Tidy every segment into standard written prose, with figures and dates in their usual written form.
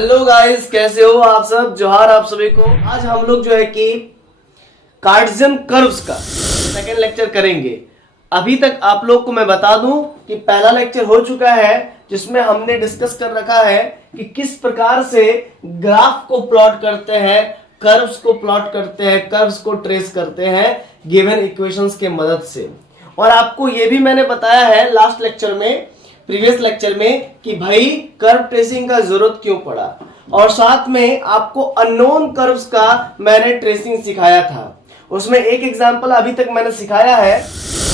Hello guys, कैसे हो आप सब। जोहार आप सभी को। आज हम लोग जो है कि कार्टेशियन कर्व्स का सेकेंड लेक्चर करेंगे। अभी तक आप लोग को मैं बता दूं कि पहला लेक्चर हो चुका है जिसमें हमने डिस्कस कर रखा है कि किस प्रकार से ग्राफ को प्लॉट करते हैं, कर्व्स को प्लॉट करते हैं, कर्व्स को ट्रेस करते हैं गिवन इक्वेशंस के मदद से। और आपको ये भी मैंने बताया है लास्ट लेक्चर में, प्रीवियस लेक्चर में, कि भाई कर्व ट्रेसिंग का जरूरत क्यों पड़ा, और साथ में आपको अननोन कर्व्स का मैंने ट्रेसिंग सिखाया था। उसमें एक एग्जांपल अभी तक मैंने सिखाया है।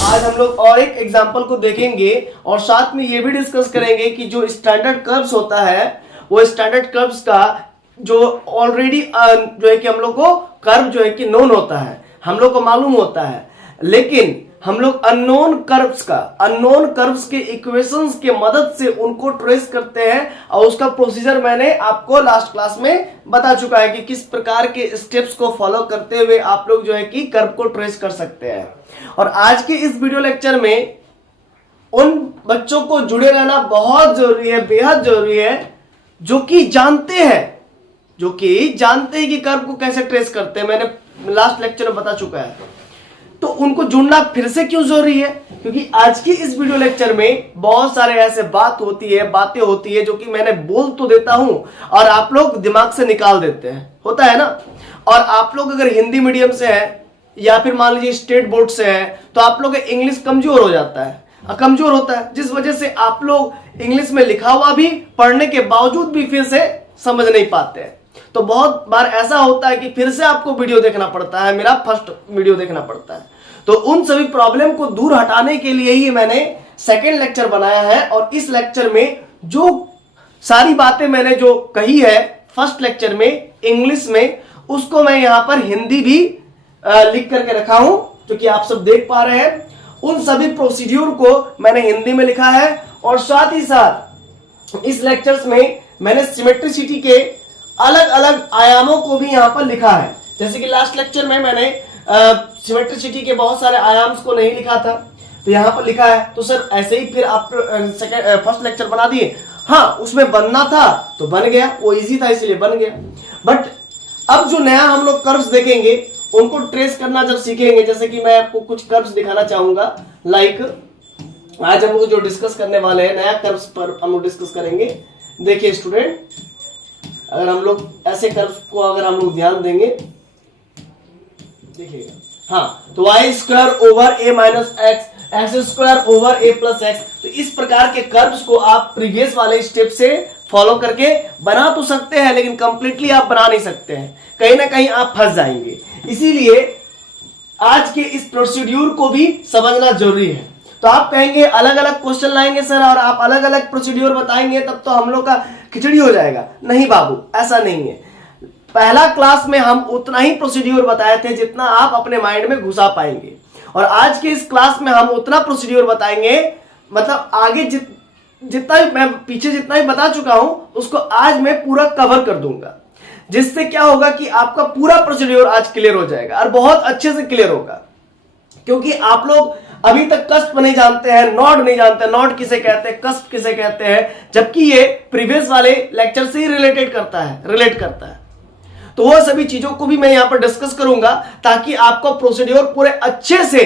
आज हम लोग और एक एग्जांपल को देखेंगे और साथ में ये भी डिस्कस करेंगे कि जो स्टैंडर्ड कर्व्स होता है वो स्टैंडर्ड कर्व्स का जो ऑलरेडी जो है कि हम लोग को कर्व जो है कि नोन होता है, हम लोग को मालूम होता है, लेकिन हम लोग अननोन कर्व्स के इक्वेशंस के मदद से उनको ट्रेस करते हैं। और उसका प्रोसीजर मैंने आपको लास्ट क्लास में बता चुका है कि किस प्रकार के स्टेप्स को फॉलो करते हुए आप लोग जो है कि कर्व को ट्रेस कर सकते हैं। और आज के इस वीडियो लेक्चर में उन बच्चों को जुड़े रहना बहुत जरूरी है, बेहद जरूरी है, जो कि जानते हैं कि कर्व को कैसे ट्रेस करते हैं। मैंने लास्ट लेक्चर में बता चुका है, तो उनको जुड़ना फिर से क्यों जरूरी है? क्योंकि आज की इस वीडियो लेक्चर में बहुत सारे ऐसे बातें होती है जो कि मैंने बोल तो देता हूं और आप लोग दिमाग से निकाल देते हैं, होता है ना। और आप लोग अगर हिंदी मीडियम से है या फिर मान लीजिए स्टेट बोर्ड से है तो आप लोग का इंग्लिश कमजोर होता है, जिस वजह से आप लोग इंग्लिश में लिखा हुआ भी पढ़ने के बावजूद भी फिर से समझ नहीं पाते हैं। तो बहुत बार ऐसा होता है कि फिर से आपको वीडियो देखना पड़ता है, मेरा फर्स्ट वीडियो देखना पड़ता है। तो उन सभी प्रॉब्लम को दूर हटाने के लिए ही मैंने सेकेंड लेक्चर बनाया है। और इस लेक्चर में जो सारी बातें मैंने जो कही है फर्स्ट लेक्चर में इंग्लिश में, उसको मैं यहां पर हिंदी भी लिख करके रखा हूं, जो कि आप सब देख पा रहे हैं। उन सभी प्रोसीड्यूर को मैंने हिंदी में लिखा है और साथ ही साथ इस लेक्चर्स में मैंने सिमेट्रिसिटी के अलग अलग आयामों को भी यहां पर लिखा है। जैसे कि लास्ट लेक्चर में मैंने सिमेट्रिसिटी के बहुत सारे आयाम्स को नहीं लिखा था, तो यहां पर लिखा है। तो सर ऐसे ही फिर आप फर्स्ट लेक्चर बना दिए? हाँ, उसमें बनना था तो बन गया, वो इजी था इसलिए बन गया। बट अब जो नया हम लोग कर्व्स देखेंगे उनको ट्रेस करना जब सीखेंगे, जैसे कि मैं आपको कुछ कर्व्स दिखाना चाहूंगा। लाइक आज हम लोग जो डिस्कस करने वाले हैं नया कर्व्स पर हम लोग डिस्कस करेंगे। देखिए स्टूडेंट, अगर हम लोग ऐसे कर्व्स को अगर हम लोग ध्यान देंगे, देखिएगा, हाँ, तो y square over a minus x, x square over a plus x. तो इस प्रकार के कर्व्स को आप प्रीवियस वाले स्टेप से फॉलो करके बना तो सकते हैं, लेकिन कंप्लीटली आप बना नहीं सकते हैं, कहीं ना कहीं आप फंस जाएंगे। इसीलिए आज के इस प्रोसीड्यूर को भी समझना जरूरी है। तो आप कहेंगे अलग अलग क्वेश्चन लाएंगे सर और आप अलग अलग प्रोसीड्यूर बताएंगे तब तो हम लोग का खिचड़ी हो जाएगा। नहीं बाबू, ऐसा नहीं है। पहला क्लास में हम उतना ही प्रोसीड्यूर बताए थे जितना आप अपने माइंड में घुसा पाएंगे, और आज के इस क्लास में हम उतना प्रोसीड्यूर बताएंगे, मतलब आगे जितना भी मैं पीछे जितना ही बता चुका हूं उसको आज मैं पूरा कवर कर दूंगा, जिससे क्या होगा कि आपका पूरा प्रोसीड्यूर आज क्लियर हो जाएगा और बहुत अच्छे से क्लियर होगा। क्योंकि आप लोग अभी तक कस्प नहीं जानते हैं, नॉड नहीं जानते हैं, नॉड किसे कहते हैं, कस्प किसे कहते हैं, जबकि ये प्रीवियस वाले लेक्चर से ही रिलेट करता है। तो वो सभी चीजों को भी मैं यहां पर डिस्कस करूंगा ताकि आपको प्रोसीड्यूर पूरे अच्छे से,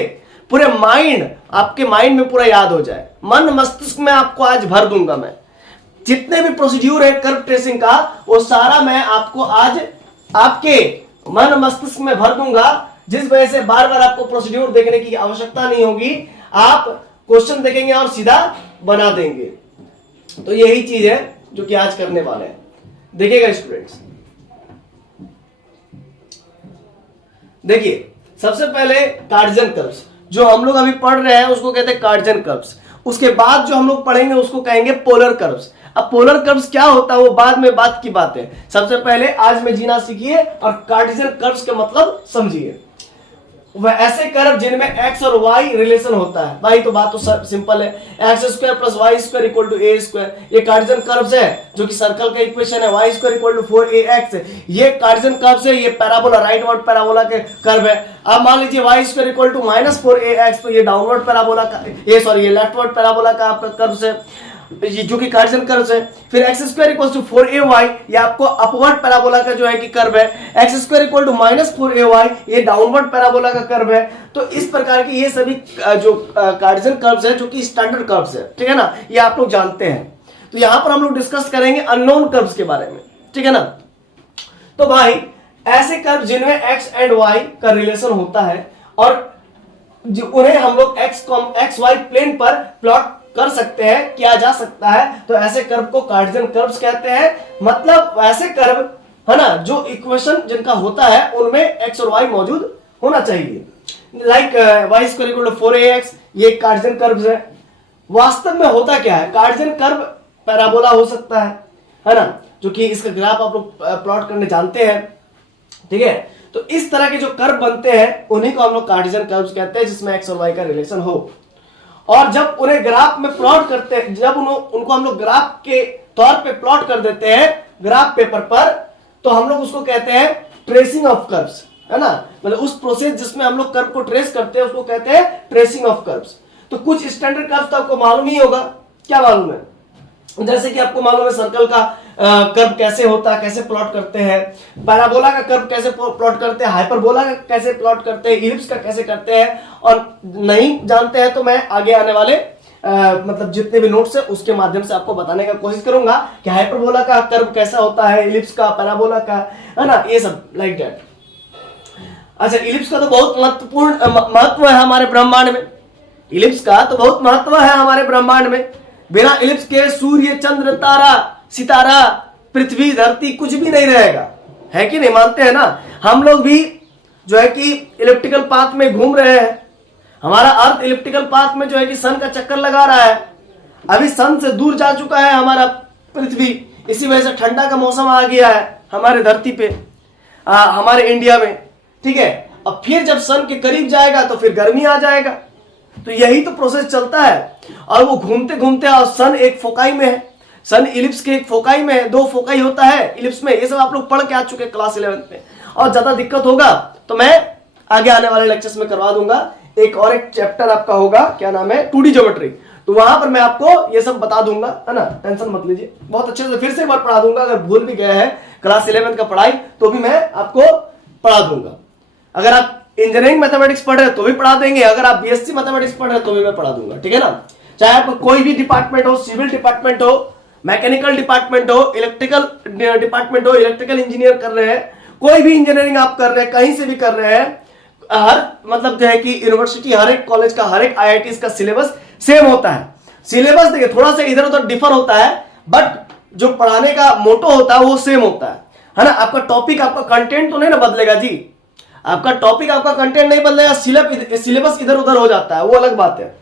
पूरे आपके माइंड में पूरा याद हो जाए। मन मस्तिष्क में आपको आज भर दूंगा मैं। जितने भी प्रोसीड्यूर है कर्व ट्रेसिंग का, वो सारा मैं आपको आज आपके मन मस्तिष्क में भर दूंगा, जिस वजह से बार बार आपको प्रोसीड्यूर देखने की आवश्यकता नहीं होगी। आप क्वेश्चन देखेंगे और सीधा बना देंगे। तो यही चीज है जो कि आज करने वाले हैं। देखिएगा स्टूडेंट्स, देखिए सबसे पहले कार्टेशियन कर्व्स जो हम लोग अभी पढ़ रहे हैं उसको कहते हैं कार्टेशियन कर्व्स। उसके बाद जो हम लोग पढ़ेंगे उसको कहेंगे पोलर कर्व्स। अब पोलर कर्व्स क्या होता है वो बाद में बात की बात है। सबसे पहले आज में जीना सीखिए और कार्टेशियन कर्व्स के मतलब समझिए। वह ऐसे कर्व जिनमें एक्स और वाई रिलेशन होता है। भाई तो बात तो सिंपल है, x square plus y square equal to a square. ये कार्टेशियन कर्व्स है जो कि सर्कल का इक्वेशन है, Y square equal to 4ax। ये कार्टेशियन कर्व्स है, ये पैराबोला राइट वर्ड पैराबोला के कर्व है। अब मान लीजिए Y square equal to -4ax, तो ये डाउनवर्ड पैराबोला का, ये लेफ्ट वर्ड पैराबोला का आपका कर्व्स है। ये जो कि कार्टेशियन कर्व है। फिर x square equal to 4ay, ये आपको अपवर्ड पैराबोला का जो है कि कर्व है। X square equal to -4ay, ये डाउनवर्ड पैराबोला का कर्व है। तो इस प्रकार के ये सभी जो कार्टेशियन कर्व्स है जो कि स्टैंडर्ड कर्व्स है, ठीक है ना, ये आप लोग जानते हैं। तो यहां पर हम लोग डिस्कस करेंगे अननोन कर्व्स के बारे में, ठीक है ना। तो भाई ऐसे कर्व जिनमें एक्स एंड वाई का रिलेशन होता है और उन्हें हम लोग एक्स वाई प्लेन पर प्लॉट कर सकते हैं, किया जा सकता है, तो ऐसे कर्व को कार्टेशियन कर्व्स कहते हैं। मतलब ऐसे कर्व है ना जो इक्वेशन जिनका होता है उनमें एक्स और वाई मौजूद होना चाहिए। Like y square equal to 4ax, ये कार्टेशियन कर्व्स है। वास्तव में होता क्या है, कार्टेशियन कर्व पैराबोला हो सकता है ना, जो कि इसका ग्राफ आप लोग प्लॉट करने जानते हैं, ठीक है। तो इस तरह के जो कर्व बनते हैं उन्हीं को हम लोग कार्टेशियन कर्व्स कहते हैं, जिसमें एक्स और वाई का रिलेशन हो। और जब उन्हें ग्राफ में प्लॉट करते हैं, जब उनको हम लोग ग्राफ के तौर पे प्लॉट कर देते हैं ग्राफ पेपर पर, तो हम लोग उसको कहते हैं ट्रेसिंग ऑफ कर्व्स, है ना। मतलब उस प्रोसेस जिसमें हम लोग कर्व को ट्रेस करते हैं उसको कहते हैं ट्रेसिंग ऑफ कर्व्स। तो कुछ स्टैंडर्ड कर्व्स तो आपको मालूम ही होगा, क्या मालूम है, जैसे कि आपको मालूम है सर्कल का कर्व कैसे होता है, कैसे प्लॉट करते हैं, पैराबोला का कर्व कैसे प्लॉट करते हैं, हाइपरबोला का कैसे प्लॉट करते हैं, इलिप्स का कैसे करते हैं। और नहीं जानते हैं तो मैं आगे आने वाले मतलब जितने भी नोट्स है उसके माध्यम से आपको बताने का कोशिश करूंगा कि हाइपरबोला का कर्व कैसा होता है, इलिप्स का, पैराबोला का, है ना, ये सब लाइक दैट। अच्छा, इलिप्स का तो बहुत महत्वपूर्ण महत्व है हमारे ब्रह्मांड में, इलिप्स का तो बहुत महत्व है हमारे ब्रह्मांड में। बिना इलिप्स के सूर्य, चंद्र, तारा, सितारा, पृथ्वी, धरती कुछ भी नहीं रहेगा, है कि नहीं, मानते हैं ना। हम लोग भी जो है कि इलिप्टिकल पाथ में घूम रहे हैं, हमारा अर्थ इलिप्टिकल पाथ में जो है कि सन का चक्कर लगा रहा है। अभी सन से दूर जा चुका है हमारा पृथ्वी, इसी वजह से ठंडा का मौसम आ गया है हमारे धरती पे, हमारे इंडिया में, ठीक है। अब फिर जब सन के करीब जाएगा तो फिर गर्मी आ जाएगा। तो यही तो प्रोसेस चलता है। और वो घूमते घूमते और सन एक फोकाई में है, सन इलिप्स के एक फोकाई में है, 2 फोकाई होता है इलिप्स में। ये सब आप लोग पढ़ के आ चुके हैं क्लास 11 में। और ज्यादा दिक्कत होगा तो मैं आगे आने वाले लेक्चर्स में करवा दूंगा। एक और एक चैप्टर आपका होगा, क्या नाम है, 2D ज्योमेट्री, तो वहां पर मैं आपको ये सब बता दूंगा, है ना, टेंशन मत लीजिए। बहुत अच्छे से फिर से एक बार पढ़ा दूंगा, अगर भूल भी गए हैं क्लास 11 का पढ़ाई तो भी मैं आपको पढ़ा दूंगा। अगर आप इंजीनियरिंग मैथमेटिक्स पढ़ रहे हैं तो भी पढ़ा देंगे, अगर आप बीएससी मैथमेटिक्स पढ़ रहे हैं तो भी मैं पढ़ा दूंगा, ठीक है ना। चाहे आपको कोई भी डिपार्टमेंट हो, सिविल डिपार्टमेंट हो, मैकेनिकल डिपार्टमेंट हो, इलेक्ट्रिकल डिपार्टमेंट हो, इलेक्ट्रिकल इंजीनियर कर रहे हैं, कोई भी इंजीनियरिंग आप कर रहे हैं, कहीं से भी कर रहे हैं, हर मतलब जो है कि यूनिवर्सिटी, हर एक कॉलेज का, हर एक आईआईटी का सिलेबस सेम होता है। सिलेबस देखिए थोड़ा सा इधर उधर डिफर होता है, बट जो पढ़ाने का मोटो होता है वो सेम होता है ना। आपका टॉपिक, आपका कंटेंट तो नहीं ना बदलेगा जी, आपका टॉपिक, आपका कंटेंट नहीं बदलेगा, सिलेबस इधर उधर हो जाता है, वो अलग बात है,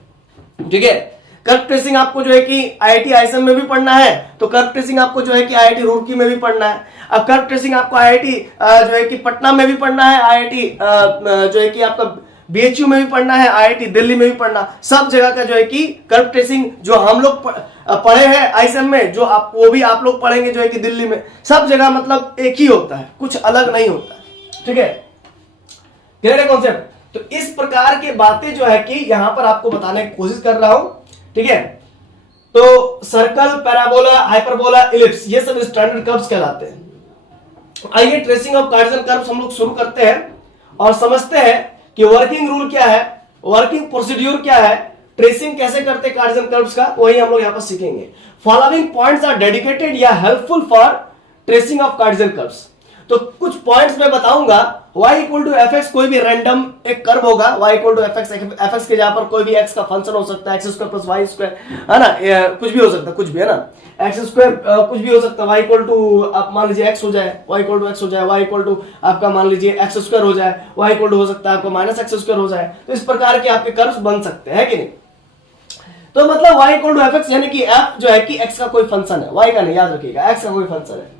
ठीक है। कर्व ट्रेसिंग आपको जो है कि आईआईटी आईएसएम में भी पढ़ना है, तो कर्व ट्रेसिंग आपको जो है कि आईआईटी रुड़की में भी पढ़ना है। अब कर्व ट्रेसिंग आपको आईआईटी जो है कि पटना में भी पढ़ना है, आईआईटी जो है कि आपका बीएचयू में भी पढ़ना है, आईआईटी दिल्ली में भी पढ़ना, सब जगह का जो है कि कर्व ट्रेसिंग जो हम लोग पढ़े हैं आईएसएम में, जो आप वो भी आप लोग पढ़ेंगे जो है कि दिल्ली में, सब जगह मतलब एक ही होता है, कुछ अलग नहीं होता है, ठीक है। क्लियर है कॉन्सेप्ट। तो इस प्रकार की बातें जो है कि यहां पर आपको बताने की कोशिश कर रहा हूं, ठीक है। तो सर्कल, पैराबोला, हाइपरबोला, इलिप्स, ये सब स्टैंडर्ड कर्व्स कहलाते हैं। आइए ट्रेसिंग ऑफ कार्टेशियन कर्व्स हम लोग शुरू करते हैं और समझते हैं कि वर्किंग रूल क्या है, वर्किंग प्रोसीड्यूर क्या है, ट्रेसिंग कैसे करते हैं कार्टेशियन कर्व्स का, वही हम लोग यहां पर सीखेंगे। फॉलोइंग पॉइंट्स आर डेडिकेटेड या helpful for tracing of Cartesian curves. तो कुछ पॉइंट्स मैं बताऊंगा। y equal to f x, कोई भी रैंडम एक कर्व होगा, y equal to f x के जहां पर कोई भी x का फंक्शन हो सकता है, x square plus y square, है ना, कुछ भी हो सकता है, कुछ भी, है ना, एक्स स्क्वायर कुछ भी हो सकता है, y इक्वल टू आप मान लीजिए x हो जाए, y इक्वल टू x हो जाए, y इक्वल टू आपका मान लीजिए एक्स स्क्वायर हो जाए, y इक्वल टू हो सकता है आपका माइनस एक्स स्क्वायर हो जाए। तो इस प्रकार के आपके कर्व्स बन सकते हैं कि नहीं। तो मतलब y equal to f x यानी कि f जो है कि x का कोई फंक्शन है, y का नहीं, याद रखिएगा, x का कोई फंक्शन है।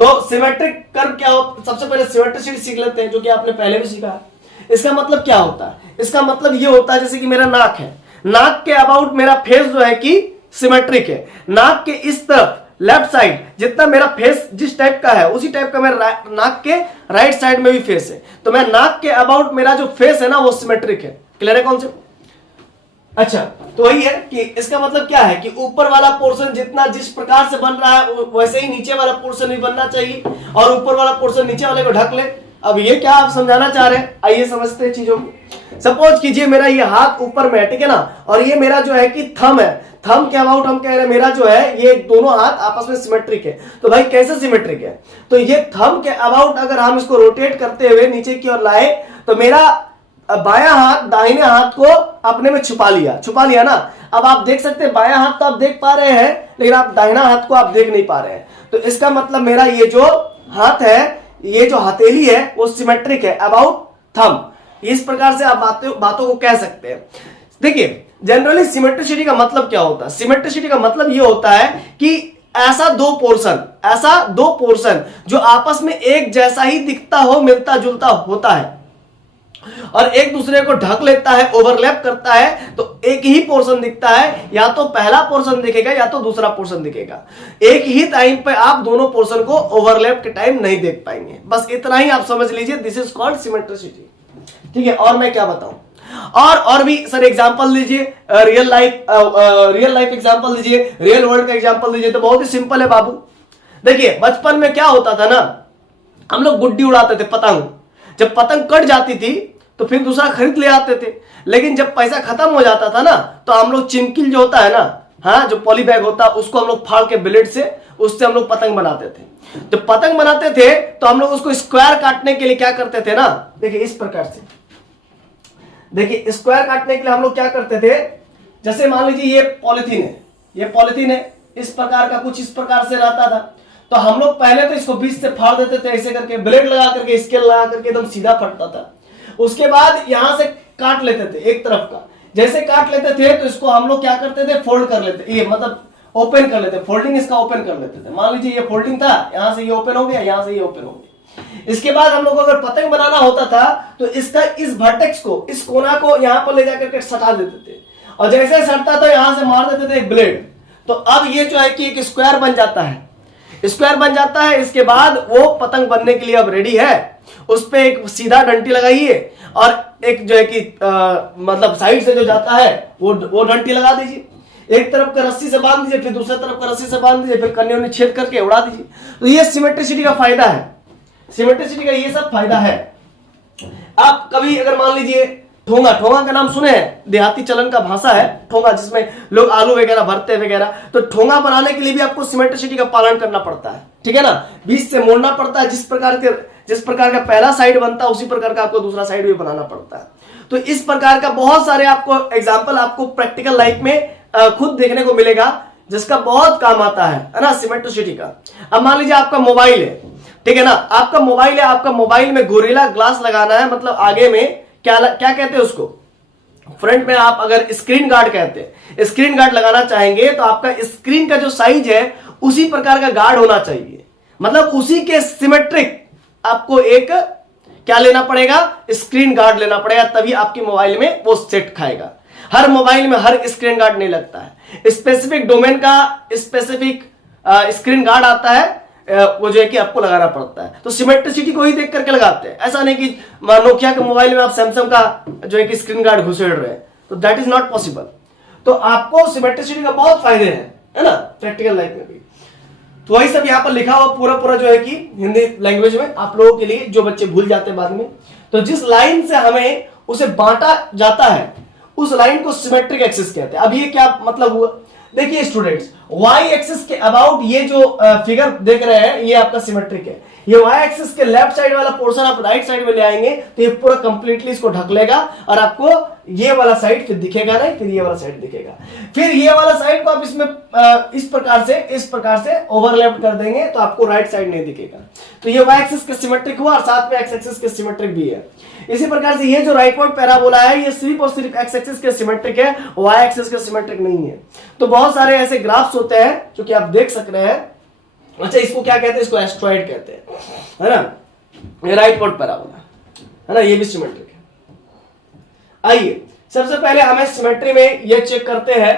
तो सिमेट्रिक कर्व क्या होता है, सबसे पहले सिमेट्रिसिटी सीख लेते हैं, जो कि आपने पहले भी सीखा है। इसका मतलब क्या होता है, इसका मतलब ये होता है जैसे कि मेरा नाक है, नाक के अबाउट मेरा फेस जो है कि सिमेट्रिक है। नाक के इस तरफ लेफ्ट साइड जितना मेरा फेस जिस टाइप का है उसी टाइप का मेरा नाक के राइट साइड में भी फेस है। तो मैं नाक के अबाउट मेरा जो फेस है ना वो सिमेट्रिक है। क्लियर है कॉन्सेप्ट। अच्छा, तो वही है कि इसका मतलब क्या है कि ऊपर वाला पोर्शन जितना जिस प्रकार से बन रहा है वैसे ही नीचे वाला पोर्शन भी बनना चाहिए, और ऊपर वाला पोर्शन नीचे वाले को ढक ले। अब ये क्या आप समझाना चाह रहे हैं, आइए समझते हैं चीजों को। सपोज कीजिए मेरा ये हाथ ऊपर में है, ठीक है ना, और ये मेरा जो है कि थंब है, थंब के अबाउट हम कह रहे हैं मेरा जो है ये दोनों हाथ आपस में सिमेट्रिक है। तो भाई कैसे सिमेट्रिक है, तो ये थंब के अबाउट अगर हम इसको रोटेट करते हुए नीचे की ओर लाए तो मेरा बायां हाथ दाहिने हाथ को अपने में छुपा लिया ना। अब आप देख सकते हैं बायां हाथ तो आप देख पा रहे हैं, लेकिन आप दाहिना हाथ को आप देख नहीं पा रहे हैं। तो इसका मतलब मेरा ये जो हाथ है, ये जो हथेली है वो सिमेट्रिक है अबाउट थंब। इस प्रकार से आप बातों को कह सकते हैं। देखिए जनरली सिमेट्रिसिटी का मतलब क्या होता है, सिमेट्रिसिटी का मतलब ये होता है कि ऐसा दो पोर्शन जो आपस में एक जैसा ही दिखता हो, मिलता जुलता होता है और एक दूसरे को ढक लेता है, ओवरलैप करता है, तो एक ही पोर्शन दिखता है, या तो पहला पोर्शन दिखेगा या तो दूसरा पोर्शन दिखेगा। एक ही टाइम पे आप दोनों पोर्शन को ओवरलैप के टाइम नहीं देख पाएंगे। बस इतना ही आप समझ लीजिए, दिस इज कॉल्ड सिमेट्रिसिटी। ठीक है, और मैं क्या बताऊं, और भी सर एग्जांपल लीजिए, रियल लाइफ एग्जांपल लीजिए, रियल वर्ल्ड का एग्जांपल लीजिए। तो बहुत ही सिंपल है बाबू। देखिए बचपन में क्या होता था ना, हम लोग गुड्डी उड़ाते थे, पतंग। जब पतंग कट जाती थी तो फिर दूसरा खरीद ले आते थे, लेकिन जब पैसा खत्म हो जाता था ना तो हम लोग चिमकिल जो होता है ना, हाँ, जो पॉली बैग होता है उसको हम लोग फाड़ के ब्लेड से उससे हम लोग पतंग बनाते थे। जब पतंग बनाते थे तो हम लोग उसको स्क्वायर काटने के लिए क्या करते थे ना, देखिए इस प्रकार से, देखिए स्क्वायर काटने के लिए हम लोग क्या करते थे, जैसे मान लीजिए ये पॉलिथीन है, इस प्रकार का कुछ इस प्रकार से रहता था। तो हम लोग पहले तो इसको बीच से फाड़ देते थे, ऐसे करके ब्लेड लगा करके, स्केल लगा करके एकदम सीधा फटता था। उसके बाद यहां से काट लेते थे एक तरफ का, जैसे काट लेते थे तो इसको हम लोग क्या करते थे, फोल्ड कर लेते, ये मतलब ओपन कर लेते, फोल्डिंग इसका ओपन कर लेते थे। मान लीजिए ये फोल्डिंग था, यहां से ये ओपन हो गया, यहां से ये ओपन हो गया। इसके बाद हम लोग को अगर पतंग बनाना होता था तो इसका इस वर्टेक्स को, इस कोना को यहां पर ले जाकर के सटा देते थे, और जैसे सटता था यहां से मार देते थे एक ब्लेड। तो अब ये जो है कि एक स्क्वायर बन जाता है, इसके बाद वो पतंग बनने के लिए अब रेडी है। उस पे एक सीधा डंटी लगाइए और एक जो है कि मतलब साइड से जो जाता है वो डंटी लगा दीजिए, एक तरफ का रस्सी से बांध दीजिए, फिर दूसरे तरफ का रस्सी से बांध दीजिए, फिर कन्ने उन्हें छेद करके उड़ा दीजिए। तो ये सिमेट्रिसिटी का फायदा है, सिमेट्रिसिटी का ये सब फायदा है। आप कभी अगर मान लीजिए ठोंगा का नाम सुने हैं, देहाती चलन का भाषा है ठोंगा, जिसमें लोग आलू वगैरह भरते वगैरह। तो ठोंगा बनाने के लिए भी आपको सिमेट्रिसिटी का पालन करना पड़ता है, ठीक है ना, बीच से मोड़ना पड़ता है। जिस प्रकार का पहला साइड बनता है उसी प्रकार का आपको दूसरा साइड भी बनाना पड़ता है। तो इस प्रकार का बहुत सारे आपको एग्जाम्पल आपको प्रैक्टिकल लाइफ में खुद देखने को मिलेगा, जिसका बहुत काम आता है ना, सिमेट्रिसिटी का। अब मान लीजिए आपका मोबाइल है, ठीक है ना, आपका मोबाइल में गोरिल्ला ग्लास लगाना है, मतलब आगे में क्या कहते हैं उसको, फ्रंट में आप अगर स्क्रीन गार्ड कहते हैं, स्क्रीन गार्ड लगाना चाहेंगे तो आपका स्क्रीन का जो साइज है उसी प्रकार का गार्ड होना चाहिए, मतलब उसी के सिमेट्रिक आपको एक क्या लेना पड़ेगा, स्क्रीन गार्ड लेना पड़ेगा, तभी आपके मोबाइल में वो सेट खाएगा। हर मोबाइल में हर स्क्रीन गार्ड नहीं लगता है, स्पेसिफिक डोमेन का स्पेसिफिक स्क्रीन गार्ड आता है, वो जो है कि आपको लगाना पड़ता है। तो सिमेट्रिसिटी को ही देख करके लगाते हैं, ऐसा नहीं कि नोकिया के मोबाइल में आप सैमसंग का जो है कि स्क्रीन गार्ड घुसेड़ रहे हैं, तो दैट इज नॉट पॉसिबल। तो आपको सिमेट्रिसिटी का बहुत फायदे हैं, है ना, प्रैक्टिकल लाइफ में भी। तो वही सब यहाँ पर लिखा हुआ पूरा जो है कि हिंदी लैंग्वेज में आप लोगों के लिए, जो बच्चे भूल जाते हैं बाद में। तो जिस लाइन से हमें उसे बांटा जाता है उस लाइन को सिमेट्रिक एक्सिस कहते हैं। अब ये क्या मतलब हुआ, देखिए स्टूडेंट्स, वाई एक्सिस के अबाउट ये जो फिगर देख रहे हैं ये आपका सिमेट्रिक है। ये वाई एक्सिस के लेफ्ट साइड वाला पोर्शन आप राइट साइड में ले आएंगे तो ये पूरा कंप्लीटली इसको ढक लेगा, और आपको ये वाला साइड फिर दिखेगा नहीं, फिर ये वाला साइड दिखेगा। फिर ये वाला साइड को आप इसमें इस प्रकार से ओवरलैप कर देंगे तो आपको राइट साइड नहीं दिखेगा। तो ये वाई एक्सिस के सिमेट्रिक हुआ और साथ में एक्स एक्सिस के सिमेट्रिक भी है। इसी प्रकार से ये जो राइटवर्ड पैराबोला है ये सिर्फ और सिर्फ एक्स एक्सिस के सिमेट्रिक है, वाई एक्सिस के सिमेट्रिक नहीं है। तो बहुत सारे ऐसे ग्राफ्स होते हैं जो कि आप देख सक रहे हैं। अच्छा, इसको क्या कहते हैं, इसको एस्ट्रॉइड कहते हैं, है ना, ये राइटवर्ड पैराबोला है ना, ये भी सिमेट्रिक है। आइए सबसे पहले हमें सिमेट्री में ये चेक करते हैं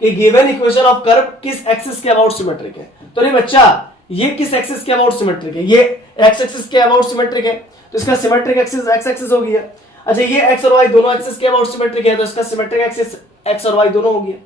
कि गिवन इक्वेशन ऑफ कर्व किस एक्सिस के अबाउट सिमेट्रिक है। तो नहीं बच्चा, ये किस एक्सिस के अबाउट सिमेट्रिक है, ये एक्स एक्सिस के अबाउट सिमेट्रिक है, तो इसका सिमेट्रिक एक्सिस एक्स एक्सिस हो गया। अच्छा ये एक्स और वाई दोनों एक्सिस के अबाउट सिमेट्रिक है, तो इसका सिमेट्रिक एक्सिस एक्स और वाई दोनों हो गया।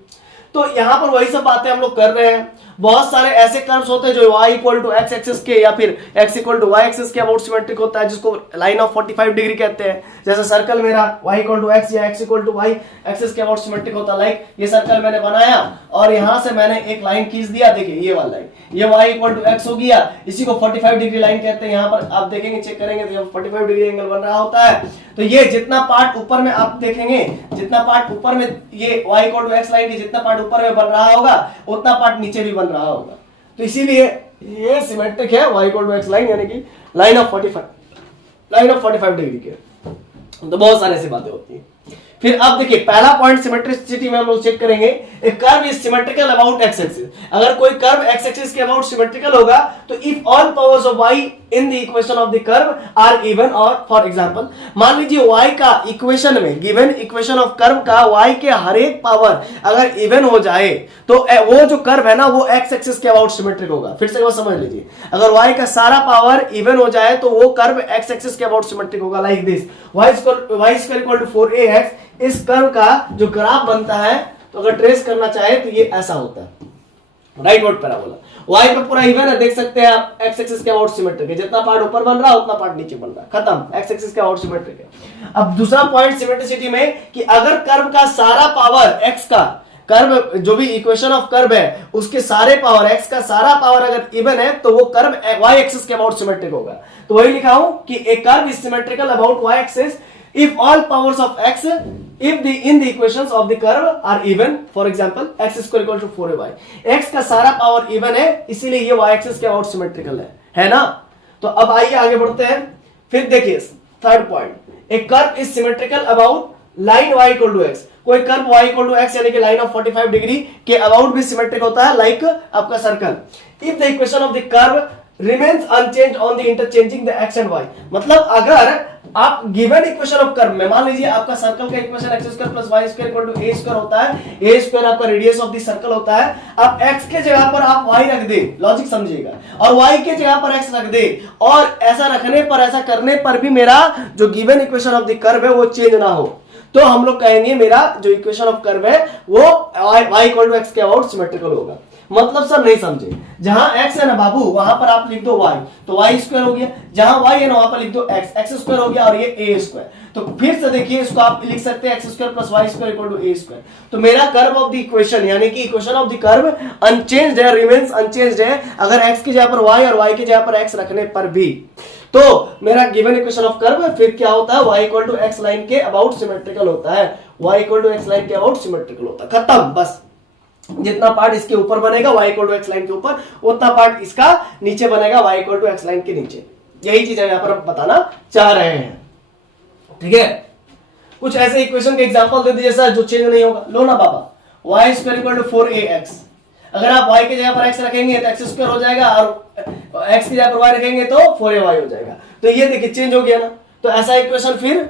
तो यहां पर वही सब बातें हम लोग कर रहे हैं। बहुत सारे ऐसे कर्व्स होते हैं जो y equal to x axis के या फिर x equal to y axis के अबाउट सिमेट्रिक होता है, जिसको लाइन ऑफ 45 डिग्री कहते हैं। जैसे सर्कल मेरा y इक्वल टू एक्स या x equal to y axis के अबाउट सिमेट्रिक होता है। लाइक ये सर्कल मैंने बनाया और यहां से मैंने एक लाइन खींच दिया, देखिए ये वाला लाइन, ये y इक्वल टू एक्स हो गया, इसी को 45 डिग्री लाइन कहते हैं। यहाँ पर आप देखेंगे, चेक करेंगे तो 45 डिग्री एंगल बन रहा होता है। तो ये जितना पार्ट ऊपर में आप देखेंगे, जितना पार्ट ऊपर में ये y equal to x line की जितना पार्ट ऊपर में बन रहा होगा उतना पार्ट नीचे भी बन रहा होगा। तो इसीलिए ये सिमेट्रिक है y equal to x line, यानी कि लाइन ऑफ 45 डिग्री के। तो बहुत सारे ऐसी बातें होती हैं। फिर अब देखिए पहला पॉइंट सिमेट्रिसिटी में हम लोग चेक करेंगे, a curve is symmetrical about x axis. अगर कोई कर्व एक्स एक्सिस के अबाउट सिमेट्रिकल होगा तो if all powers of y in the equation of the curve are even, और फॉर एग्जांपल मान लीजिए y का इक्वेशन में, गिवन इक्वेशन ऑफ कर्व का y के हर एक पावर अगर इवन हो जाए तो वो जो कर्व है ना वो एक्स एक्सिस के अबाउट सिमेट्रिक होगा। फिर से वो समझ लीजिए, अगर y का सारा पावर इवन हो जाए तो वो कर्व एक्स एक्सिस के अबाउट सिमेट्रिक होगा। Like this y square equal to 4ax। इस कर्व का जो ग्राफ बनता है तो अगर ट्रेस करना चाहे तो ये ऐसा होता है, राइट वर्ड पैराबोला। y पे पूरा इवन है, देख सकते हैं आप, एक्स एक्सिस के अबाउट सिमेट्रिक है, जितना पार्ट ऊपर बन रहा है उतना पार्ट नीचे बन रहा है, खत्म, एक्स एक्सिस के अबाउट सिमेट्रिक है। अब दूसरा पॉइंट सिमेट्रिसिटी में कि अगर कर्व का सारा पावर x का, कर्व जो भी इक्वेशन ऑफ कर्व है उसके सारे पावर, x का सारा पावर अगर इवन है तो वो कर्व y एक्सिस के अबाउट सिमेट्रिक होगा। तो वही लिखा हूं कि a curve is symmetrical about y axis if all powers of x if the in the equations of the curve are even, for example x square equal to 4ay, x का सारा power even है इसीलिए ये y axis के about symmetrical है ना। तो अब आइए आगे बढ़ते हैं। फिर देखिए third point, a curve is symmetrical about line y equal to x। कोई curve y equal to x यानी कि लाइन ऑफ 45 डिग्री के अबाउट भी सिमेट्रिक होता है, लाइक आपका circle. If the equation of the curve remains unchanged on the interchanging the x and y, मतलब अगर आप गिवन इक्वेशन ऑफ कर्व में, मान लीजिए आपका सर्कल का equation x square plus y square equal to a square होता है, ए स्क्वायर आपका रेडियस ऑफ द सर्कल होता है। आप x के जगह पर आप y रख दे, लॉजिक समझिएगा, और y के जगह पर x रख दे, और ऐसा रखने पर, ऐसा करने पर भी मेरा जो given equation of the curve है वो चेंज ना हो, तो हम लोग कहेंगे मेरा जो इक्वेशन ऑफ कर्व है वो y इक्वल टू एक्स के अबाउट सिमेट्रिकल होगा। मतलब सब नहीं समझे, जहां x है ना बाबू वहां पर आप लिख दो y, तो y स्क्वायर हो गया, जहां y है ना वहां पर लिख दो x, x स्क्वायर हो गया, और ये a स्क्वायर। तो फिर से देखिए इसको आप लिख सकते हैं x square plus y square equal to a square. तो मेरा कर्व ऑफ द इक्वेशन यानी कि equation of the curve unchanged है, रिमेंस अनचेंज्ड है, अगर x की जगह पर y और y की जगह पर x रखने पर भी। तो मेरा गिवन इक्वेशन ऑफ कर्व फिर क्या होता है, y equal to x line के अबाउट सिमेट्रिकल होता है, y equal to x line के अबाउट सिमेट्रिकल होता है, खत्म। बस जितना पार्ट इसके ऊपर बनेगा y equal to x line के ऊपर, उतना पार्ट इसका नीचे बनेगा y equal to x line के नीचे। यही चीज हम यहां पर बताना चाह रहे हैं, ठीक है। कुछ ऐसे इक्वेशन के एग्जांपल दे दीजिए सर जो चेंज नहीं होगा। लो ना बाबा, y square equal to 4ax, अगर आप y की जगह पर x रखेंगे तो x स्क्वायर हो जाएगा, और x की जगह पर y रखेंगे तो 4ay हो जाएगा। तो ये देखिए चेंज हो गया ना। तो ऐसा इक्वेशन फिर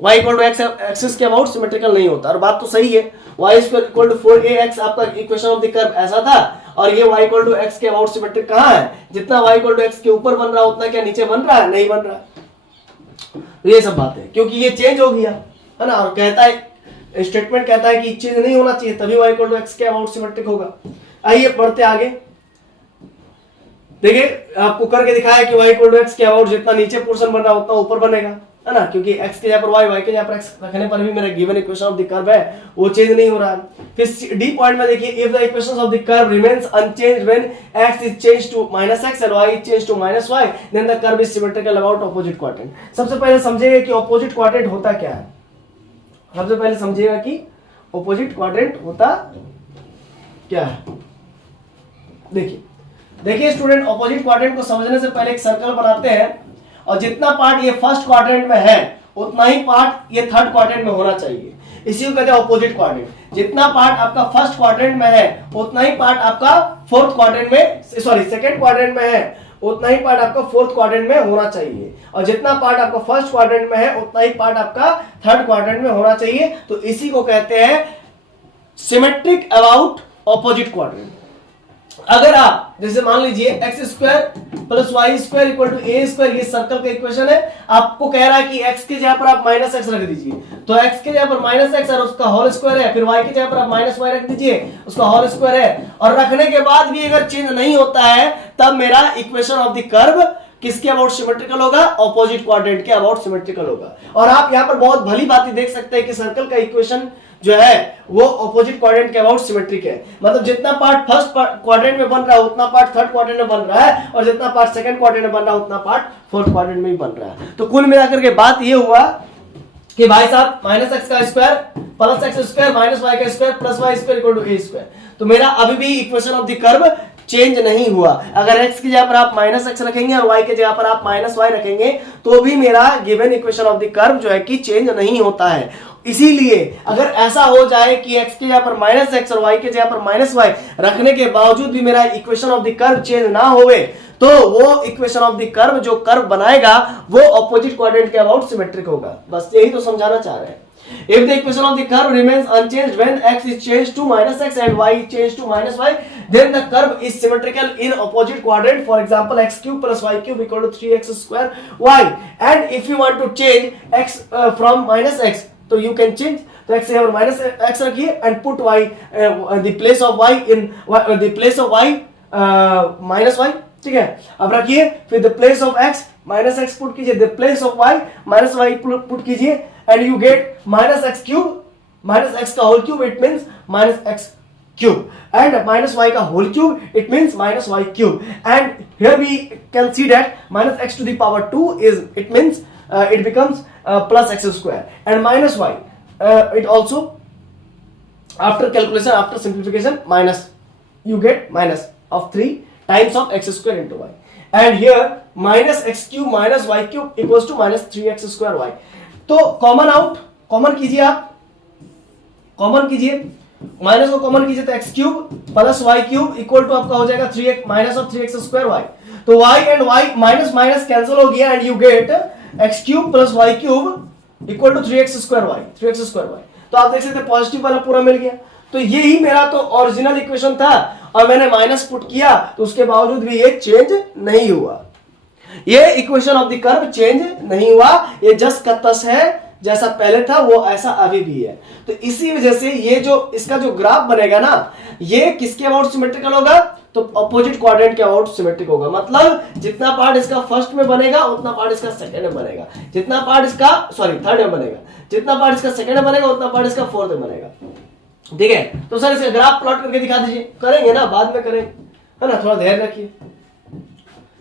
y equal to x axis के अबाउट सिमेट्रिकल नहीं होता। और बात तो सही है, y square equal to 4ax आपका इक्वेशन ऑफ द कर्व ऐसा था, और ये y इक्वल टू एक्स के अबाउट सिमेट्रिक कहां है, जितना y इक्वल टू एक्स के ऊपर बन रहा उतना क्या नीचे बन रहा है, नहीं बन रहा। ये सब बातें क्योंकि ये चेंज हो गया है ना, और कहता है स्टेटमेंट कहता है कि चेंज नहीं होना चाहिए तभी y इक्वल टू एक्स के अबाउट सिमेट्रिक होगा। आइए पढ़ते आगे। देखिए आपको करके दिखाया कि y इक्वल टू एक्स के अबाउट जितना नीचे पोर्शन बन रहा उतना ऊपर बनेगा, है ना, क्योंकि x के जगह पर y के जगह पर x रखने पर भी मेरा given equation of the curve है वो चेंज नहीं हो रहा है। फिर डी पॉइंट में देखिए, if the equations of the curve remains unchanged when x is changed to -x and y is changed to -y, then the curve is symmetrical about opposite quadrant. सबसे पहले समझिएगा कि ऑपोजिट क्वाड्रेंट होता क्या है। सबसे पहले समझिएगा कि ऑपोजिट क्वाड्रेंट होता क्या है। देखिए स्टूडेंट, ऑपोजिट क्वाड्रेंट को समझने से पहले एक सर्कल बनाते हैं, और जितना पार्ट ये फर्स्ट क्वाड्रेंट में है उतना ही पार्ट ये थर्ड क्वाड्रेंट में होना चाहिए। इसी को कहते हैं ऑपोजिट क्वाड्रेंट। जितना पार्ट आपका फर्स्ट क्वाड्रेंट में है उतना ही पार्ट आपका फोर्थ क्वाड्रेंट में, सॉरी सेकंड क्वाड्रेंट में है उतना ही पार्ट आपका फोर्थ क्वाड्रेंट में होना चाहिए, और जितना पार्ट आपका फर्स्ट क्वाड्रेंट में है उतना ही पार्ट आपका थर्ड क्वाड्रेंट में होना चाहिए। तो इसी को कहते हैं सिमेट्रिक अबाउट ऑपोजिट क्वाड्रेंट। अगर आप जैसे मान लीजिए x square plus y square equal to a square, ये सर्कल का इक्वेशन है, आपको कह रहा है कि एक्स के जगह पर आप माइनस एक्स रख दीजिए, तो एक्स के जगह पर माइनस एक्स और उसका होल स्क्वायर है, फिर वाई के जगह पर आप माइनस वाई रख दीजिए, उसका होल स्क्वायर है, और रखने के बाद भी अगर चेंज नहीं होता है तब मेरा इक्वेशन ऑफ द कर्व किसके अबाउट सिमेट्रिकल होगा, ऑपोजिट क्वाड्रेंट के अबाउट सिमेट्रिकल होगा। और आप यहां पर बहुत भली बात देख सकते हैं कि सर्कल का इक्वेशन जो है वो ऑपोजिट क्वाड्रेंट के अबाउट सिमेट्रिक है, मतलब जितना पार्ट फर्स्ट क्वाड्रेंट में बन रहा है उतना पार्ट थर्ड क्वाड्रेंट में बन रहा है, और जितना पार्ट सेकंड क्वाड्रेंट में बन रहा है उतना पार्ट फोर्थ क्वाड्रेंट में भी बन रहा है। तो कुल मिलाकर के बात ये हुआ कि भाई साहब माइनस एक्स का square plus x square minus y का square plus y square equal to a square, तो मेरा अभी भी equation of the curve change नहीं हुआ। अगर x की जगह पर आप माइनस एक्स रखेंगे और y की जगह पर आप माइनस वाई रखेंगे तो भी मेरा given equation of the curve जो है कि चेंज नहीं होता है। इसीलिए अगर ऐसा हो जाए कि x की जगह पर माइनस एक्स और y की जगह पर माइनस वाई रखने के बावजूद भी मेरा equation of the curve change ना होवे तो वो इक्वेशन ऑफ द कर्व जो कर्व बनाएगा वो ऑपोजिट क्वाड्रेंट के अबाउट सिमेट्रिक होगा। बस यही तो समझाना चाह रहे हैं। If the equation of the curve remains unchanged when x is changed to minus x and y is changed to minus y, then the curve is symmetrical in opposite quadrant. For example, x cube plus y cube equal to 3x square y. And if you want to change x from minus x, so you can change the x over minus x रखिए and put y the place of y in the place of y minus y, ठीक है। अब रखिए फिर the place of x minus x put कीजिए, the place of y minus y put कीजिए and you get minus x cube minus x का whole cube, it means minus x cube, and minus y का whole cube, it means minus y cube, and here we can see that minus x to the power 2 is, it means it becomes plus x square, and minus y it also after calculation after simplification minus, you get minus of 3 times of x square into y, and here minus x cube minus y cube equals to minus 3x square y। तो common out, common कीजिए, आप common कीजिए, minus को common कीजिए तो x cube plus y cube equal to आपका हो जाएगा 3x minus of 3x square y, तो y and y minus minus cancel हो गया and you get x cube plus y cube equal to 3x square y, 3x square y। तो आप देख सकते हैं पॉजिटिव वाला पूरा मिल गया। तो यही मेरा तो ओरिजिनल इक्वेशन था और मैंने माइनस पुट किया तो उसके बावजूद भी ये चेंज नहीं हुआ, ये equation of the curve change नहीं हुआ, ये जस्ट का तस है, जैसा पहले था वो ऐसा अभी भी है। तो इसी वजह से ये जो इसका जो ग्राफ बनेगा ना ये किसके अबाउट सिमेट्रिकल होगा, तो अपोजिट क्वाड्रेंट के अबाउट सिमेट्रिक होगा। मतलब जितना पार्ट इसका फर्स्ट में बनेगा उतना पार्ट इसका सेकंड में बनेगा, जितना पार्ट इसका थर्ड में बनेगा, जितना पार्ट इसका सेकंड में बनेगा उतना पार्ट इसका फोर्थ में बनेगा, ठीक है। तो सर इसका ग्राफ प्लॉट करके दिखा दीजिए, करेंगे ना, बाद में करेंगे, है ना, थोड़ा ध्यान रखिए।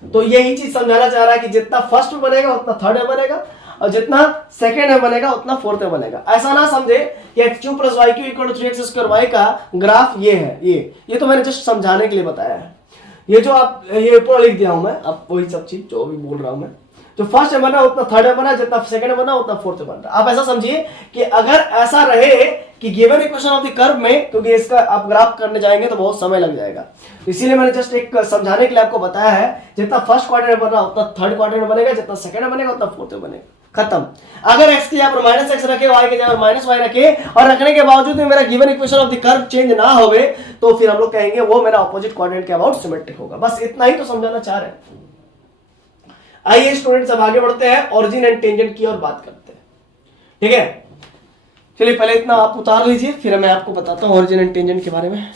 तो यही चीज समझाना चाह रहा है कि जितना फर्स्ट में बनेगा उतना थर्ड में बनेगा और जितना सेकंड में बनेगा उतना फोर्थ में बनेगा। ऐसा ना समझे कि x cube plus y cube equal to 3x square y का ग्राफ ये है, ये तो मैंने जस्ट समझाने के लिए बताया है। ये जो आप ये पूरा लिख दिया हूं मैं, अब वही सब चीज जो भी बोल रहा हूं मैं, जो फर्स्ट में बना उतना थर्ड में बना, जितना सेकंड में बना उतना फोर्थ में बना। आप ऐसा समझिए कि अगर ऐसा रहे कि given equation of the curve में, क्योंकि इसका आप ग्राफ करने जाएंगे तो बहुत समय लग जाएगा, इसीलिए मैंने जस्ट एक समझाने के लिए आपको बताया है, जितना फर्स्ट क्वाड्रेंट में बना उतना थर्ड क्वाड्रेंट में बनेगा, जितना सेकंड में बनेगा उतना फोर्थ में बनेगा, खत्म। अगर x के जगह पर माइनस एक्स रखे, y के जगह पर माइनस वाई रखे और रखने के बावजूद में मेरा given equation of the curve change ना होवे तो फिर हम लोग कहेंगे वो मेरा ऑपोजिट क्वाड्रेंट के अबाउट सिमेट्रिक होगा। बस इतना ही तो समझाना चाह रहे हैं। आइए स्टूडेंट्स अब आगे बढ़ते हैं, ऑरिजिन एंड टेंजेंट की और बात करते हैं, ठीक है। चलिए पहले इतना आप उतार लीजिए, फिर मैं आपको बताता हूं ऑरिजिन एंड टेंजेंट के बारे में।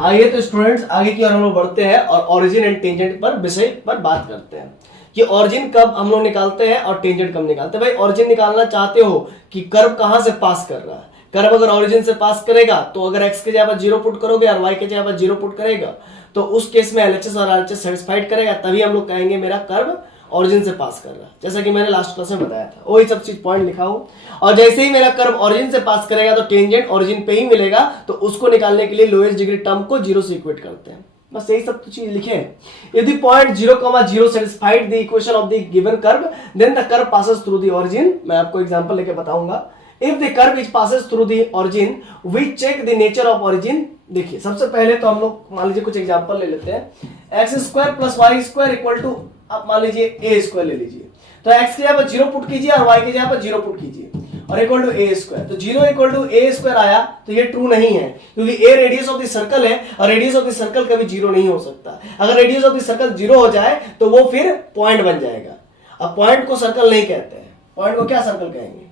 आइए तो स्टूडेंट्स आगे की ओर हम लोग बढ़ते हैं और ऑरिजिन एंड टेंजेंट पर विषय पर बात करते हैं कि ऑरिजिन कब हम लोग निकालते हैं और टेंजेंट कब निकालते हैं। भाई ऑरिजिन निकालना चाहते हो कि कर्व कहां से पास कर रहा है, कर्व अगर ऑरिजिन से पास करेगा तो अगर x के जगह पर 0 पुट करोगे और y के जगह पर 0 पुट करेगा तो उस केस में LHS और RHS सेटिस्फाइड करेगा, तभी हम लोग कहेंगे मेरा कर्व ऑरिजिन से पास कर रहा है, जैसा कि मैंने लास्ट क्लास में बताया था, वही सब चीज पॉइंट लिखा हूं। और जैसे ही मेरा कर्व ऑरिजिन से पास करेगा तो टेंजेंट ऑरिजिन पे ही मिलेगा, तो उसको निकालने के लिए लोएस्ट डिग्री टर्म को 0 से इक्वेट करते हैं। बस यही सब चीज लिखे हैं। यदि point 0,0 satisfied the equation of the given curve then the curve passes through the origin. मैं आपको एग्जांपल लेके बताऊंगा। If the curve is passes through the origin we check the nature of origin. देखिए सबसे पहले तो हम लोग मान लीजिए कुछ एग्जांपल ले लेते हैं। X square plus y square equal to आप मान लीजिए ए स्क्वायर ले लीजिए, तो एक्स के जगह पर 0 पुट कीजिए और वाई के जगह पर 0 पुट कीजिए। और इक्वल टू ए स्क्वायर, तो 0 इक्वल टू ए स्क्वायर आया तो ये ट्रू नहीं है, क्योंकि ए रेडियस ऑफ द सर्कल है और रेडियस ऑफ द सर्कल कभी 0 नहीं हो सकता। अगर रेडियस ऑफ द सर्कल 0 हो जाए तो वो फिर पॉइंट बन जाएगा। अब पॉइंट को सर्कल नहीं कहते हैं, पॉइंट को क्या सर्कल कहेंगे,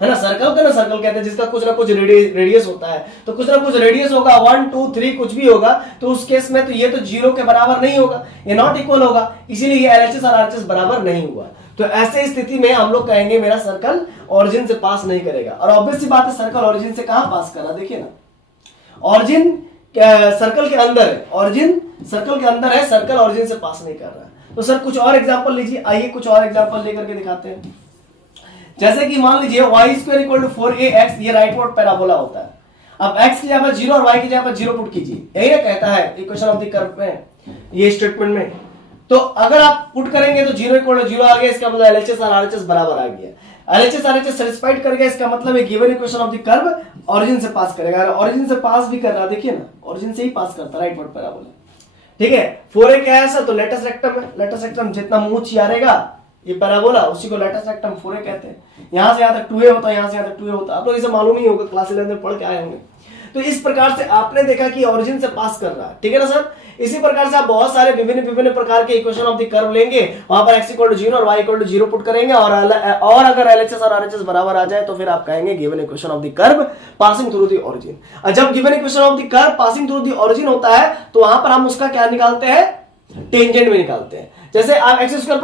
है ना, सर्कल का ना सर्कल कहते हैं जिसका कुछ ना कुछ रेडियस होता है, तो कुछ ना कुछ रेडियस होगा, 1 2 3 कुछ भी होगा, तो उस केस में तो ये तो 0 के बराबर नहीं होगा, ये नॉट इक्वल होगा, इसीलिए ये एलएचएस और आरएचएस बराबर नहीं हुआ। तो ऐसे स्थिति में हम लोग कहेंगे मेरा सर्कल ओरिजिन से पास नहीं करेगा। और ऑब्वियस सी बात है, सर्कल ओरिजिन से कहां पास कर रहा, देखिए ना, ओरिजिन सर्कल के अंदर है, ओरिजिन सर्कल के अंदर है, सर्कल ओरिजिन से पास नहीं कर रहा। तो सर कुछ और एग्जांपल लीजिए, आइए कुछ और एग्जांपल लेकर के दिखाते हैं। जैसे कि मान लीजिए y² = 4ax, ये राइटवर्ड पैराबोला होता है। अब x की जगह पर 0 और y की जगह पर 0 पुट कीजिए, यही ना कहता है इक्वेशन ऑफ द कर्व में, ये स्टेटमेंट में। तो अगर आप पुट करेंगे तो 0 = 0 आ गया, इसका मतलब एलएचएस और आरएचएस बराबर आ गया। एलएचएस आरएचएस सैटिस्फाइड कर गया, इसका मतलब है given equation of the curve origin से पास करेगा। अगर ओरिजिन से पास भी कर रहा, देखिए ना, ओरिजिन से ही पास करता राइटवर्ड पैराबोला, ठीक है। 4a क्या है सर, तो लेटस रेक्टम है, लेटस रेक्टम जितना मुंह चियारेगा ये पैराबोला, उसी को लेटस रेक्टम 4a कहते हैं। यहां से यहां तक 2a होता है, यहां से यहां तक 2a होता है, आप लोग इसे मालूम ही होगा, क्लास 11 में पढ़ के आए होंगे। तो इस प्रकार से आपने देखा कि ओरिजिन से पास कर रहा है, ठीक है ना सर। इसी प्रकार से आप बहुत सारे विभिन्न प्रकार के इक्वेशन ऑफ द कर्व लेंगे, वहां पर x = 0 और y = 0 पुट करेंगे, और अगर LHS और RHS बराबर आ जाए तो फिर आप कहेंगे given equation of the curve passing through the origin. और जब given equation of the curve passing through the origin होता है तो वहां पर हम उसका क्या निकालते हैं, टेंजेंट में निकालते हैं। जैसे आप x² + y²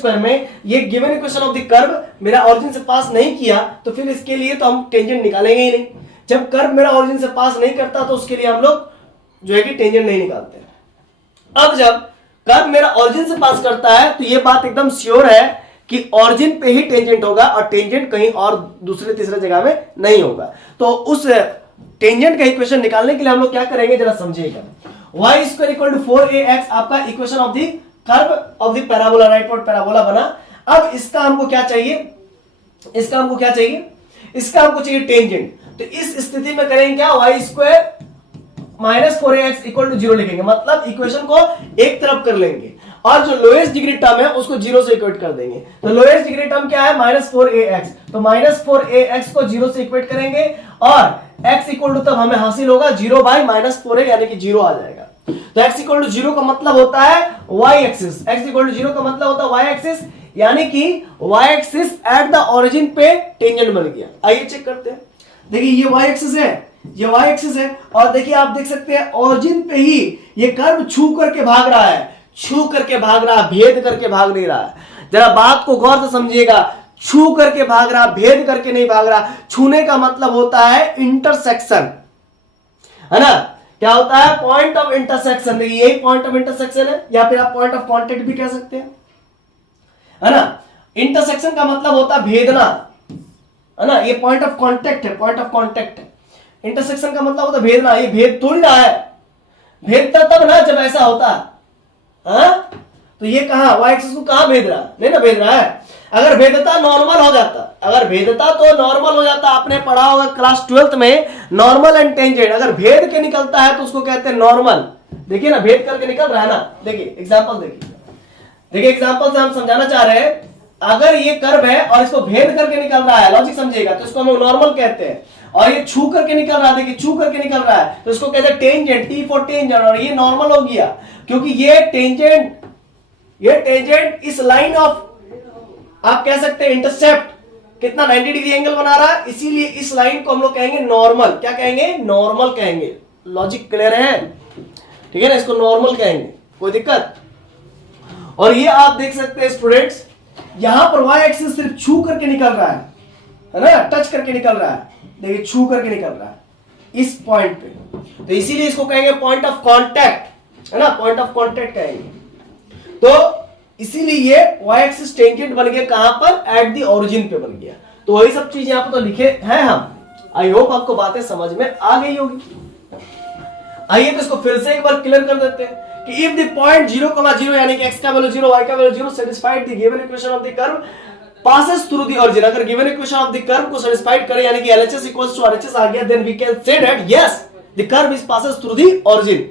= a² में ये given equation of the curve मेरा ओरिजिन से पास नहीं किया, तो फिर इसके लिए तो हम टेंजेंट निकालेंगे ही नहीं। जब कर्व मेरा ओरिजिन से पास नहीं करता तो उसके लिए हम लोग जो है कि टेंजेंट नहीं निकालते। अब जब कर्व मेरा ओरिजिन से पास करता है तो ये बात एकदम श्योर है कि ओरिजिन पे ही टेंजेंट होगा और टेंजेंट कहीं और दूसरे तीसरे जगह में नहीं होगा। तो उस टेंजेंट का इक्वेशन निकालने के लिए हम लोग क्या करेंगे जरा समझिएगा। y² = 4ax आपका equation of the curve of the parabola, rightward parabola बना। अब इसका हमको क्या चाहिए, इसका हमको क्या चाहिए, इसका हमको चाहिए टेंजेंट। तो इस स्थिति में करेंगे क्या, y² - 4ax = 0 लिखेंगे, मतलब इक्वेशन को एक तरफ कर लेंगे और जो लोएस्ट डिग्री टर्म है उसको 0 से इक्वेट कर देंगे। तो लोएस्ट डिग्री टर्म क्या है, -4ax, तो -4ax को 0 से इक्वेट करेंगे और x = तब हमें हासिल होगा 0/-4a, यानी कि 0 आ जाएगा। तो x = 0 का मतलब होता है y एक्सिस, x = 0 का मतलब होता है y एक्सिस, यानी कि y axis at the origin पे टेंजेंट बन गया। आइए चेक करते हैं, देखिए ये y एक्सिस है, ये y एक्सिस है, और देखिए आप देख सकते हैं ओरिजिन पे ही ये कर्व छू करके भाग रहा है, छू करके भाग रहा है, भेद करके भाग नहीं रहा है। जरा बात को गौर से समझिएगा, छू करके भाग रहा, भेद करके नहीं भाग रहा। छूने का मतलब होता है इंटरसेक्शन, है ना, क्या होता है, पॉइंट ऑफ इंटरसेक्शन। देखिए यही पॉइंट ऑफ इंटरसेक्शन है, या फिर आप पॉइंट ऑफ कांटेक्ट भी कह सकते हैं, है ना। इंटरसेक्शन का मतलब होता है भेदना, है ना, ये पॉइंट ऑफ कांटेक्ट है, पॉइंट ऑफ कांटेक्ट है। इंटरसेक्शन का मतलब होता है भेदना, ये भेद थोड़ी रहा है, भेदता तब ना जब ऐसा होता है, हाँ? तो ये कहां y एक्सिस को कहां भेद रहा, नहीं ना भेद रहा है। अगर भेदता नॉर्मल हो जाता, अगर भेदता तो नॉर्मल हो जाता, आपने पढ़ा होगा क्लास 12th में नॉर्मल एंड टेंजेंट। अगर भेद के निकलता है तो उसको कहते हैं नॉर्मल। देखिए ना, भेद करके निकल रहा है ना, देखिए एग्जांपल देखिए, देखिए एग्जांपल से हम समझाना चाह रहे हैं। अगर ये कर्व है और इसको भेद करके निकल रहा है, लॉजिक समझिएगा, तो इसको हम नॉर्मल कहते हैं। और ये छू करके निकल रहा है, देखिए छू करके निकल रहा है, तो इसको कहते हैं टेंजेंट, T फॉर टेंजेंट, और ये नॉर्मल हो गया क्योंकि ये टेंजेंट इस लाइन ऑफ, आप कह सकते हैं इंटरसेप्ट, कितना 90 डिग्री एंगल बना रहा है, इसीलिए इस लाइन को हम लोग कहेंगे नॉर्मल। क्या कहेंगे, नॉर्मल कहेंगे। लॉजिक क्लियर है, ठीक है ना, इसको नॉर्मल कहेंगे, कोई दिक्कत। और ये आप देख सकते हैं स्टूडेंट्स, यहां पर y एक्सिस सिर्फ छू करके निकल रहा है ना, टच करके निकल रहा है, देखिए छू करके निकल रहा है इस पॉइंट पे, तो इसीलिए इसको कहेंगे पॉइंट ऑफ कांटेक्ट, है ना, पॉइंट ऑफ कांटेक्ट कहेंगे। तो इसीलिए ये y एक्सिस टेंजेंट बन गया कहां पर, एट द ओरिजिन पे बन गया। तो वही सब चीज यहां पर तो लिखे हैं हम। आई होप आपको बातें समझ में आ गई होगी। आइए तो इसको फिर से एक बार क्लियर कर देते हैं कि इफ द पॉइंट 0,0 यानी कि x का वैल्यू 0, y का value 0 satisfied the given equation of the curve passes through the origin, अगर given equation of the curve को सैटिस्फाइड करे, यानी कि LHS = RHS आ गया, then we can say that yes the curve is passes through the origin.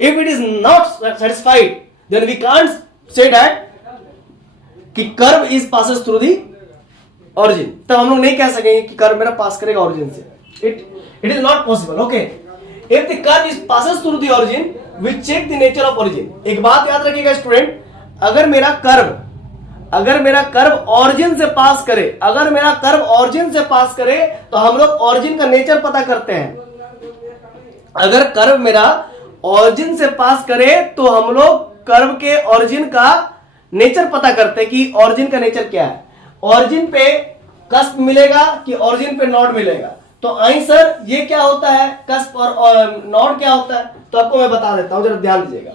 If it is not satisfied, then we can't say that कि curve is passes through the origin, तब हम लोग नहीं कह सकेंगे कि कर्व मेरा पास करेगा ऑरिजिन से। It is not possible. Okay, if the curve is passes through the origin we check the nature of origin. एक बात याद रखिएगा स्टूडेंट, अगर मेरा कर्व ऑरिजिन से पास करे, अगर मेरा कर्व ऑरिजिन से पास करे तो हम लोग ऑरिजिन का नेचर पता करते हैं। अगर कर्व मेरा ऑरिजिन से पास करे तो हम लोग कर्व के ऑरिजिन का नेचर पता करते हैं कि ऑरिजिन का नेचर क्या है। ऑरिजिन पे कस्प मिलेगा कि ऑरिजिन पे नॉड मिलेगा। तो आई सर ये क्या होता है, कस्प और नॉड क्या होता है, तो आपको मैं बता देता हूं, जरा ध्यान दीजिएगा।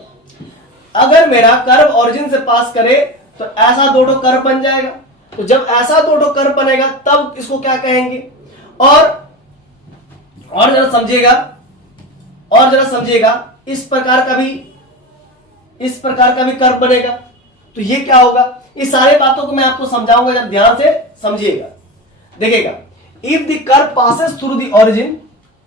अगर मेरा कर्व ऑरिजिन से पास करे तो ऐसा दो कर्व बन जाएगा। तो जब ऐसा दो कर्व बनेगा तब इसको क्या कहेंगे। और जरा समझिएगा, इस प्रकार का भी कर्व बनेगा। तो ये क्या होगा, इस सारे बातों को मैं आपको समझाऊंगा, जब ध्यान से समझिएगा। देखिएगा, if the curve passes through the origin,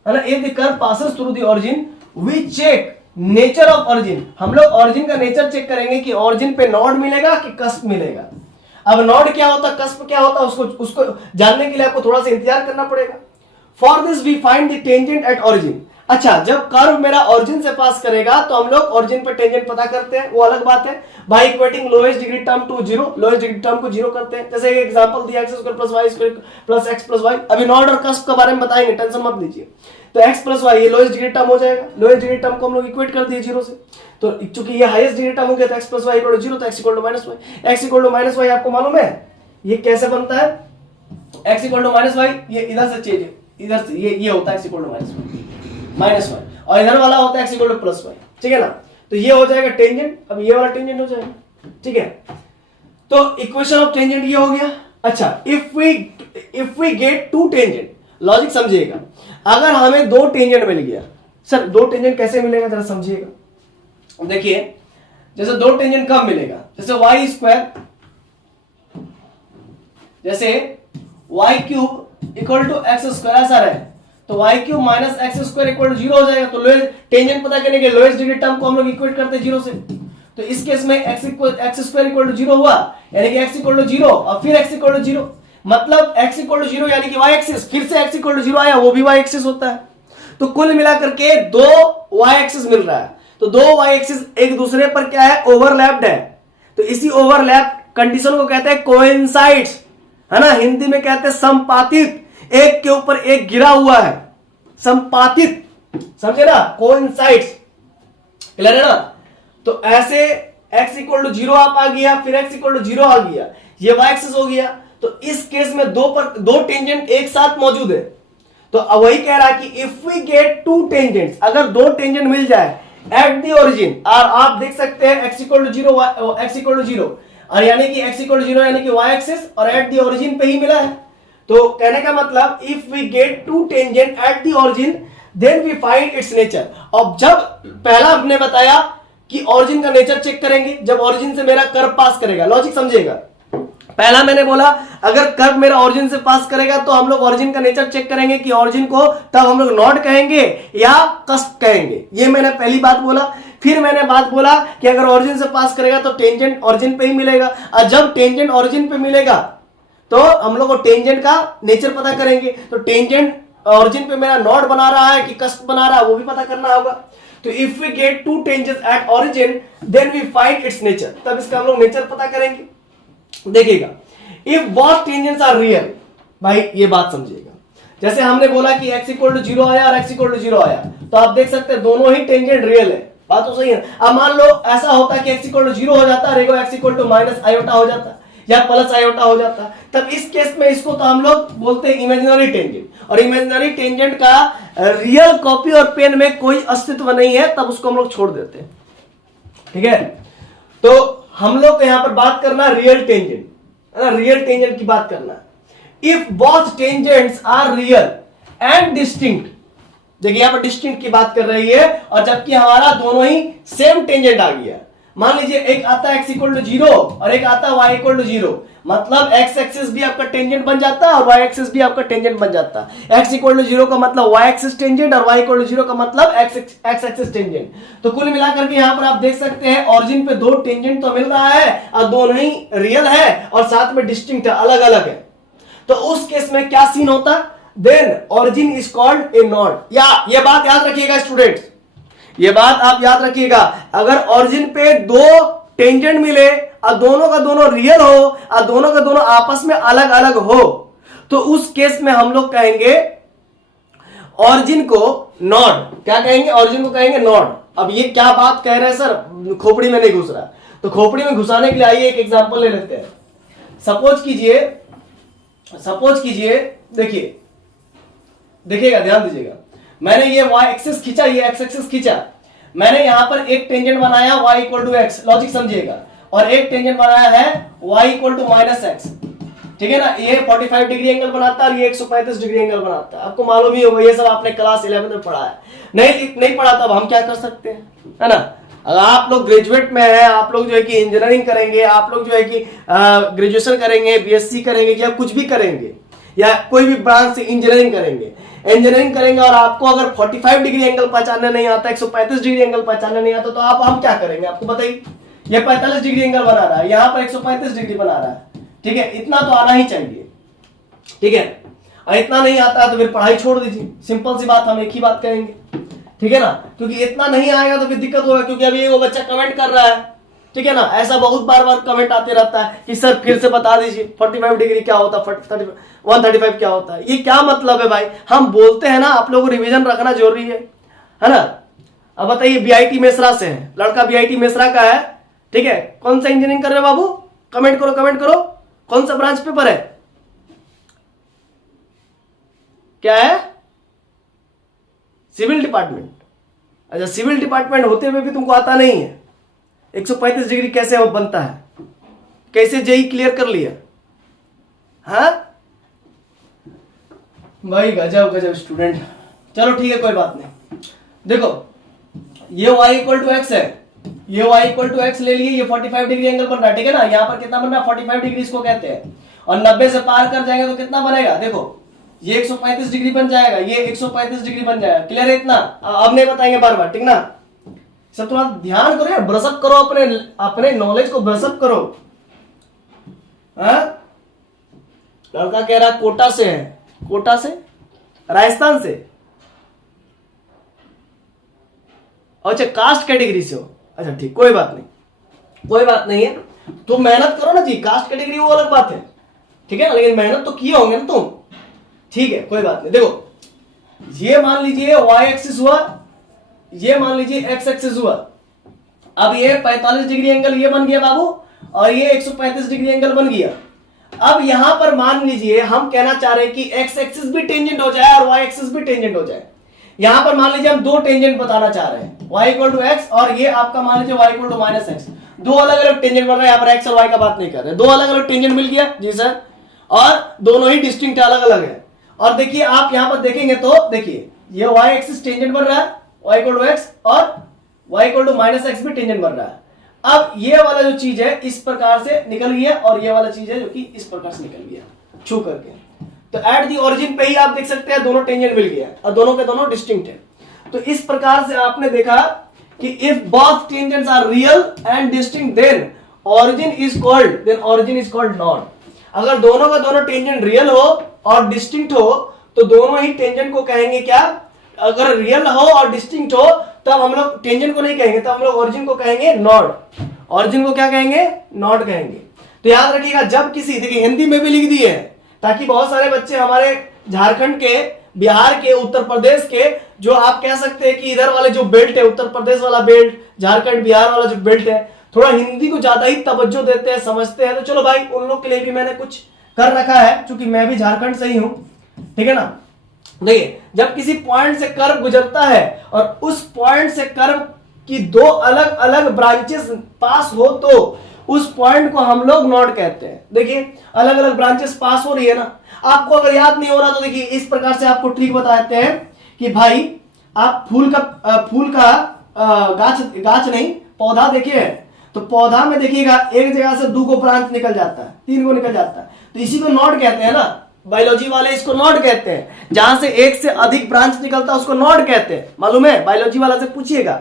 है ना, if the curve passes through the origin we check nature of origin. हम लोग ऑरिजिन का नेचर चेक करेंगे कि ऑरिजिन पे नॉड मिलेगा कि कस्प मिलेगा। अब नॉड क्या होता है, कस्प क्या होता है, उसको जानने के लिए आपको थोड़ा सा इंतजार करना पड़ेगा। For this we find the tangent at origin. अच्छा, जब कर्व मेरा ऑरिजिन से पास करेगा तो हम लोग ऑरिजिन पे टेंजेंट पता करते हैं, वो अलग बात है, by equating lowest degree term to zero. Lowest degree term को जीरो करते हैं। जैसे एक एग्जांपल दिया, x square plus y square plus x plus y। अभी नॉड और कस्प के बारे में बताएंगे, टेंशन मत लीजिए। तो x प्लस y ये लोएस्ट डिग्री टर्म हो जाएगा। लोएस्ट डिग्री टर्म को हम लोग इक्वेट कर दिए जीरो से। तो चूंकि ये हाईएस्ट डिग्री टर्म हो गया तो x plus y equal to zero, तो x equal to minus y। x equal to minus y आपको मालूम है ये कैसे बनता है, x equal to minus y, ये इधर से चेंज, इधर से ये होता है x equal to minus y, और इधर वाला होता है x equal to plus y। ठीक है ना, तो ये हो जाएगा टेंजेंट। अब ये वाला टेंजेंट हो जाएगा। ठीक है, तो इक्वेशन ऑफ टेंजेंट ये हो गया। अच्छा, if we get two tangent, logic समझिएगा, अगर हमें दो टेंजेंट मिल गया, सर दो टेंजेंट कैसे मिलेगा जरा समझिएगा। देखिए, जैसे दो टेंजेंट कब मिलेगा, जैसे y स्क्वायर, जैसे y cube equal to x square ऐसा रहे, तो y cube minus x square equal to zero हो जाएगा। तो लोएस्ट टेंजेंट पता करने के लोएस्ट डिग्री टर्म को हम लोग इक्वेट करते हैं जीरो से। तो इस केस में x square equal to zero हुआ, यानी कि x इक्वल टू जीरो और फिर x इक्वल टू जीरो, मतलब x इक्वल टू जीरो यानी कि y एक्सिस, फिर से x इक्वल टू जीरो आया, वो भी y एक्सिस होता है। तो कुल मिलाकर के दो y एक्सिस मिल रहा है। तो दो y एक्सिस एक दूसरे पर क्या है, ओवरलैप्ड है। तो इसी ओवरलैप कंडीशन को कहते हैं कोइंसाइड्स, है ना, हिंदी में कहते हैं संपातित, एक के ऊपर एक गिरा हुआ है, संपातित, समझे ना, कोइंसाइड्स। क्लियर है ना। तो ऐसे x इक्वल टू जीरो आप आ गया, फिर x इक्वल टू जीरो आ गया, ये y एक्सिस हो गया। तो इस केस में दो टेंजेंट एक साथ मौजूद है। तो अब वही कह रहा है कि if we get two tangents, अगर दो टेंजेंट मिल जाए एट द ओरिजिन, और आप देख सकते हैं x equal to zero, x equal to zero, और यानी कि x इक्वल टू जीरो यानी कि y एक्सिस, और एट द ओरिजिन पे ही मिला है। तो कहने का मतलब if we get two tangent at the origin then we find its nature. अब जब पहला हमने बताया कि ऑरिजिन का नेचर चेक करेंगे जब ऑरिजिन से मेरा कर्व पास करेगा। लॉजिक समझिएगा, पहला मैंने बोला अगर कर्व मेरा ऑरिजिन से पास करेगा तो हम लोग ऑरिजिन का नेचर चेक करेंगे कि ऑरिजिन को तब हम लोग नॉड कहेंगे या कस्प कहेंगे। ये मैंने पहली बात बोला। फिर मैंने बात बोला कि अगर ऑरिजिन से पास करेगा तो टेंजेंट ऑरिजिन पे ही मिलेगा, और जब टेंजेंट ऑरिजिन पे मिलेगा तो हम लोग टेंजेंट का नेचर पता करेंगे। तो टेंजेंट ऑरिजिन पे मेरा नॉड बना रहा है कि कस्प बना रहा है वो भी पता करना होगा। तो if we get two tangents at origin then we find its nature, तब इसका हम लोग नेचर पता करेंगे। देखिएगा, if both tangents are real, भाई ये बात समझिएगा, जैसे हमने बोला कि x इक्वल टू जीरो आया और x इक्वल टू जीरो आया, तो आप देख सकते हैं दोनों ही टेंजेंट रियल है। बात तो सही है। अब मान लो ऐसा होता कि x इक्वल टू जीरो हो जाता और x equal to minus iota हो जाता या प्लस आयोटा हो जाता, तब इस केस में इसको तो हम लोग बोलते हैं इमेजिनरी टेंजेंट, और इमेजिनरी टेंजेंट का रियल कॉपी और पेन में कोई अस्तित्व नहीं है, तब उसको हम लोग छोड़ देते हैं। ठीक है, तो हम लोग को यहां पर बात करना रियल टेंजेंट, रियल टेंजेंट की बात करना। If both tangents are real and distinct, देखिए यहां पर डिस्टिंक्ट की बात कर रही है, और जबकि हमारा दोनों ही सेम टेंजेंट आ गया। मान लीजिए एक आता है x इक्वल टू जीरो और एक आता है y इक्वल टू जीरो, मतलब x एक्सिस भी आपका टेंजेंट बन जाता है और y एक्सिस भी आपका टेंजेंट बन जाता है। x इक्वल टू जीरो का मतलब y एक्सिस टेंजेंट और y इक्वल टू जीरो का मतलब x एक्सिस टेंजेंट। तो कुल मिलाकर के यहाँ पर आप देख सकते हैं ऑरिजिन पे दो टेंजेंट तो मिल रहा है और दोनों ही रियल है और साथ में डिस्टिंक्ट है, अलग अलग है। तो उस केस में क्या सीन होता, then origin is called a node. या ये बात याद रखिएगा स्टूडेंट्स, ये बात आप याद रखिएगा, अगर ऑरिजिन पे दो टेंजेंट मिले और दोनों का दोनों रियल हो और दोनों का दोनों आपस में अलग अलग हो, तो उस केस में हम लोग कहेंगे ऑरिजिन को नॉड। क्या कहेंगे, ऑरिजिन को कहेंगे नॉड। अब ये क्या बात कह रहे हैं सर, खोपड़ी में नहीं घुस रहा, तो खोपड़ी में घुसाने के लिए आइए एक एग्जांपल ले लेते हैं। सपोज कीजिए, देखिए, देखिएगा, ध्यान दीजिएगा, मैंने ये y एक्सिस खींचा, ये x एक्सिस खींचा, मैंने यहां पर एक टेंजेंट बनाया y equal to x, logic समझिएगा, और एक टेंजेंट बनाया है y equal to minus x, ठीक है ना। ये 45 डिग्री एंगल बनाता है और ये 135 डिग्री एंगल बनाता है। आपको मालूम ही होगा, ये सब आपने क्लास 11 में पढ़ा है। नहीं पढ़ा तो अब हम क्या कर सकते हैं, है ना। अगर आप लोग ग्रेजुएट में हैं, आप लोग जो है कि इंजीनियरिंग करेंगे, आप लोग जो है कि ग्रेजुएशन करेंगे, बीएससी करेंगे या कुछ भी करेंगे, या कोई भी ब्रांच से इंजीनियरिंग करेंगे और आपको अगर 45 डिग्री एंगल पहचानना नहीं आता, 135 डिग्री एंगल पहचानना नहीं आता, तो हम क्या करेंगे, आपको बताइए। ये 45 डिग्री एंगल बना रहा है, यहाँ पर 135 डिग्री बना रहा है, ठीक है, इतना तो आना ही चाहिए, ठीक है। और इतना नहीं आता तो फिर पढ़ाई छोड़ दीजिए, सिंपल सी बात, हम एक ही बात करेंगे, ठीक है ना। क्योंकि इतना नहीं आएगा तो फिर दिक्कत होगा, क्योंकि अभी वो बच्चा कमेंट कर रहा है, ठीक है ना। ऐसा बहुत बार कमेंट आते रहता है कि सर फिर से बता दीजिए 45 डिग्री क्या होता है, 135 क्या होता है। ये क्या मतलब है भाई, हम बोलते हैं ना, आप लोगों को रिवीजन रखना जरूरी है ना। अब बताइए, बीआईटी मेसरा से है लड़का, बीआईटी मेसरा का है, ठीक है। कौन सा इंजीनियरिंग कर रहे हो बाबू, कमेंट करो, कौन सा ब्रांच पेपर है, क्या है, सिविल डिपार्टमेंट। अच्छा, सिविल डिपार्टमेंट होते हुए भी तुमको आता नहीं है 135 डिग्री कैसे वो बनता है, कैसे जेई क्लियर कर लिया, हाँ भाई, गजब स्टूडेंट। चलो ठीक है, कोई बात नहीं। देखो, ये y इक्वल टू एक्स है, ये y इक्वल टू एक्स ले लिए, ये 45 डिग्री एंगल बन रहा है, ठीक है ना। यहाँ पर कितना बन रहा है, 45 डिग्री इसको कहते हैं, और 90 से पार कर जाएंगे तो कितना बनेगा, देखो ये 135 डिग्री बन जाएगा, ये 135 डिग्री बन जाएगा। क्लियर है इतना, अब नहीं बताएंगे बार, ठीक ना। सब थोड़ा ध्यान करो यार, ब्रशअप करो, अपने नॉलेज को ब्रशअप करो। लड़का कह रहा कोटा से है, कोटा से, राजस्थान से, अच्छा कास्ट कैटेगरी से हो, अच्छा ठीक, कोई बात नहीं है, तो मेहनत करो ना जी। कास्ट कैटेगरी वो अलग बात है, ठीक है ना, लेकिन मेहनत तो किए होंगे ना तुम, ठीक है, कोई बात नहीं। देखो, ये मान लीजिए y एक्सिस हुआ, ये मान लीजिए x एक्सिस हुआ। अब ये 45 डिग्री एंगल ये बन गया बाबू, और ये 135 डिग्री एंगल बन गया। अब यहां पर मान लीजिए हम कहना चाह रहे हैं कि x एक्सिस भी टेंजेंट हो जाए और y एक्सिस भी टेंजेंट हो जाए। यहां पर मान लीजिए हम दो टेंजेंट बताना चाह रहे हैं, y इक्वल टू एक्स और ये आपका मान लीजिए y equal to minus x. दो अलग अलग टेंजेंट बन रहे हैं, यहाँ पर x और y का बात नहीं कर रहे, दो अलग अलग टेंजेंट मिल गया जी सर, और दोनों ही डिस्टिंक्ट अलग अलग है। और देखिए, आप यहां पर देखेंगे तो देखिए, ये y एक्सिस टेंजेंट बन रहा है, y इक्वल टू एक्स, और y equal to minus x भी टेंजेंट बन रहा है। अब ये वाला जो चीज है इस प्रकार से निकल गया, और ये वाला चीज है जो कि इस प्रकार से निकल गया छू करके। तो एट दी ओरिजिन पे ही आप देख सकते हैं दोनों टेंजेंट मिल गया और दोनों के दोनों डिस्टिंक्ट है। तो इस प्रकार से आपने देखा कि if both tangents are real and distinct, then origin is called node. अगर दोनों का दोनों टेंजेंट रियल हो और डिस्टिंक्ट हो तो दोनों ही टेंजेंट को कहेंगे क्या, अगर रियल हो और डिस्टिंक्ट हो तब हम लोग टेंजेंट को नहीं कहेंगे, तब हम लोग ओरिजिन को कहेंगे नॉड। ओरिजिन को क्या कहेंगे, नॉड कहेंगे। तो याद रखिएगा, जब किसी, देखिए हिंदी में भी लिख दी है ताकि बहुत सारे बच्चे हमारे झारखंड के, बिहार के, उत्तर प्रदेश के, जो आप कह सकते हैं कि इधर वाले जो बेल्ट है, उत्तर प्रदेश वाला बेल्ट, झारखंड बिहार वाला जो बेल्ट है, थोड़ा हिंदी को ज्यादा ही तवज्जो देते हैं, समझते हैं। तो चलो भाई, उन लोग के लिए भी मैंने कुछ कर रखा है, क्योंकि मैं भी झारखंड से ही हूं, ठीक है ना। देखिए, जब किसी पॉइंट से कर्व गुजरता है और उस पॉइंट से कर्व की दो अलग अलग ब्रांचेस पास हो तो उस पॉइंट को हम लोग नॉड कहते हैं। देखिए, अलग अलग ब्रांचेस पास हो रही है ना। आपको अगर याद नहीं हो रहा तो देखिए, इस प्रकार से आपको ट्रिक बताते हैं कि भाई आप फूल का गाछ नहीं, पौधा देखिए, तो पौधा में देखिएगा एक जगह से दो को ब्रांच निकल जाता है, तीन को निकल जाता है, तो इसी को नॉड कहते हैं ना। बायोलॉजी वाले इसको नॉड कहते हैं, जहां से एक से अधिक ब्रांच निकलता है उसको नॉड कहते हैं, मालूम है। बायोलॉजी वाला से पूछिएगा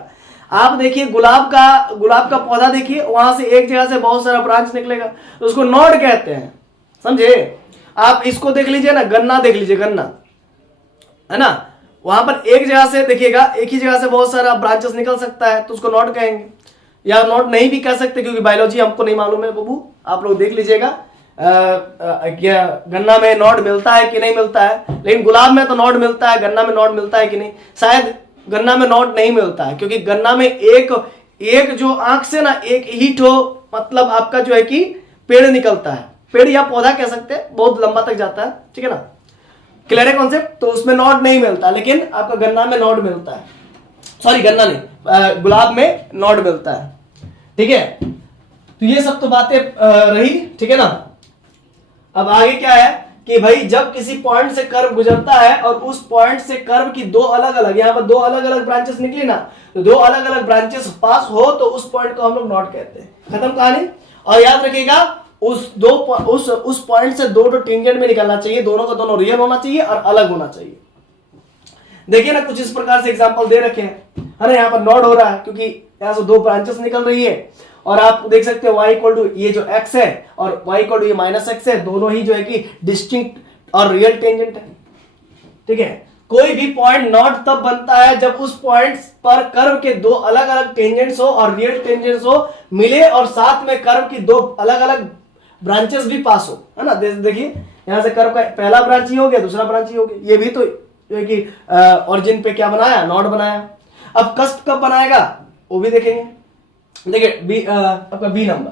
आप, देखिए गुलाब का पौधा देखिए, वहां से एक जगह से बहुत सारा ब्रांच निकलेगा तो उसको नॉड कहते हैं, समझे। आप इसको देख लीजिए ना, गन्ना देख लीजिए, गन्ना है ना, वहां पर एक जगह से देखिएगा, एक ही जगह से बहुत सारा ब्रांचेस निकल सकता है, तो उसको नॉट कहेंगे, या नॉट नहीं भी कह सकते क्योंकि बायोलॉजी हमको नहीं मालूम है बबू, आप लोग देख लीजिएगा क्या गन्ना में नॉट मिलता है कि नहीं मिलता है, लेकिन गुलाब में तो नॉट मिलता है, गन्ना में नॉट मिलता है कि नहीं, शायद गन्ना में नॉट नहीं मिलता है, क्योंकि गन्ना में एक जो आंख से ना एक ही ठो मतलब आपका जो है कि पेड़ निकलता है, पेड़ या पौधा कह सकते हैं, बहुत लंबा तक जाता है, ठीक है ना, क्लियर है कॉन्सेप्ट। तो उसमें नॉट नहीं मिलता, लेकिन आपका गन्ना में नॉट मिलता है, सॉरी गन्ना नहीं, गुलाब में नॉट मिलता है, ठीक है। तो ये सब तो बातें रही, ठीक है ना। अब आगे क्या है कि भाई जब किसी पॉइंट से कर्व गुजरता है और उस पॉइंट से कर्व की दो अलग अलग, यहां पर दो अलग अलग ब्रांचेस निकली ना, तो दो अलग अलग ब्रांचेस पास हो तो उस पॉइंट को हम लोग नॉट कहते हैं, खत्म कहानी। और याद रखिएगा उस पॉइंट से दो टेंजेंट में निकलना चाहिए, दोनों का दोनों रियल होना चाहिए और अलग होना चाहिए। देखिए ना कुछ इस प्रकार से एग्जांपल दे रखे हैं, है ना, यहाँ पर नॉट हो रहा है क्योंकि यहाँ से दो ब्रांचेस निकल रही है, और आप देख सकते हो y इक्वल टू ये जो x है और y इक्वल टू ये माइनस x है, दोनों ही जो है कि डिस्टिंक्ट और रियल टेंजेंट है, ठीक है। कोई भी पॉइंट नॉट तब बनता है जब उस पॉइंट पर कर्व के दो अलग अलग टेंजेंट्स हो और रियल टेंजेंट्स हो मिले, और साथ में कर्व की दो अलग अलग ब्रांचेस भी पास हो, है ना। देखिए यहां से कर्व का पहला ब्रांच ही हो गया, दूसरा ब्रांच ही हो गया, ये भी तो जो है कि ओरिजिन पे क्या बनाया, नॉट बनाया। अब कस्प कब बनाएगा वो भी देखेंगे। देखिए आपका B number,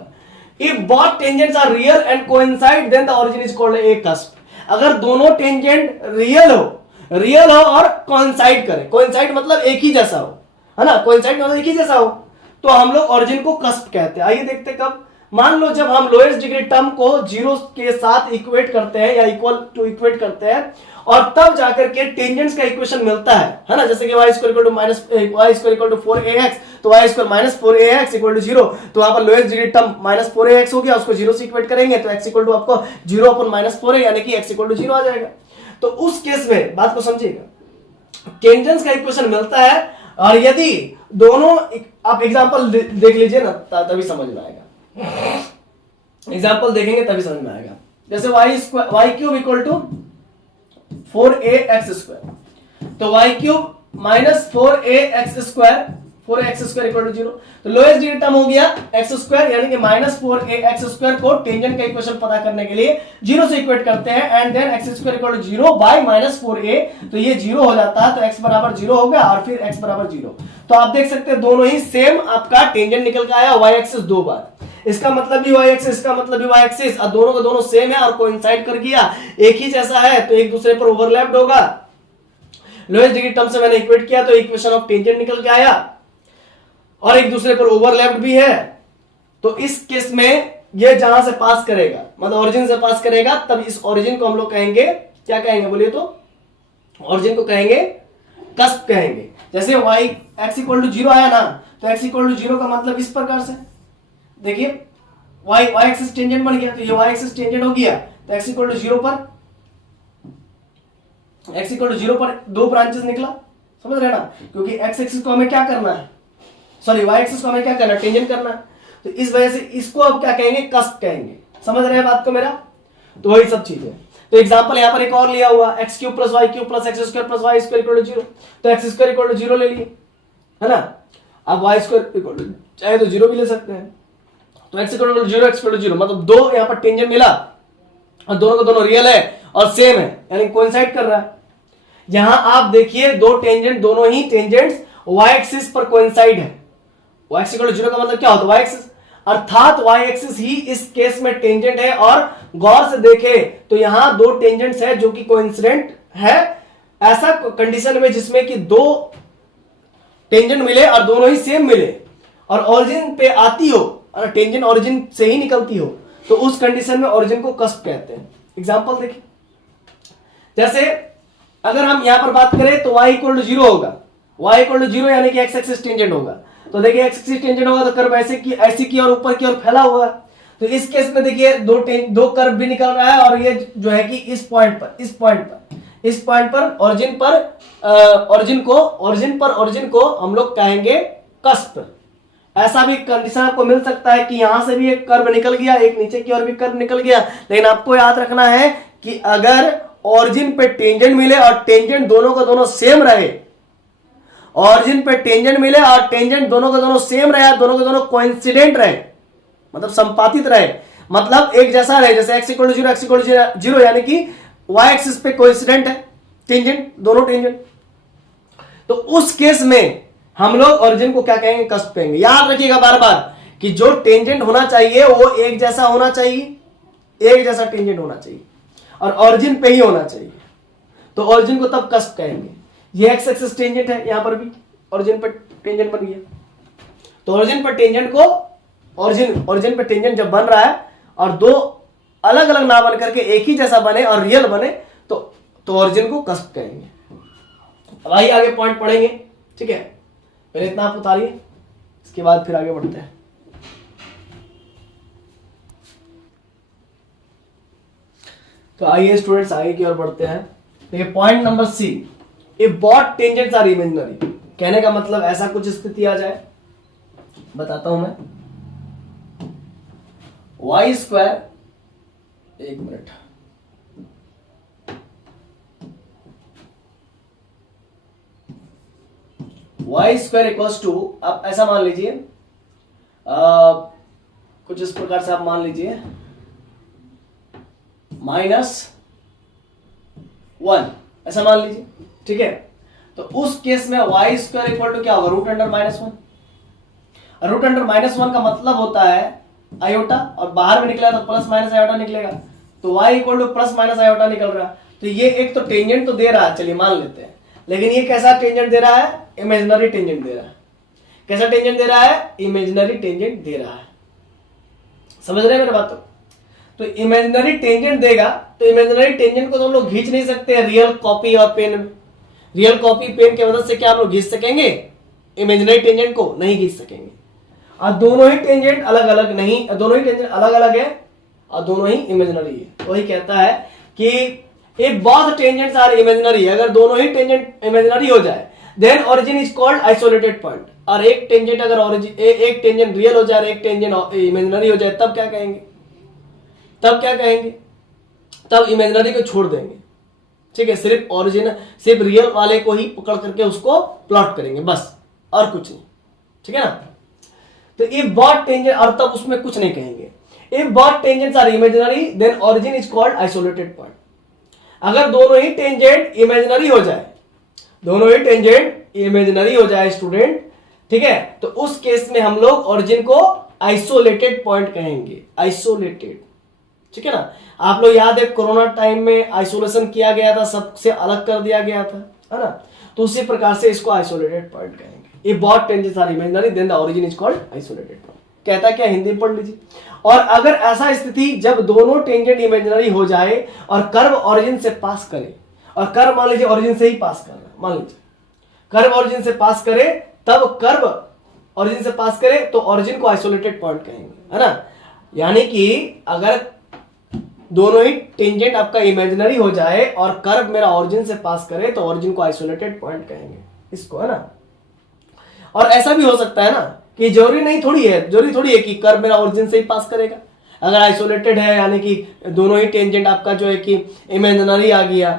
if both tangents are real and coincide then the origin is called a cusp. अगर दोनों टेंजेंट रियल हो और कोइंसाइड करे, कोइंसाइड मतलब एक ही जैसा हो, है ना, कोइंसाइड मतलब एक ही जैसा हो, तो हम लोग ओरिजिन को कस्प कहते हैं। आइए देखते कब। मान लो जब हम लोएस्ट डिग्री टर्म को जीरो के साथ इक्वेट करते हैं या इक्वल टू इक्वेट करते हैं, और तब जाकर के टेंजेंट्स का इक्वेशन मिलता है ना, जैसे कि y square equal to minus y square equal to 4ax, तो y square minus 4ax equal to 0, तो वहां पर lowest degree term minus 4ax हो गया, उसको 0 से इक्वेट करेंगे तो x इक्वल टू आपको 0 अपॉन माइनस 4a यानी कि x इक्वल टू 0 आ जाएगा। तो उस केस में बात को समझिएगा, टेंजेंट्स का इक्वेशन मिलता है, और यदि दोनों, आप एग्जांपल देख लीजिए ना तभी समझ में आएगा, एग्जांपल देखेंगे तभी समझ में आएगा। जैसे y cube equal to 4ax square, तो y cube minus 4ax square, 4x square equal to 0, तो लोएस्ट डिग्री टर्म हो गया x स्क्वायर यानी कि माइनस 4ax स्क्वायर को टेंजेंट का इक्वेशन पता करने के लिए 0 से इक्वेट करते हैं, and then x square equal to 0 by minus 4a, तो ये 0 हो जाता है, तो x बराबर 0 हो गया और फिर x बराबर 0। तो आप देख सकते हैं दोनों ही सेम आपका टेंजेंट निकल के आया, y एक्सिस दो बार, इसका मतलब भी y एक्सिस, इसका मतलब भी y एक्सिस, और दोनों का दोनों सेम है और कोइंसाइड कर गया, एक ही जैसा है, तो एक दूसरे पर ओवरलैप्ड होगा। लोएस्ट डिग्री टर्म से मैंने इक्वेट किया तो इक्वेशन ऑफ टेंजेंट निकल के आया, और एक दूसरे पर ओवरलैप्ड भी है, तो इस केस में ये जहां से पास करेगा मतलब ओरिजिन से पास करेगा, तब इस ओरिजिन को हम लोग कहेंगे, क्या कहेंगे बोलिए तो, ओरिजिन को कहेंगे कस्प कहेंगे। जैसे y x इक्वल टू 0 आया ना, तो x इक्वल टू 0 का मतलब इस प्रकार से देखिए, y एक्सिस टेंजेंट बन गया, तो ये y एक्सिस टेंजेंट हो गया, तो x इक्वल टू 0 पर दो ब्रांचेस निकला, समझ रहे ना, क्योंकि x एक्सिस को हमें क्या करना है, सॉरी y एक्सिस को हमें क्या करना है, टेंजेंट करना है, तो इस वजह से इसको अब क्या कहेंगे, कस्प कहेंगे। समझ रहे हैं बात को मेरा, तो वही सब चीजें। तो एग्जांपल यहाँ पर एक और लिया हुआ, x cube plus y cube plus x square plus y square equal to 0, तो एक्स स्क्वायर इक्वल टू 0 ले लिए, है ना। अब वाई स्क्वायर इक्वल टू चाहे तो 0 भी ले सकते हैं, तो x equal to 0 x equal to 0, मतलब दो यहाँ पर टेंजेंट मिला और दोनों का दोनों रियल है और सेम है, यानी कोइंसाइड कर रहा है। यहां आप देखिए दो टेंजेंट, दोनों ही टेंजेंट्स y एक्सिस पर कोइंसाइड है, y एक्सिस इक्वल टू 0 का मतलब क्या होता है, y एक्सिस, अर्थात y एक्सिस ही इस केस में टेंजेंट है, और गौर से देखे तो यहां दो टेंजेंट्स है जो कि कोइंसिडेंट है, ऐसा कंडीशन में जिसमें कि दो टेंजेंट मिले और दोनों ही सेम मिले और ओरिजिन पे आती हो, और टेंजेंट ओरिजिन से ही निकलती हो, तो उस कंडीशन में ओरिजिन को कस्प कहते हैं। एग्जांपल देखिए, जैसे अगर हम यहां पर बात करें तो y इक्वल टू 0 होगा, y इक्वल टू 0 यानी कि x एक्सिस टेंजेंट होगा, तो देखिए x एक्सिस टेंजेंट होगा तो कर्व ऐसी की और ऊपर की ओर फैला हुआ है, तो इस केस में देखिए दो कर्व भी निकल रहा है, और ये जो है कि इस पॉइंट पर ओरिजिन को हम लोग कहेंगे कस्प। ऐसा भी कंडीशन आपको मिल सकता है कि यहां से भी एक कर्व निकल गया, एक नीचे की ओर भी कर्व निकल गया, लेकिन आपको याद रखना है कि अगर ऑरिजिन पे टेंजेंट मिले और टेंजेंट दोनों का दोनों सेम रहे, ऑरिजिन पे टेंजेंट मिले और टेंजेंट दोनों का दोनों सेम रहे, दोनों का दोनों कोइंसिडेंट रहे, मतलब संपातित रहे, मतलब एक जैसा रहे, जैसे x equal to zero, x equal to zero, यानी कि y एक्सिस पे कोइंसिडेंट है टेंजेंट, दोनों टेंजेंट, तो उस केस में हम लोग ओरिजिन को क्या कहेंगे, कस्प कहेंगे। याद रखिएगा बार बार कि जो टेंजेंट होना चाहिए वो एक जैसा होना चाहिए, एक जैसा टेंजेंट होना चाहिए और ओरिजिन पे ही होना चाहिए, तो ओरिजिन को तब कस्प कहेंगे। ये एक्स एक्सिस टेंजेंट है, यहां पर भी ओरिजिन पर टेंजेंट बन गया, तो ओरिजिन पर टेंजेंट को ओरिजिन पर टेंजेंट जब बन रहा है और दो अलग अलग ना बन करके एक ही जैसा बने और रियल बने तो ओरिजिन को कस्प कहेंगे। अब आइए आगे पॉइंट पढ़ेंगे, ठीक है, पहले इतना आप उतारिए, इसके बाद फिर आगे बढ़ते हैं। तो आइए स्टूडेंट्स आगे की ओर बढ़ते हैं। देखिए point number C, if both tangents are imaginary, कहने का मतलब ऐसा कुछ स्थिति आ जाए, बताता हूं मैं, वाई स्क्वायर, एक minute, y square equals to, आप ऐसा मान लीजिए, कुछ इस प्रकार से आप मान लीजिए -1, ऐसा मान लीजिए, ठीक है। तो उस केस में वाई स्क्वायर इक्वल टू क्या होगा, रूट अंडर -1। रूट अंडर -1 का मतलब होता है आयोटा, और बाहर में निकला तो प्लस माइनस आयोटा निकलेगा, तो y equal to plus minus iota निकल रहा है। तो ये एक तो टेंजेंट तो दे रहा है, चलिए मान लेते हैं, लेकिन ये कैसा टेंजेंट दे रहा है, इमेजिनरी टेंजेंट दे रहा है। कैसा टेंजेंट दे रहा है, इमेजिनरी टेंजेंट दे रहा है, समझ रहे हैं मेरे बात? तो इमेजिनरी टेंजेंट देगा, तो इमेजिनरी टेंजेंट को तो हम लोग खींच नहीं सकते रियल कॉपी और पेन में। रियल कॉपी पेन की मदद से क्या हम लोग खींच सकेंगे, इमेजिनरी टेंजेंट को नहीं खींच सकेंगे। और दोनों ही टेंजेंट अलग अलग नहीं, दोनों ही टेंजेंट अलग अलग है और दोनों ही इमेजिनरी है। वही कहता है कि if both tangents are imaginary, अगर दोनों ही टेंजेंट इमेजिनरी हो जाए, then origin is called isolated point. और एक टेंजेंट अगर ओरिजिन, एक टेंजेंट रियल हो जाए और एक टेंजेंट इमेजिनरी हो जाए, तब क्या कहेंगे, तब क्या कहेंगे, तब इमेजिनरी को छोड़ देंगे, ठीक है, सिर्फ ओरिजिन, सिर्फ रियल वाले को ही पकड़ करके उसको प्लॉट करेंगे, बस, और कुछ नहीं, ठीक है ना। तो इफ बोथ टेंजेंट, और तब उसमें कुछ नहीं कहेंगे। If both tangents are imaginary then origin is called isolated point. अगर दोनों ही टेंजेंट इमेजिनरी हो जाए, दोनों ही टेंजेंट इमेजिनरी हो जाए स्टूडेंट, ठीक है, तो उस केस में हम लोग ओरिजिन को आइसोलेटेड पॉइंट कहेंगे, आइसोलेटेड, ठीक है ना। आप लोग याद है कोरोना टाइम में आइसोलेशन किया गया था, सबसे अलग कर दिया गया था, है ना, तो उसी प्रकार से इसको आइसोलेटेड पॉइंट कहेंगे। If both tangents are imaginary, then the origin is called isolated point. कहता क्या, हिंदी में पढ़ लीजिए। और अगर ऐसा स्थिति जब दोनों टेंजेंट इमेजिनरी हो जाए और कर्व ओरिजिन से पास करे, और कर्व मान लीजिए ओरिजिन से ही पास कर रहा है, मान लीजिए कर्व ओरिजिन से पास करे, तब कर्व ओरिजिन से पास करे तो ओरिजिन को आइसोलेटेड पॉइंट कहेंगे, है ना। यानी कि अगर दोनों ही टेंजेंट आपका इमेजिनरी हो जाए और कर्व मेरा ओरिजिन से पास करे तो ओरिजिन को आइसोलेटेड पॉइंट कहेंगे इसको, है ना। और ऐसा भी हो सकता है ना कि जरूरी थोड़ी है कि कर्व मेरा ओरिजिन से ही पास करेगा। अगर आइसोलेटेड है यानी कि दोनों ही टेंजेंट आपका जो है कि इमेजिनरी आ गया,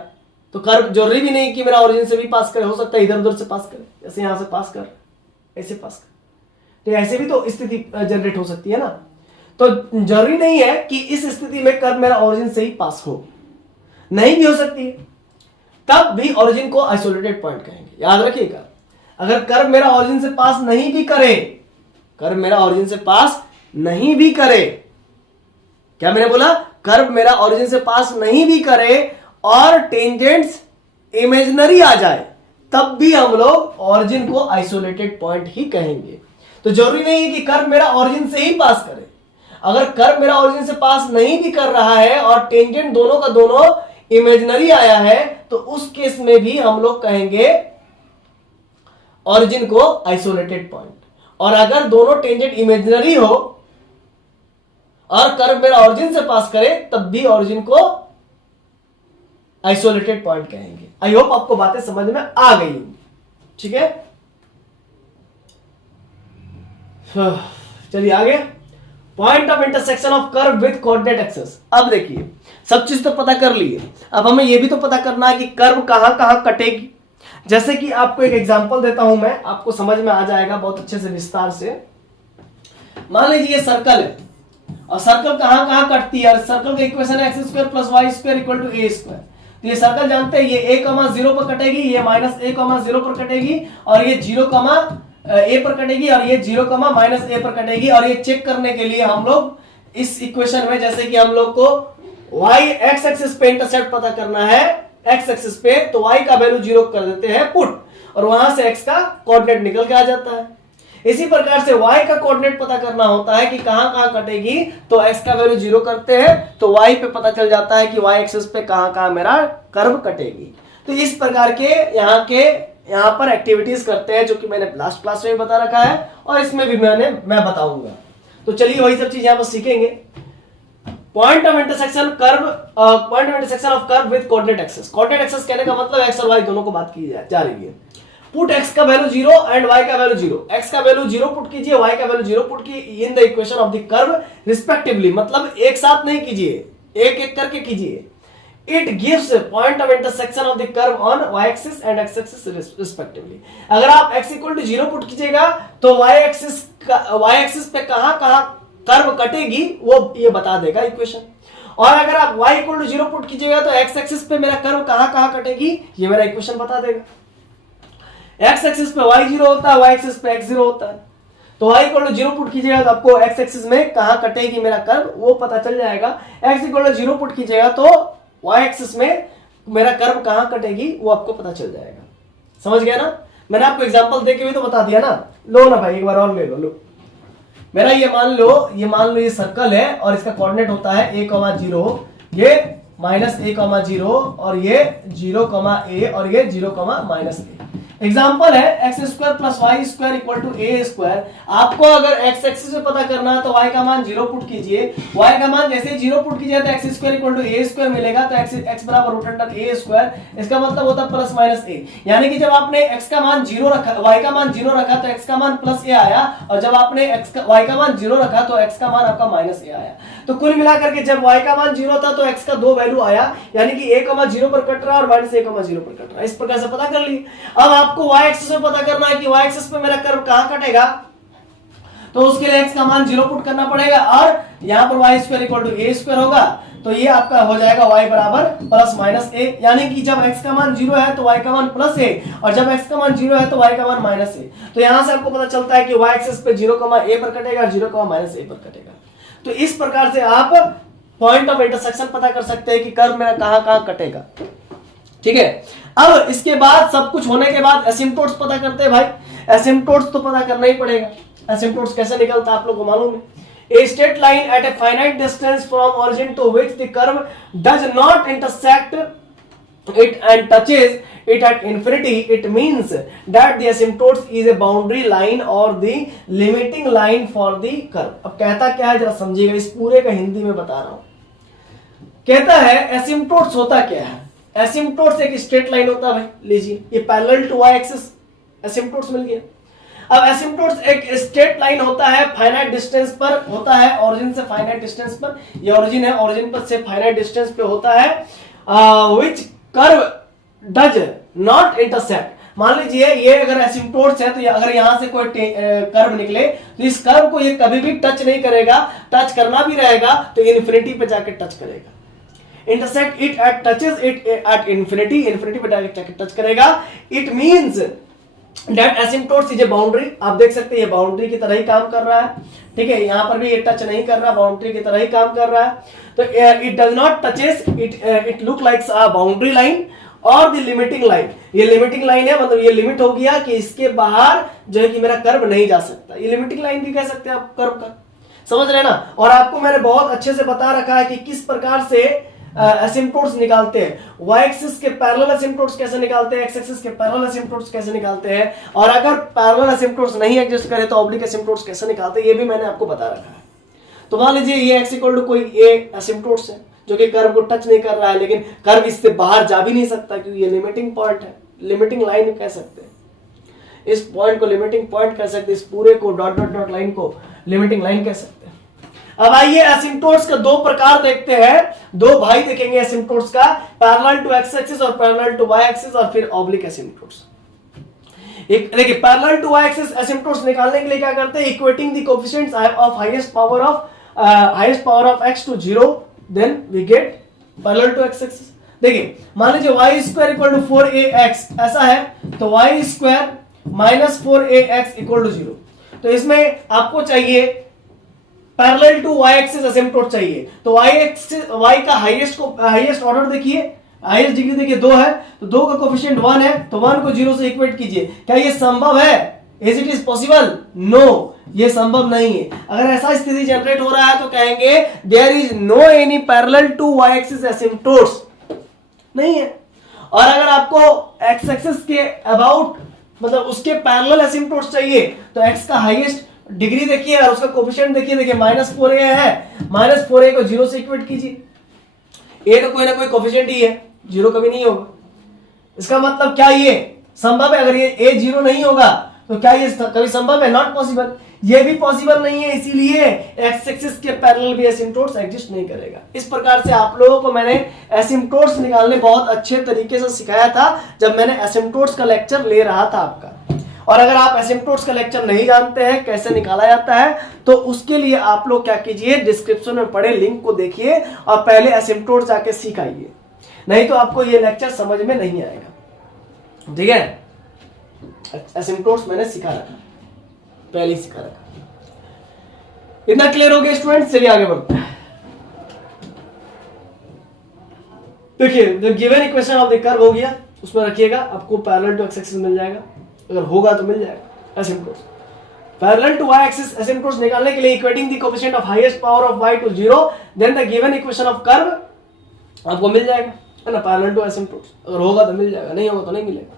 तो कर्व जरूरी भी नहीं कि मेरा ओरिजिन से भी पास करे, हो सकता है इधर उधर से पास करे, जैसे यहां से पास कर, ऐसे पास कर, तो ऐसे भी तो स्थिति जनरेट हो सकती है ना। तो जरूरी नहीं है कि इस स्थिति में कर्व मेरा ओरिजिन से ही पास हो, नहीं भी हो सकती है, तब भी ओरिजिन को आइसोलेटेड पॉइंट कहेंगे। याद रखिएगा, अगर कर्व मेरा ओरिजिन से पास नहीं भी करे, कर्व मेरा ओरिजिन से पास नहीं भी करे, क्या मैंने बोला, कर्व मेरा ओरिजिन से पास नहीं भी करे और टेंजेंट्स इमेजिनरी आ जाए, तब भी हम लोग ओरिजिन को आइसोलेटेड पॉइंट ही कहेंगे। तो जरूरी नहीं है कि कर्व मेरा ओरिजिन से ही पास करे। अगर कर्व मेरा ओरिजिन से पास नहीं भी कर रहा है और टेंजेंट दोनों का दोनों इमेजिनरी आया है, तो उस केस में भी हम लोग कहेंगे ओरिजिन को आइसोलेटेड पॉइंट। और अगर दोनों टेंजेंट इमेजिनरी हो और कर्व मेरा ओरिजिन से पास करे, तब भी ओरिजिन को आइसोलेटेड पॉइंट कहेंगे। आई होप आपको बातें समझ में आ गई, ठीक है। चलिए आगे, point of intersection of curve with coordinate axes. अब देखिए सब चीज तो पता कर लिए, अब हमें यह भी तो पता करना है कि कर्व कहां कहां कटेगी। जैसे कि आपको एक एग्जांपल देता हूं मैं, आपको समझ में आ जाएगा बहुत अच्छे से विस्तार से। मान लीजिए ये सर्कल है और सर्कल कहां कहां कटती है, सर्कल का इक्वेशन है x square plus y square equal to a square. तो ये सर्कल जानते हैं ये a,0 पर कटेगी, ये -a,0 पर कटेगी, और ये 0, a पर कटेगी, और ये 0, -a पर कटेगी। और ये चेक करने के लिए हम लोग इस इक्वेशन में, जैसे कि हम लोग को y x एक्सिस पे इंटरसेप्ट पता करना है x एक्सिस पे, तो y का वैल्यू 0 कर देते हैं पुट, और वहां से x का कोऑर्डिनेट निकल के आ जाता है। इसी प्रकार से y का कोऑर्डिनेट पता करना होता है कि कहां कहां कटेगी, तो x का वैल्यू 0 करते हैं, तो y पे पता चल जाता है कि y एक्सिस पे कहां कहां मेरा कर्व कटेगी। तो इस प्रकार के यहाँ पर एक्टिविटीज करते हैं, जो कि मैंने लास्ट क्लास में बता रखा है, और इसमें भी मैं बताऊंगा। तो चलिए वही सब चीज यहाँ पर सीखेंगे। Point of intersection of curve with coordinate axes. Coordinate axes कहने का मतलब एक्स और वाई दोनों को बात की जा रही है। पुट x का वैल्यू 0 एंड y का वैल्यू 0। x का वैल्यू 0 पुट कीजिए, y का वैल्यू 0 पुट कीजिए इन the equation of the curve respectively, मतलब एक साथ नहीं कीजिए, एक एक करके कीजिए। It gives point of intersection of the curve on y-axis and x-axis respectively। अगर आप x equal to 0 पुट कीजिएगा तो y-axis पे कहां कहां कर्व कटेगी वो ये बता देगा इक्वेशन, और अगर आप y equal to 0 पुट कीजिएगा तो x-axis पे मेरा कर्व कहां कहां कटेगी ये मेरा इक्वेशन बता देगा। x-axis पे y 0 होता है, y-axis पे x 0 होता है, तो y equal to 0 पुट कीजिएगा तो आपको x-axis में कहां कटेगी मेरा कर्व वो पता चल जाएगा। x equal to 0 पुट कीजिएगा तो y एक्सिस में मेरा कर्व कहां कटेगी वो आपको पता चल जाएगा। समझ गया ना? मैंने आपको एग्जांपल देके भी तो बता दिया ना। लो ना भाई, एक बार और ले लो। मेरा ये मान लो ये सर्कल है और इसका कोऑर्डिनेट होता है a,0, ये -a,0, और ये 0, a, और ये 0, -a। एग्जाम्पल है x square plus y square equal to a square. आपको अगर x एक्सिस में पता करना है तो y का मान 0 पुट कीजिए, y का मान जैसे 0 पुट कीजिए तो x square equal to a square मिलेगा, तो x बराबर रूट अंडर ए स्क्वायर। इसका मतलब होता है प्लस माइनस ए, यानी कि जब आपने x का मान 0 रखा, y का मान 0 रखा तो x का मान प्लस ए आया, और जब आपने y का मान 0 रखा तो x का मान आपका माइनस ए आया। तो कुल मिलाकर के जब y का मान 0 था तो x का 2 वैल्यू आया, यानी कि a,0 पर कट रहा है और -a,0 पर कट रहा है। इस प्रकार से पता कर ली। अब आपको y एक्सिस में पता करना है कि y एक्सिस पे मेरा कर्व कहां कटेगा, तो उसके लिए x का मान 0 पुट करना पड़ेगा, और यहां पर y square equal to a square होगा, तो ये आपका हो जाएगा y बराबर प्लस माइनस ए, यानी कि जब x का मान 0 है तो y का मान प्लस ए, और जब x का मान 0 है तो y का मान माइनस ए। तो यहां से आपको पता चलता है कि y एक्सिस पे 0, a पर कटेगा और 0, -a पर कटेगा। तो इस प्रकार से आप पॉइंट ऑफ इंटरसेक्शन पता कर सकते हैं कि कर्व मेरा कहां कहां कटेगा। ठीक है, अब इसके बाद सब कुछ होने के बाद एसिम्पटोट्स पता करते हैं भाई। एसिम्पटोट्स तो पता करना ही पड़ेगा। एसिम्पटोट्स कैसे निकलता है आप लोग को मालूम है। A straight line at a finite distance from origin to which the curve does not intersect it and touches it at infinity, it means that the asymptotes is a boundary line or the limiting line for the curve। अब कहता क्या है जरा समझिएगा, इस पूरे का हिंदी में बता रहा हूं। कहता है एसिम्पटोट्स होता क्या है। एसिम्पटोट्स एक स्ट्रेट लाइन होता है भाई, लीजिए ये पैरेलल टू y एक्सिस, एसिम्पटोट्स मिल गया। अब एसिम्पटोट्स एक स्ट्रेट लाइन होता है, फाइनाइट डिस्टेंस पर होता है, ओरिजिन से फाइनाइट डिस्टेंस पर, ये ओरिजिन है, ओरिजिन पर से फाइनाइट डिस्टेंस पे होता है, which curve does not intersect. मान लीजिए ये अगर एसिम्पटोट्स है तो अगर यहां से कोई कर्व निकले तो इस कर्व को ये कभी भी टच नहीं करेगा, टच करना भी रहेगा तो इन्फिनिटी पे जाके टच करेगा। Intersect it at touches it at infinity, infinity पे जाके टच करेगा। It means that asymptotes is a boundary. आप देख सकते हैं ये बाउंड्री की तरह ही काम कर रहा है। ठीक है, यहां पर भी ये टच नहीं कर रहा, बाउंड्री की तरह ही काम कर रहा है। तो it does not touches it look likes a boundary line और द लिमिटिंग लाइन। ये लिमिटिंग लाइन है, मतलब ये लिमिट हो गया कि इसके बाहर जो है कि मेरा कर्व नहीं जा सकता। ये लिमिटिंग लाइन भी कह सकते हैं आप कर्व का, समझ रहे ना। और आपको मैंने बहुत अच्छे से बता रखा है कि किस प्रकार से एसिम्पटोट्स निकालते हैं। y एक्सिस के पैरेलल एसिम्पटोट्स कैसे निकालते हैं, x एक्सिस के पैरेलल एसिम्पटोट्स कैसे निकालते हैं, और अगर पैरेलल एसिम्पटोट्स नहीं एग्जिस्ट करे तो ऑब्लिक एसिम्पटोट्स कैसे निकालते हैं, ये भी मैंने आपको बता रखा है। तो मान लीजिए ये x इक्वल टू कोई a एसिम्पटोट्स है जो कि कर्व को टच नहीं कर रहा है, लेकिन कर्व इससे बाहर जा भी नहीं सकता क्योंकि ये लिमिटिंग पॉइंट है, लिमिटिंग लाइन कह सकते हैं। इस पॉइंट को लिमिटिंग पॉइंट कह सकते हैं, इस पूरे co dot dot dot line को लिमिटिंग लाइन कह सकते हैं। अब आइए एसिम्प्टोट्स का दो प्रकार देखते हैं, दो भाई देखेंगे एसिम्प्टोट्स का, पैरेलल टू एक्स एक्सिस और पैरेलल टू वाई एक्सिस और फिर ऑब्लिक एसिम्प्टोट्स। एक देखिए parallel to y axis asymptotes निकालने के लिए क्या करते हैं, equating the coefficients of highest power of x to 0, then we get parallel to x axis. देखिए मान लीजिए y square equal to 4ax ऐसा है, तो y square minus 4ax equal to 0। तो इसमें आपको चाहिए parallel to y axis asymptote चाहिए, तो y का हाईएस्ट ऑर्डर देखिए, हाईएस्ट डिग्री देखिए 2 है, तो 2 का कोएफिशिएंट 1 है, तो 1 को 0 से इक्वेट कीजिए। क्या ये संभव है? Is it is possible? No, ये संभव नहीं है। अगर ऐसा स्थिति जनरेट हो रहा है तो कहेंगे there is no any parallel to y axis asymptotes, नहीं है। और अगर आपको x एक्सिस के अबाउट मतलब उसके पैरेलल एसिम्प्टोट्स चाहिए, तो x का हाईएस्ट डिग्री देखिए और उसका कोएफिशिएंट देखिए -4a है, -4a को 0 से इक्वेट कीजिए। a तो कोई ना कोई कोएफिशिएंट ही है, 0 कभी नहीं होगा। इसका मतलब क्या ये संभव है? अगर ये a 0 नहीं होगा तो क्या ये कभी संभव है? नॉट पॉसिबल, ये भी पॉसिबल नहीं है, इसीलिए एक्स एक्सिस के पैरेलल भी एसिम्प्टोट्स एग्जिस्ट नहीं करेगा। इस प्रकार से आप लोगों को मैंने एसिम्प्टोट्स निकालने बहुत अच्छे तरीके से सिखाया था जब मैंने एसिम्प्टोट्स का लेक्चर ले रहा था आपका। और अगर आप एसिम्प्टोट्स का लेक्चर नहीं जानते हैं कैसे निकाला जाता है, तो उसके लिए आप लोग क्या कीजिए, डिस्क्रिप्शन में पड़े लिंक को देखिए और पहले एसिम्प्टोट्स जाके सीख आइए, नहीं तो आपको ये लेक्चर समझ में नहीं आएगा। ठीक है, एसिम्प्टोट्स मैंने सिखा रखा, पहले सिखा रखा। इतना क्लियर हो गया स्टूडेंट्स? चलिए आगे बढ़ते हैं। देखिए the given equation of the curve हो गया, उसमें रखिएगा, आपको पैरेलल टू एक्स एक्सिस मिल जाएगा, अगर होगा तो मिल जाएगा asymptotes. Parallel to y axis asymptotes निकालने के लिए equating the coefficient of highest power of y to 0, then the given equation of curve आपको मिल जाएगा, है ना, पैरेलल टू एसिम्प्टोट्स। अगर होगा तो मिल जाएगा, नहीं होगा तो नहीं मिलेगा।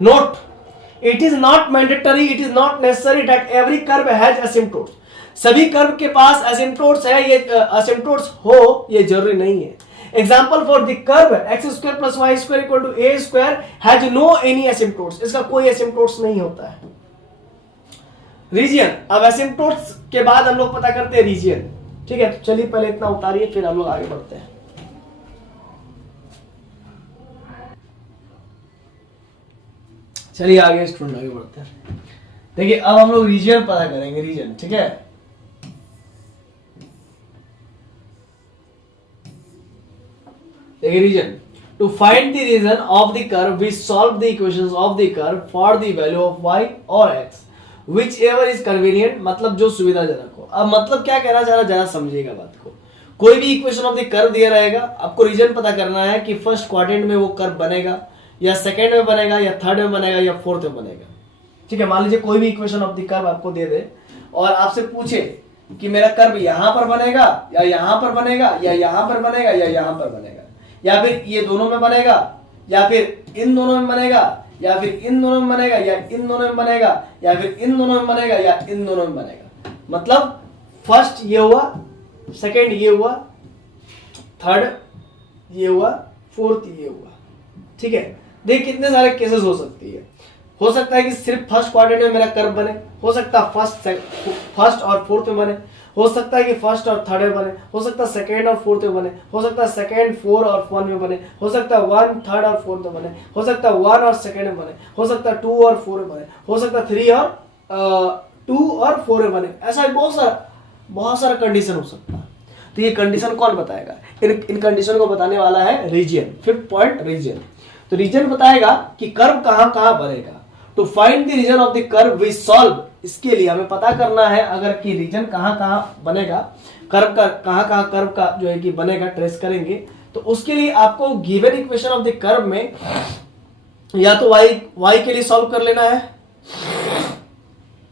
Note, it is not mandatory, it is not necessary that every curve has asymptotes. सभी कर्व के पास एसिम्प्टोट्स है, ये एसिम्प्टोट्स हो ये जरूरी नहीं है। Example for the curve x square plus y square equal to a square has no any asymptotes, इसका कोई एसिम्प्टोट्स नहीं होता है। रीजियन, अब एसिम्प्टोट्स के बाद हम लोग पता करते हैं रीजियन। ठीक है, तो चलिए पहले इतना उतारिए फिर हम लोग आगे बढ़ते हैं। चलिए आगे स्टूडेंट आगे बढ़ते हैं। देखिए अब हम लोग रीजन पता करेंगे, रीजन। ठीक है, देखिए region, to find the region of the curve we solve the equations of the curve for the value of y और x whichever is convenient, मतलब जो सुविधाजनक हो। अब मतलब क्या कहना चाह रहा है, जरा समझिएगा बात को। कोई भी इक्वेशन ऑफ द कर्व दिया रहेगा, आपको रीजन पता करना है कि फर्स्ट क्वाड्रेंट में वो कर्व बनेगा या सेकेंड में बनेगा या थर्ड में बनेगा या फोर्थ में बनेगा। ठीक है, मान लीजिए कोई भी इक्वेशन ऑफ द कर्व आपको दे दे और आपसे पूछे कि मेरा कर्व यहां पर बनेगा या यहां पर बनेगा या यहां पर बनेगा या यहां पर बनेगा, या फिर ये दोनों में बनेगा या फिर इन दोनों में बनेगा या फिर इन दोनों में बनेगा या इन दोनों में बनेगा या फिर इन दोनों में बनेगा या इन दोनों में बनेगा। मतलब फर्स्ट ये हुआ, सेकेंड ये हुआ, थर्ड ये हुआ, फोर्थ ये हुआ। ठीक है, देख कितने सारे केसेस हो सकती है। हो सकता है कि सिर्फ फर्स्ट क्वाड्रेंट में मेरा कर्व बने, हो सकता है फर्स्ट और फोर्थ में बने, हो सकता है कि फर्स्ट और थर्ड में बने, हो सकता है सेकेंड और फोर्थ में बने, हो सकता है सेकेंड 4 और 1 में बने, हो सकता है 1 3rd और 4th में बने, हो सकता है 1 और सेकेंड में बने, हो सकता है 2 और 4 में बने, हो सकता है 3 और 2 और 4 में बने। ऐसा बहुत सारा कंडीशन हो सकता है। तो ये कंडीशन कौन बताएगा? इन कंडीशन को बताने वाला है रीजन। 5th point region. तो रीजन बताएगा कि कर्व कहां कहां बनेगा। To find the region of the curve we solve, इसके लिए हमें पता करना है अगर कि रीजन कहां कहां बनेगा, कर्व का कहां कर्व का जो है कि बनेगा, ट्रेस करेंगे। तो उसके लिए आपको given equation of the curve में या तो y के लिए सॉल्व कर लेना है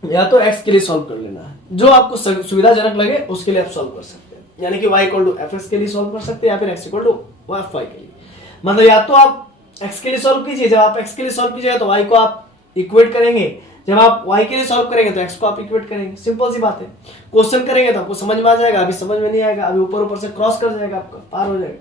या तो x के लिए सॉल्व कर लेना है। जो आपको सुविधाजनक लगे उसके लिए आप सॉल्व कर सकते हैं। यानी कि y इक्वल टू fx के लिए सॉल्व कर सकते हैं या फिर x इक्वल टू fy के लिए। मतलब या तो आप x के लिए सॉल्व कीजिए, जब आप x के लिए सॉल्व कीजिएगा तो y को आप इक्वेट करेंगे, जब आप y के लिए सॉल्व करेंगे तो x को आप इक्वेट करेंगे। सिंपल सी बात है। क्वेश्चन करेंगे तो आपको समझ में आ जाएगा, अभी समझ में नहीं आएगा, अभी ऊपर से क्रॉस कर जाएगा, आपका पार हो जाएगा।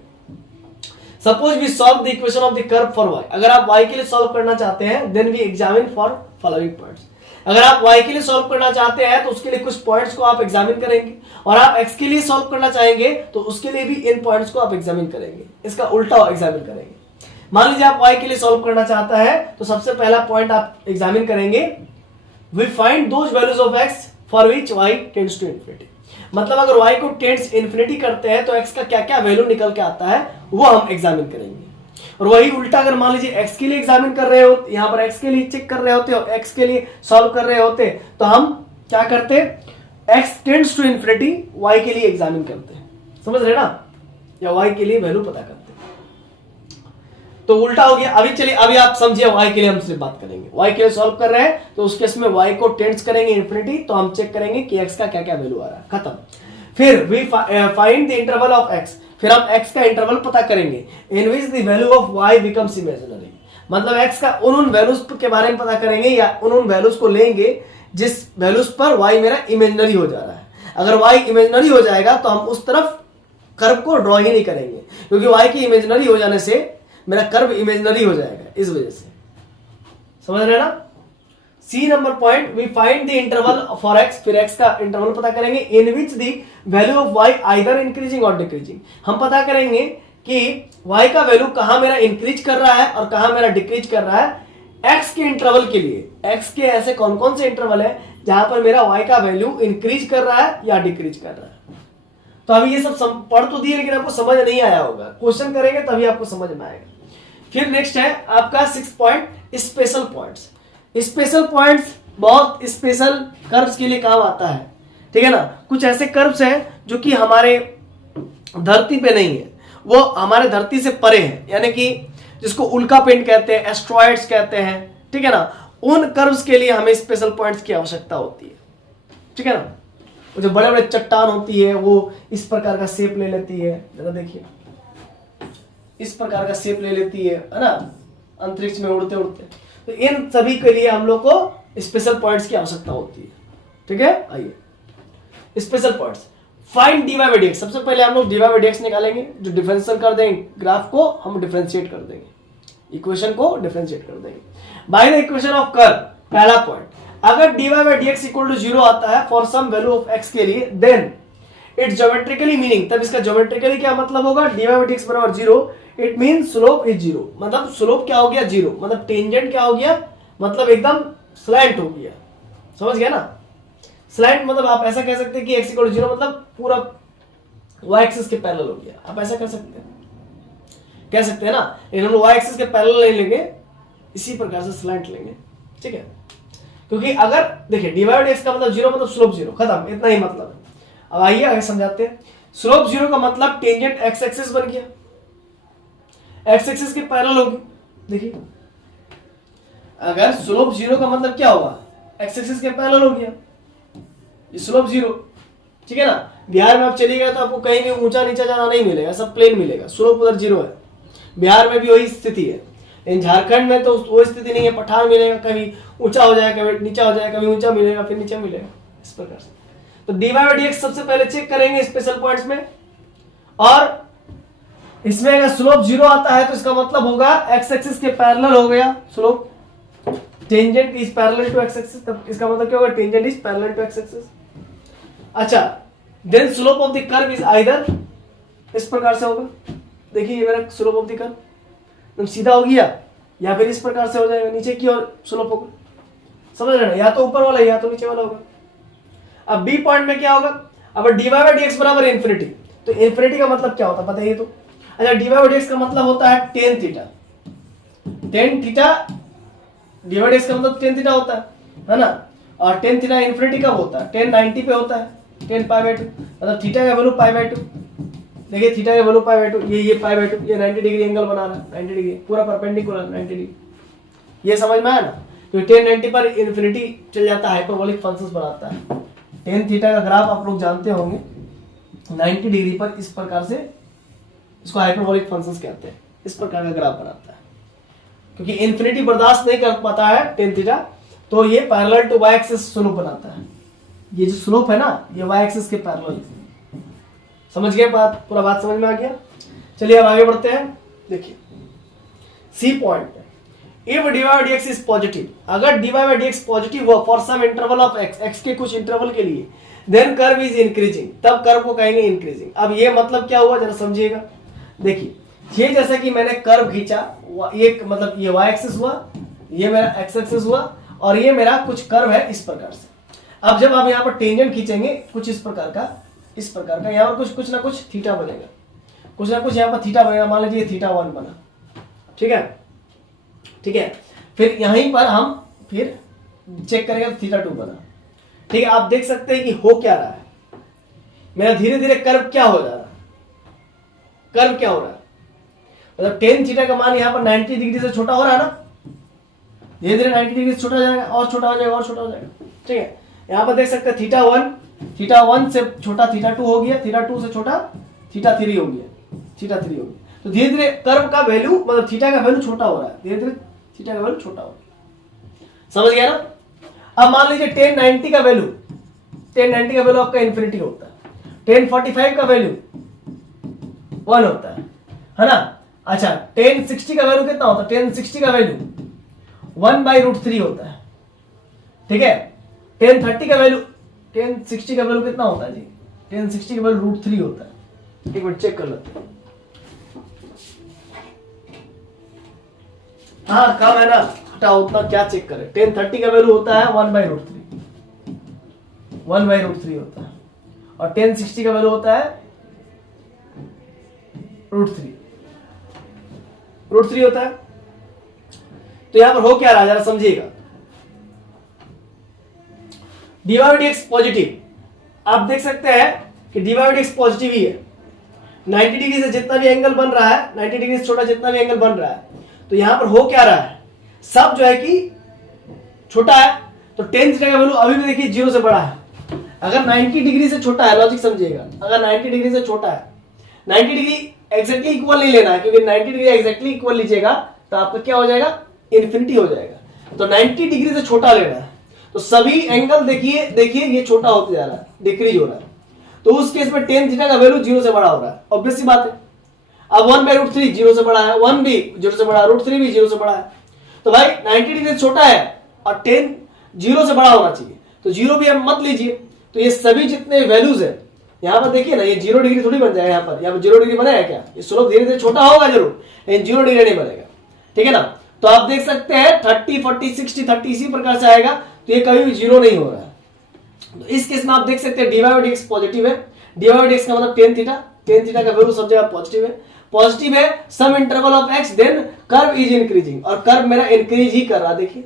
Suppose we solve the equation of the curve for y। अगर आप y के लिए सॉल्व करना चाहते हैं then we examine for following points. अगर आप y के लिए सॉल्व करना चाहते हैं तो उसके लिए कुछ पॉइंट्स को आप एग्जामिन करेंगे, और आप x के लिए सॉल्व करना चाहेंगे तो उसके लिए भी इन पॉइंट्स को आप एग्जामिन करेंगे, इसका उल्टा एग्जामिन करेंगे। मान लीजिए आप y के लिए सॉल्व करना चाहता है तो सबसे पहला पॉइंट आप एग्जामिन करेंगे, we find those values of x for which y tends to infinity. मतलब अगर y को टेंड्स इन्फिनिटी करते हैं तो x का क्या क्या वैल्यू निकल के आता है वो हम एग्जामिन करेंगे। और वही उल्टा अगर मान लीजिए x के लिए एग्जामिन कर रहे हो, यहां पर x के लिए चेक कर रहे होते हो, x के लिए सॉल्व कर रहे होते तो हम क्या करते, x tends to infinity y के लिए एग्जामिन करते, समझ रहे ना, या y के लिए वैल्यू पता करते, तो उल्टा हो गया। अभी चलिए अभी आप समझिए y के लिए हम सिर्फ बात करेंगे, y के लिए सॉल्व कर रहे हैं तो उस केस में y को टेंड्स करेंगे इन्फिनिटी, तो हम चेक करेंगे कि x का क्या क्या वैल्यू आ रहा है, खत्म। फिर we find the interval of x, फिर हम x का इंटरवल पता करेंगे in which the value of y becomes imaginary. मतलब x का उन वैल्यूज के बारे में पता करेंगे या उन वैल्यूज को लेंगे जिस वैल्यूज पर y मेरा इमेजिनरी हो जा रहा है। अगर y इमेजिनरी हो जाएगा तो हम उस तरफ कर्व को ड्रॉ ही नहीं करेंगे, क्योंकि y की इमेजिनरी हो जाने से मेरा कर्व इमेजिनरी हो जाएगा, इस वजह से, समझ रहे ना। C number point, we find the interval for x, फिर x का इंटरवल पता करेंगे in which the value of y either increasing और डिक्रीजिंग। हम पता करेंगे कि y का वैल्यू कहां मेरा इंक्रीज कर रहा है और कहां मेरा डिक्रीज कर रहा है x के इंटरवल के लिए। x के ऐसे कौन कौन से इंटरवल है जहां पर मेरा y का वैल्यू इंक्रीज कर रहा है या डिक्रीज कर रहा है। तो अभी ये सब पढ़ तो दिए लेकिन आपको समझ नहीं आया होगा, क्वेश्चन करेंगे तभी आपको समझ में आएगा। फिर नेक्स्ट है आपका 6 point, special points. Special points बहुत स्पेशल कर्व्स के लिए काम आता है, ठीक है ना। कुछ ऐसे कर्व्स हैं जो कि हमारे धरती पे नहीं है, वो हमारे धरती से परे हैं, यानी कि जिसको उल्का पिंड कहते हैं, एस्ट्रॉइड्स कहते हैं, ठीक है ना। उन कर्व्स के लिए हमें स्पेशल पॉइंट्स की आवश्यकता होती है, ठीक है ना। वो जो बड़े बड़े चट्टान होती है वो इस प्रकार का शेप ले लेती है, जरा देखिए इस प्रकार का शेप ले लेती है ना, अंतरिक्ष में उड़ते उड़ते। तो इन सभी के लिए हम लोग को स्पेशल पॉइंट्स की आवश्यकता होती है, ठीक है। आइए special points, find dy by dx। सबसे पहले हम लोग dy बाई dx निकालेंगे, जो डिफरेंशियल कर देंगे, ग्राफ को हम डिफरेंशिएट कर देंगे, इक्वेशन को डिफरेंशिएट कर देंगे by the equation of curve. पहला पॉइंट, अगर dy by dx equal to 0 आता है for some value of x के लिए, देन इट्स ज्योमेट्रिकली मीनिंग, तब इसका ज्योमेट्रिकली क्या मतलब होगा, dy बाई dx बराबर 0, इट मीन स्लोप इज 0। मतलब स्लोप क्या हो गया, 0, मतलब टेंजेंट क्या हो गया, मतलब एकदम स्लैंट हो गया, समझ गया ना। स्लैंट मतलब आप ऐसा कह सकते हैं कि x इक्वल टू 0 मतलब पूरा y एक्सिस के पैरेलल हो गया, आप ऐसा कह सकते हैं ना। लेकिन हम y एक्सिस के पैरेलल नहीं लेंगे, इसी प्रकार से स्लैंट लेंगे, ठीक है। क्योंकि अगर देखिए dy बाई dx का मतलब 0 मतलब स्लोप 0, खत्म, इतना ही मतलब है। अब आइए आगे समझाते हैं। स्लोप 0 का मतलब टेंजेंट x एक्सिस बन गया, x एक्सिस के पैरेलल होगी। देखिए अगर स्लोप 0 का मतलब क्या होगा, x एक्सिस के पैरेलल हो गया, ये स्लोप 0, ठीक है ना। बिहार में आप चलिएगा तो आपको कहीं भी ऊंचा नीचा ज्यादा नहीं मिलेगा, सब प्लेन मिलेगा, स्लोप उधर 0 है। बिहार में भी वही स्थिति है, लेकिन झारखंड में तो वो स्थिति नहीं है, पठार मिलेगा, कभी ऊंचा हो जाएगा, कभी नीचा हो जाएगा, कभी ऊंचा मिलेगा फिर नीचा मिलेगा, इस प्रकार से। तो dy बाई dx सबसे पहले चेक करेंगे स्पेशल पॉइंट्स में, और इसमें अगर स्लोप 0 आता है तो इसका मतलब होगा x एक्सिस के पैरेलल हो गया slope, tangent is parallel to x axis, तब इसका मतलब क्या होगा, tangent is parallel to x axis. अच्छा, then slope of the curve is either, इस प्रकार से होगा, देखिए ये मेरा स्लोप ऑफ द कर्व एकदम सीधा हो गया, या फिर इस प्रकार से हो जाएगा, नीचे की ओर स्लोप होगा, समझ रहे ना, या तो ऊपर वाला या तो नीचे वाला होगा। अब बी पॉइंट में क्या होगा, अब dy बाई dx बराबर इन्फिनिटी, तो इन्फिनिटी का मतलब क्या होता है बताइए तो। अच्छा, dy बाई dx का मतलब होता है tan theta, dy by dx का मतलब टेन थीटा होता है ना। और टेन थीटा इन्फिनिटी कब होता है, 1090 पे होता है, 10 पाई बाई 2, मतलब थीटा का वैल्यू पाई बाई 2। देखिए थीटा का वैल्यू पाई बाई 2, ये पाई बाई 2, ये 90 डिग्री एंगल बना रहा है, 90 डिग्री पूरा परपेंडिकुलर 90 डिग्री, ये समझ में आया ना। तो 1090 पर इन्फिनिटी चल जाता है, हाइपरबोलिक फंक्शंस बनाता है। टेन थीटा का ग्राफ आप लोग जानते होंगे, 90 डिग्री पर इस प्रकार से, इसको हाइपरबोलिक फंक्शंस कहते हैं, इस प्रकार का ग्राफ बनाता है। क्योंकि इन्फिनिटी बर्दाश्त नहीं कर पाता है टेन थीटा, तो ये parallel to y axis slope बनाता है। ये जो स्लोप है ना, ये y एक्सिस के पैरेलल, समझ गए बात, पूरा बात समझ में आ गया। चलिए अब आगे बढ़ते हैं। देखिए सी पॉइंट, इफ dy by dx is positive, अगर dy by dx पॉजिटिव हुआ for some interval of x, x के कुछ इंटरवल के लिए, देन कर्व इज इंक्रीजिंग, तब कर्व को कहेंगे इंक्रीजिंग। अब ये मतलब क्या हुआ जरा समझिएगा। देखिए ये जैसे कि मैंने कर्व खींचा, ये मतलब ये y एक्सिस हुआ, ये मेरा x एक्सिस हुआ, और ये मेरा कुछ कर्व है इस प्रकार से। अब जब आप यहाँ पर टेंजेंट खींचेंगे कुछ इस प्रकार का यहाँ पर कुछ ना कुछ थीटा बनेगा, कुछ ना कुछ यहाँ पर थीटा बनेगा, मान लीजिए थीटा 1 बना, ठीक है। फिर यहीं पर हम फिर चेक करेंगे तो थीटा 2 बना, ठीक है। आप देख सकते हैं कि हो क्या रहा है, मेरा धीरे धीरे कर्व क्या हो जा रहा है, कर्व क्या हो रहा है, मतलब टेन थीटा का मान यहाँ पर 90 डिग्री से छोटा हो रहा है ना, धीरे धीरे 90 डिग्री से छोटा हो जाएगा, और छोटा हो जाएगा, और छोटा हो जाएगा, ठीक है। यहाँ पर देख सकते हैं थीटा 1 से छोटा थीटा 2 हो गया, थीटा 2 से छोटा थीटा 3 हो गया, तो धीरे धीरे कर्व का वैल्यू मतलब थीटा का वैल्यू छोटा हो रहा है, धीरे धीरे थीटा का वैल्यू छोटा हो रहा है, समझ गया ना। अब मान लीजिए टेन 90 का वैल्यू आपका इन्फिनिटी होता है, टेन 45 का वैल्यू 1 होता है ना। अच्छा टेन 60 का वैल्यू कितना होता है, टेन 60 का वैल्यू 1/√3 होता है, ठीक है। टेन 60 का वैल्यू कितना होता है जी, टेन 60 का वैल्यू √3 होता है। एक मिनट चेक कर लेते हैं, हाँ कम है ना, हटा उतना क्या चेक करें। टेन 30 का वैल्यू होता है 1/√3 होता है, और टेन 60 का वैल्यू होता है √3 होता है। तो यहां पर हो क्या रहा है जरा समझिएगा, dy by dx पॉजिटिव, आप देख सकते हैं कि dy by dx पॉजिटिव ही है। 90 डिग्री से जितना भी एंगल बन रहा है, 90 डिग्री से छोटा जितना भी एंगल बन रहा है, तो यहां पर हो क्या रहा है, सब जो है कि छोटा है। तो टेन थीटा का वैल्यू अभी भी देखिए 0 से बड़ा है। अगर 90 डिग्री से छोटा है, लॉजिक समझिएगा, अगर 90 डिग्री से छोटा है, 90 डिग्री एक्जैक्टली इक्वल नहीं लेना है, क्योंकि 90 डिग्री एक्जैक्टली इक्वल लीजिएगा तो आपका क्या हो जाएगा, इन्फिनिटी हो जाएगा। तो 90 डिग्री से छोटा लेना है, तो सभी एंगल देखिए ये छोटा होते जा रहा है, डिक्रीज हो रहा है। तो उस केस में टेन थीटा का वैल्यू 0 से बड़ा हो रहा है, ऑब्वियस सी बात है। अब 1/√3 0 से बड़ा है, 1 भी 0 से बड़ा है, √3 भी 0 से बड़ा है। तो भाई 90 डिग्री से छोटा है और 10 0 से बड़ा होना चाहिए, तो 0 भी हम मत लीजिए। तो ये सभी जितने वैल्यूज है यहाँ पर देखिए ना, ये 0 डिग्री थोड़ी बन जाएगा, यहाँ पर 0 डिग्री बनेगा क्या, ये स्लोप धीरे धीरे छोटा होगा जरूर, लेकिन 0 डिग्री नहीं बनेगा, ठीक है ना। तो आप देख सकते हैं 30 40 60 30 इसी प्रकार से आएगा, तो ये कभी भी 0 नहीं हो रहा है। तो इस केस में आप देख सकते हैं dy by dx पॉजिटिव है, dy by dx का मतलब टेन थीटा का वैल्यू सब जगह पॉजिटिव है, some interval of x, then curve is increasing, और कर्व मेरा इंक्रीज ही कर रहा है, देखिए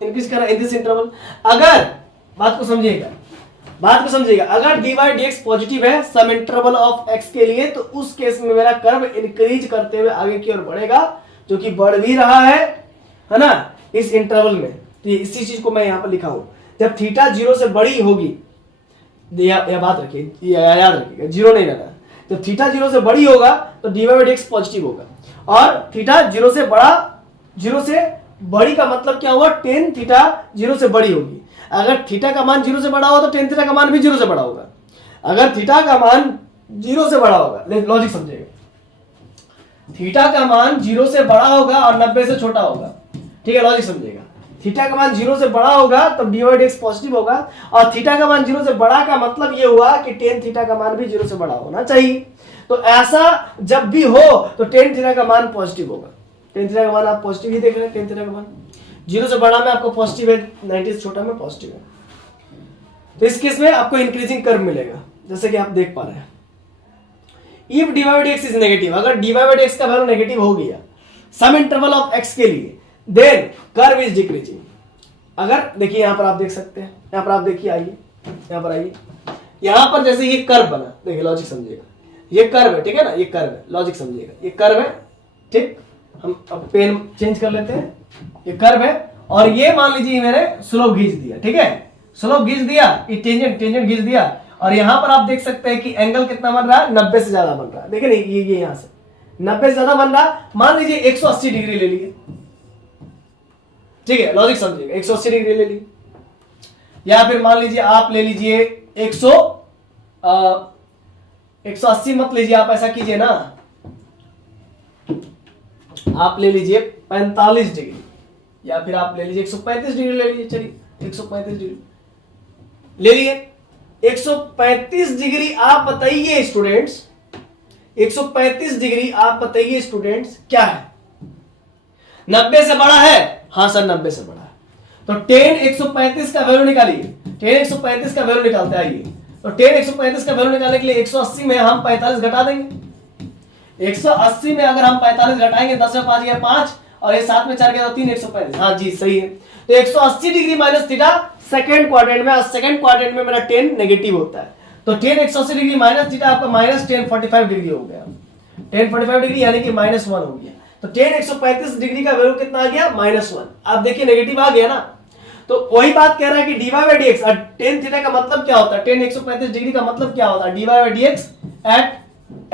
इंक्रीज कर रहा है इन दिस इंटरवल। अगर बात को समझिएगा, अगर dy by dx पॉजिटिव है सम इंटरवल ऑफ x के लिए, तो उस केस में मेरा कर्व इंक्रीज करते हुए आगे की ओर बढ़ेगा, जो कि बढ़ भी रहा है ना इस इंटरवल में। तो इसी चीज को मैं यहां पर लिखा हूं, जब थीटा 0 से बड़ी होगी, यह बात रखिए, याद रखिएगा 0 नहीं रहना, जब थीटा 0 से बड़ी होगा तो dy by dx पॉजिटिव होगा, और थीटा 0 से बड़ी का मतलब क्या हुआ, टेन थीटा 0 से बड़ी होगी। अगर थीटा का मान 0 से बड़ा होगा तो टेन थीटा का मान भी 0 से बड़ा होगा। अगर थीटा का मान 0 से बड़ा होगा, लॉजिक समझिएगा, थीटा का मान 0 से बड़ा होगा और 90 से छोटा होगा, ठीक है, लॉजिक समझिएगा। थीटा का मान 0 से बड़ा होगा तो dy by dx पॉजिटिव होगा, और थीटा का मान 0 से बड़ा का मतलब ये हुआ कि टेन थीटा का मान भी 0 से बड़ा होना चाहिए। तो ऐसा जब भी हो तो टेन थीटा का मान पॉजिटिव होगा, टेन थीटा का मान आप पॉजिटिव ही देख रहे हैं, टेन थीटा का मान 0 से बड़ा में आपको पॉजिटिव है, 90 से छोटा में पॉजिटिव है। तो इस केस में आपको इंक्रीजिंग कर्व मिलेगा, जैसे कि आप देख पा रहे हैं। If dy by dx is negative, अगर dy by dx का वैल्यू नेगेटिव हो गया सम इंटरवल ऑफ x के लिए, देन कर्व इज डिक्रीजिंग। अगर देखिए यहां पर आप देख सकते हैं, यहां पर आप देखिए, आइए यहां पर आइए, यहां पर जैसे ये कर्व बना, देखिए लॉजिक समझिएगा, ये कर्व है, ठीक है ना, ये कर्व है, लॉजिक समझिएगा, ये कर्व है, ठीक। हम अब पेन चेंज कर लेते हैं, ये कर्व है, और ये मान लीजिए मैंने स्लोप खींच दिया, ठीक है, स्लोप खींच दिया, ये टेंजेंट खींच दिया, और यहां पर आप देख सकते हैं कि एंगल कितना बन रहा है, 90 से ज्यादा बन रहा है, देखिए नहीं, ये यहां से 90 से ज्यादा बन रहा, मान लीजिए 180 डिग्री ले लिए, ठीक है, लॉजिक समझिएगा, 180 डिग्री ले ली, या फिर मान लीजिए आप ले लीजिए 180 मत लीजिए, आप ऐसा कीजिए ना, आप ले लीजिए 45 डिग्री, या फिर आप ले लीजिए 135 डिग्री ले लीजिए, चलिए 135 डिग्री ले लिए। 135 डिग्री आप बताइए स्टूडेंट्स, 135 डिग्री आप बताइए स्टूडेंट्स क्या है? 90 से बड़ा है? हाँ सर 90 से बड़ा है। तो tan 135 का वैल्यू निकालिए, tan 135 का वैल्यू निकालते आइए। तो tan 135 का वैल्यू निकालने के लिए 180 में हम 45 घटा देंगे। 180 में अगर हम 45 घटाएंगे, 10 में 5 गया 5 और ये 7 में 4 गया तो 3, 135। हाँ जी सही है। तो 180 degree minus theta second quadrant में, सेकंड क्वाड्रेंट में मेरा tan नेगेटिव होता है। तो tan 180 डिग्री माइनस थीटा आपका माइनस tan 45 डिग्री हो गया। tan 45 डिग्री यानी कि -1 हो गया। तो tan 135 डिग्री का वैल्यू कितना आ गया? -1। आप देखिए नेगेटिव आ गया ना। तो वही बात कह रहा है कि dy by dx, और tan थीटा का मतलब क्या होता है? tan 135 डिग्री का मतलब क्या होता है? dy by dx at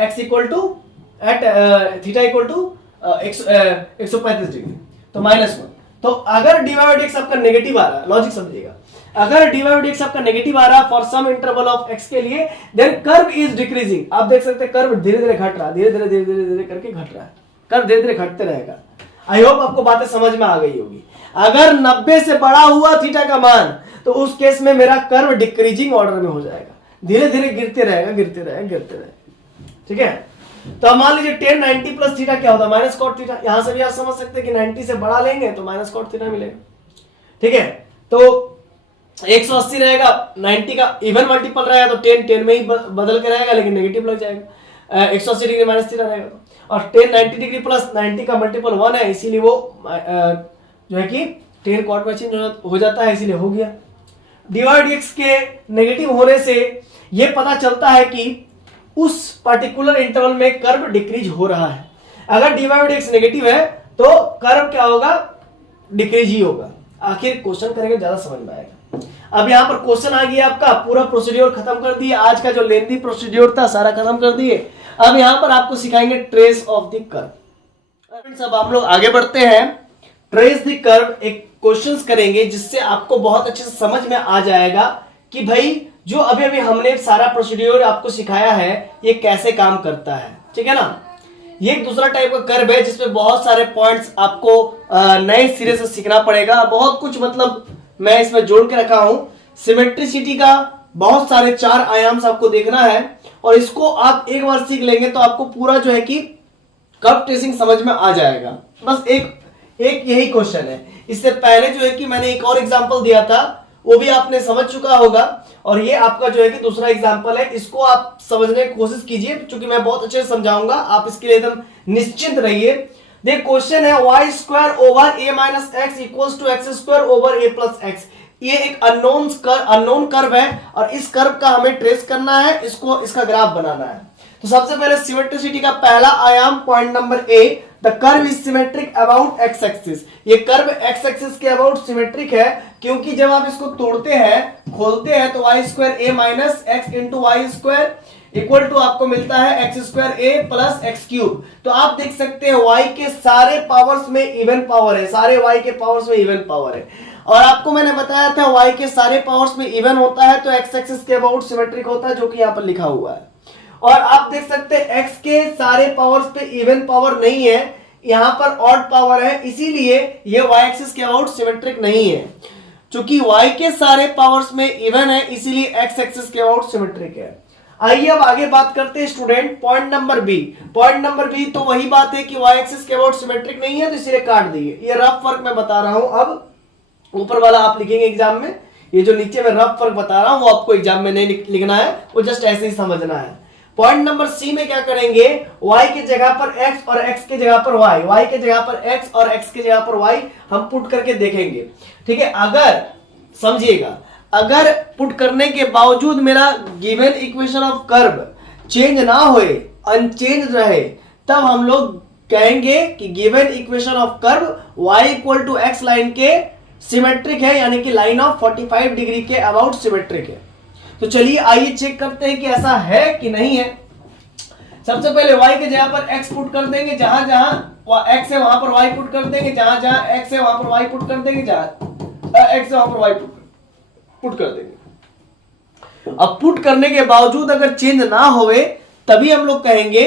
x equal to at theta equal to 135 degree, तो -1। तो अगर dy by dx आपका नेगेटिव आ रहा है, लॉजिक समझिएगा, अगर dy by dx आपका नेगेटिव आ रहा है for some interval of x के लिए, देन कर्व इज डिक्रीजिंग। आप देख सकते हैं कर्व धीरे धीरे घट रहा है, धीरे धीरे धीरे धीरे धीरे करके घट रहा है, कर्व धीरे धीरे घटते रहेगा। आई होप आपको बातें समझ में आ गई होगी। अगर 90 से बड़ा हुआ थीटा का मान, तो उस केस में मेरा कर्व डिक्रीजिंग ऑर्डर में हो जाएगा, धीरे धीरे गिरते रहेगा, गिरते रहेगा, गिरते रहेगा। ठीक है, तो मान लीजिए tan 90 प्लस थीटा क्या होता है? Minus cot theta. यहां से भी आप समझ सकते हैं कि 90 से बड़ा लेंगे तो माइनस कॉट थीटा मिलेगा। ठीक है, तो 180 रहेगा, 90 का इवन मल्टीपल रहेगा तो tan में ही बदल के रहेगा, लेकिन नेगेटिव लग जाएगा। 180 डिग्री माइनस थीटा रहेगा, और tan 90 डिग्री प्लस 90 का मल्टीपल 1 है, इसीलिए वो जो है कि tan कॉट में चेंज हो जाता है, इसीलिए हो गया। dy dx के नेगेटिव होने से ये पता चलता है कि उस पर्टिकुलर इंटरवल में कर्व डिक्रीज हो रहा है। अगर dy dx नेगेटिव है तो कर्व क्या होगा? डिक्रीज ही होगा। आखिर क्वेश्चन करेंगे ज्यादा समझ में आएगा। अब यहाँ पर क्वेश्चन आ गया आपका, पूरा प्रोसीड्योर खत्म कर दिए, आज का जो लेंथी प्रोसीड्योर था सारा खत्म कर दिए। अब यहाँ पर आपको सिखाएंगे ट्रेस ऑफ द कर्व। अब हम लोग आगे बढ़ते हैं, ट्रेस द कर्व एक क्वेश्चंस करेंगे जिससे आपको बहुत अच्छे से समझ में आ जाएगा कि भाई जो अभी अभी हमने सारा प्रोसीड्योर आपको सिखाया है ये कैसे काम करता है। ठीक है ना, ये एक दूसरा टाइप का कर्व है जिसमें बहुत सारे पॉइंट्स आपको नए सिरे से सीखना पड़ेगा। बहुत कुछ मतलब मैं इसमें जोड़ के रखा हूं। सिमेट्रिसिटी का बहुत सारे 4 आयाम आपको देखना है, और इसको आप एक बार सीख लेंगे तो आपको पूरा जो है कि कर्व ट्रेसिंग समझ में आ जाएगा। बस एक यही क्वेश्चन है। इससे पहले जो है कि मैंने एक और एग्जांपल दिया था, वो भी आपने समझ चुका होगा, और ये आपका जो है कि दूसरा एग्जांपल है। इसको आप समझने की कोशिश कीजिए, क्योंकि मैं बहुत अच्छे से समझाऊंगा, आप इसके लिए एकदम निश्चिंत रहिए। देख क्वेश्चन है y square over a minus x equals to x square over a plus x. ये एक अननोन कर्व है, और इस कर्व का हमें ट्रेस करना है, इसका ग्राफ बनाना है। तो सबसे पहले सिमेट्रिसिटी का पहला आयाम, point number A, the curve is symmetric about x axis. ये कर्व एक्स एक्सिस के अबाउट सिमेट्रिक है, क्योंकि जब आप इसको तोड़ते हैं, खोलते हैं, तो y square a minus x into y square equal to आपको मिलता है x square a plus x cube. तो आप देख सकते हैं y के सारे पावर्स में इवन पावर है, सारे y के पावर्स में इवन पावर है। और आपको मैंने बताया था y के सारे पावर्स में इवन होता है तो एक्स एक्सिस के अबाउट सिमेट्रिक होता है, जो कि यहाँ पर लिखा हुआ है। और आप देख सकते हैं x के सारे पावर्स पे इवन पावर नहीं है, यहां पर ऑड पावर है, इसीलिए ये y एक्सिस के अबाउट सिमेट्रिक नहीं है। चूंकि y के सारे पावर्स में इवन है, इसीलिए x एक्सिस के अबाउट सिमेट्रिक है। आइए अब आगे बात करते हैं student, point number B. Point number B तो वही बात है कि y एक्सिस के अबाउट सिमेट्रिक नहीं है, तो इसीलिए काट दिए। ये रफ वर्क मैं बता रहा हूं, अब ऊपर वाला आप लिखेंगे एग्जाम में, ये जो नीचे में रफ वर्क बता रहा हूं वो आपको एग्जाम में नहीं लिखना है, वो जस्ट ऐसे ही समझना है। पॉइंट नंबर सी में क्या करेंगे, y की जगह पर x और x की जगह पर y की जगह पर x और x की जगह पर y हम पुट करके देखेंगे। ठीक है, अगर समझिएगा, अगर पुट करने के बावजूद मेरा given equation of curve change ना होए, अनचेंज रहे, तब हम लोग कहेंगे कि given equation of curve y equal to x line के सिमेट्रिक है, यानी कि लाइन ऑफ 45 डिग्री के अबाउट सिमेट्रिक है। तो चलिए आइए चेक करते हैं कि ऐसा है कि नहीं है। सबसे पहले y के जगह पर x पुट कर देंगे, जहां जहां x है वहां पर y पुट कर देंगे, जहां जहां x है वहां पर y पुट कर देंगे, जहां x है वहां पर y पुट कर देंगे। अब पुट करने के बावजूद अगर चेंज ना होवे, तभी हम लोग कहेंगे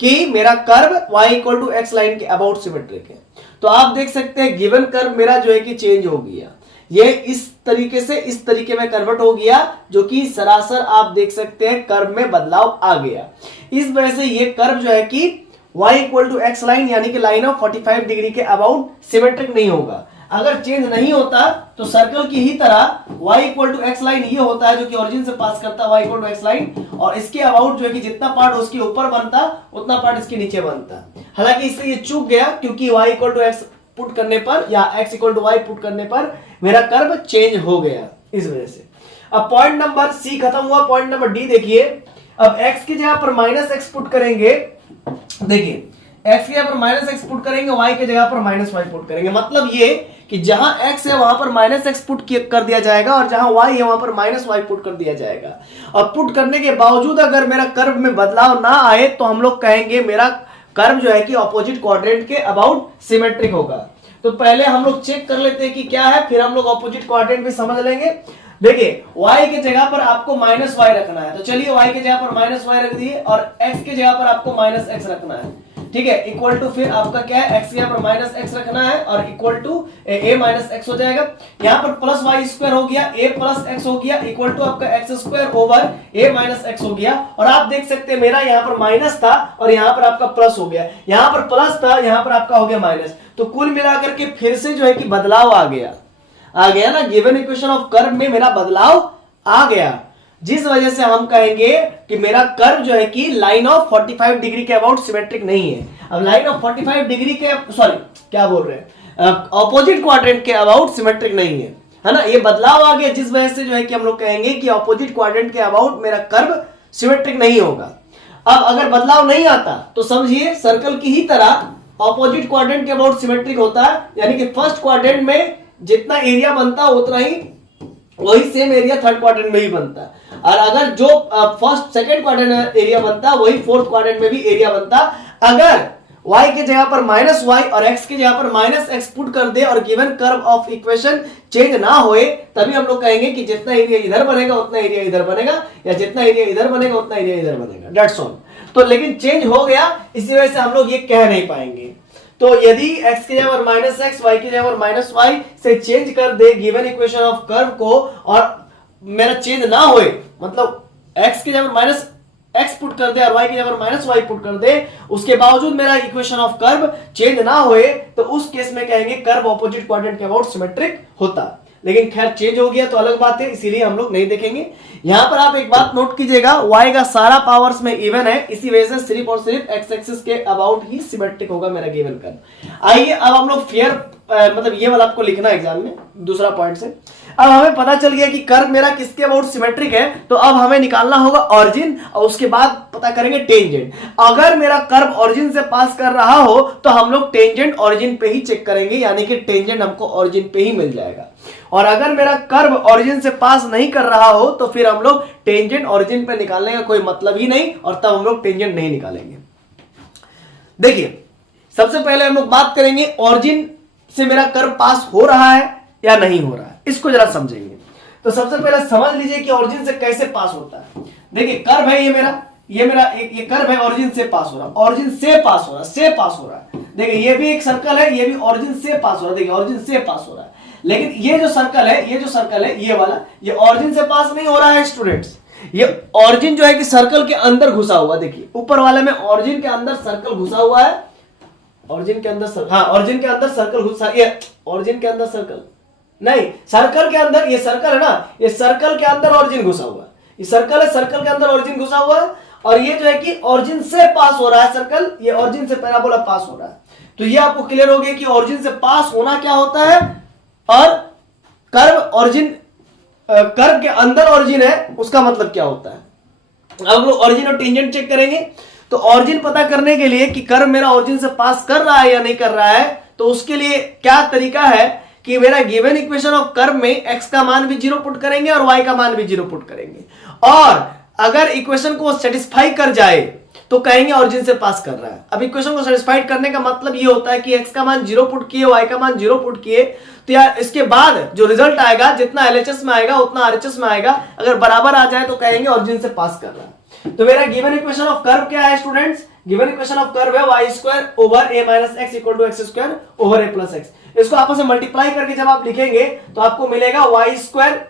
कि मेरा curve y equal to x line के अबाउट सिमेट्रिक है। तो आप देख सकते हैं गिवन कर्व मेरा जो है कि चेंज हो गया, ये इस तरीके से इस तरीके में कन्वर्ट हो गया, जो कि सरासर आप देख सकते हैं कर्व में बदलाव आ गया। इस वजह से ये कर्व जो है कि y equal to x line यानी कि लाइन ऑफ 45 डिग्री के अबाउट सिमेट्रिक नहीं होगा। अगर चेंज नहीं होता तो सर्कल की ही तरह y equal to x line ये होता है जो कि ओरिजिन से पास करता है y equal to x line, और इसके अबाउट जो है कि जितना पार्ट उसके ऊपर बनता उतना पार्ट इसके नीचे बनता। हालांकि इससे ये चूक गया क्योंकि y equal to x put करने पर या x equal to y put करने पर मेरा कर्व चेंज हो गया, इस वजह से। अब पॉइंट नंबर सी खत्म हुआ, पॉइंट नंबर डी देखिए। अब x की जगह पर माइनस एक्स पुट करेंगे, देखिए x की जगह पर माइनस एक्स पुट करेंगे, y की जगह पर माइनस वाई पुट करेंगे। मतलब ये कि जहां x है वहां पर माइनस एक्स पुट कर दिया जाएगा और जहां y है वहां पर माइनस वाई पुट कर दिया जाएगा। और पुट करने के बावजूद अगर मेरा कर्व में बदलाव ना आए तो हम लोग कहेंगे मेरा कर्व जो है कि ऑपोजिट क्वाड्रेंट के अबाउट सिमेट्रिक होगा। तो पहले हम लोग चेक कर लेते हैं कि क्या है, फिर हम लोग ऑपोजिट क्वाड्रेंट भी समझ लेंगे। देखिए y की जगह पर आपको माइनस वाई रखना है, तो चलिए y की जगह पर माइनस वाई रख दिए और x की जगह पर आपको माइनस एक्स रखना है, ठीक है। इक्वल टू फिर आपका क्या है, x की जगह पर माइनस एक्स रखना है और equal to a minus x हो जाएगा। यहाँ पर प्लस वाई स्क्वायर हो गया, a प्लस एक्स हो गया, इक्वल टू आपका x square over a minus x हो गया। और आप देख सकते हैं मेरा यहाँ पर माइनस था और यहाँ पर आपका प्लस हो गया, यहाँ पर प्लस था यहाँ पर आपका हो गया माइनस। तो कुल मिलाकर के फिर से जो है कि बदलाव आ गया ना, गिवन इक्वेशन ऑफ कर्व में मेरा बदलाव आ गया, जिस वजह से हम कहेंगे कि मेरा कर्व जो है कि लाइन ऑफ 45 डिग्री के अबाउट सिमेट्रिक नहीं है। अब लाइन ऑफ 45 डिग्री के सॉरी क्या बोल रहे हैं, ऑपोजिट क्वाड्रेंट के अबाउट सिमेट्रिक नहीं है ना, ये बदलाव आ गया, जिस वजह से जो है कि हम लोग कहेंगे कि ऑपोजिट क्वाड्रेंट के अबाउट मेरा कर्व सिमेट्रिक नहीं होगा। अब अगर बदलाव नहीं आता तो समझिए सर्कल की ही तरह ऑपोजिट क्वाड्रेंट के अबाउट सिमेट्रिक होता है, यानी कि फर्स्ट क्वाड्रेंट में जितना एरिया बनता है उतना ही वही सेम एरिया थर्ड क्वाड्रेंट में भी बनता है, और अगर जो फर्स्ट सेकंड क्वाड्रेंट एरिया बनता है वही फोर्थ क्वाड्रेंट में भी एरिया बनता। अगर y की जगह पर माइनस वाई और x की जगह पर माइनस एक्स पुट कर दे और given curve of equation change ना होए, तभी हम लोग कहेंगे कि जितना एरिया इधर बनेगा उतना एरिया इधर बनेगा, या जितना एरिया इधर बनेगा उतना एरिया इधर बनेगा, दैट्स ऑल। तो लेकिन चेंज हो गया, इसी वजह से हम लोग ये कह नहीं पाएंगे। तो यदि x की जगह पर माइनस एक्स, y की जगह पर माइनस वाई से चेंज कर they given equation of curve को और मेरा चेंज ना होए, मतलब x की जगह पर माइनस एक्स पुट कर दे और y की जगह पर माइनस वाई पुट कर दे, उसके बावजूद मेरा इक्वेशन ऑफ कर्व चेंज ना होए, तो उस केस में कहेंगे कर्व ऑपोजिट क्वाड्रेंट के अबाउट सिमेट्रिक होता। लेकिन खैर चेंज हो गया तो अलग बात है, इसीलिए हम लोग नहीं देखेंगे। यहां पर आप एक बात नोट कीजिएगा, y का सारा पावर्स में इवन है, इसी वजह से सिर्फ और सिर्फ x एक्सिस के अबाउट ही सिमेट्रिक होगा मेरा गिवन कर्व। आइए अब हम लोग फेयर मतलब ये वाला आपको लिखना है एग्जाम में दूसरा पॉइंट से। अब हमें पता चल गया कि कर्व मेरा किसके अबाउट सिमेट्रिक है, तो अब हमें निकालना होगा ऑरिजिन और उसके बाद पता करेंगे टेंजेंट। अगर मेरा कर्व ऑरिजिन से पास कर रहा हो तो हम लोग टेंजेंट ऑरिजिन पे ही चेक करेंगे, यानी कि टेंजेंट हमको ऑरिजिन पे ही मिल जाएगा। और अगर मेरा कर्व ऑरिजिन से पास नहीं कर रहा हो तो फिर हम लोग टेंजेंट ऑरिजिन पे निकालने का कोई मतलब ही नहीं, और तब हम लोग टेंजेंट नहीं निकालेंगे। देखिए सबसे पहले हम लोग बात करेंगे ऑरिजिन से मेरा कर्व पास हो रहा है या नहीं हो रहा है, इसको जरा समझेंगे। तो सबसे पहले समझ लीजिए कि ऑरिजिन से कैसे पास होता है। देखिए कर्व है ये मेरा ये कर्व है, ऑरिजिन से पास हो रहा है, ऑरिजिन से पास हो रहा है, देखिए ये भी एक सर्कल है, ये भी ऑरिजिन से पास हो रहा है, देखिए ऑरिजिन से पास हो रहा है। लेकिन ये जो सर्कल है ये वाला, ये ऑरिजिन से पास नहीं हो रहा है स्टूडेंट्स, ये ऑरिजिन जो है कि सर्कल के अंदर घुसा हुआ, देखिए ऊपर वाले में ऑरिजिन के अंदर सर्कल घुसा हुआ है, ऑरिजिन के अंदर ऑरिजिन के अंदर सर्कल घुसा, ये ऑरिजिन के अंदर सर्कल नहीं, सर्कल के अंदर, ये सर्कल है ना, ये सर्कल के अंदर ऑरिजिन घुसा हुआ है, ये सर्कल है, सर्कल के अंदर ऑरिजिन घुसा हुआ है, और ये जो है कि ऑरिजिन से पास हो रहा है सर्कल, ये ऑरिजिन से पैराबोला पास हो रहा है। तो ये आपको क्लियर हो गया कि ऑरिजिन से पास होना क्या होता है, और कर्व ऑरिजिन कर्व के अंदर ऑरिजिन है उसका मतलब क्या होता है। अब हम लोग ऑरिजिन और टेंजेंट चेक करेंगे। तो ऑरिजिन पता करने के लिए कि कर्व मेरा ऑरिजिन से पास कर रहा है या नहीं कर रहा है, तो उसके लिए क्या तरीका है कि मेरा गिवन इक्वेशन ऑफ कर्व में x का मान भी 0 पुट करेंगे और y का मान भी 0 पुट करेंगे, और अगर इक्वेशन को सेटिस्फाई कर जाए तो कहेंगे ऑरिजिन से पास कर रहा है। अब इक्वेशन को सेटिस्फाई करने का मतलब ये होता है कि x का मान 0 पुट किए, y का मान 0 पुट किए, तो यार इसके बाद जो रिजल्ट आएगा जितना LHS में आएगा उतना RHS में आएगा, अगर बराबर आ जाए तो कहेंगे ऑरिजिन से पास कर रहा है। तो मेरा गिवन इक्वेशन ऑफ कर्व क्या है students, given equation of curve है y square over a minus x equal to x square over a plus x. इसको आपस में मल्टीप्लाई करके जब आप लिखेंगे तो आपको मिलेगा y square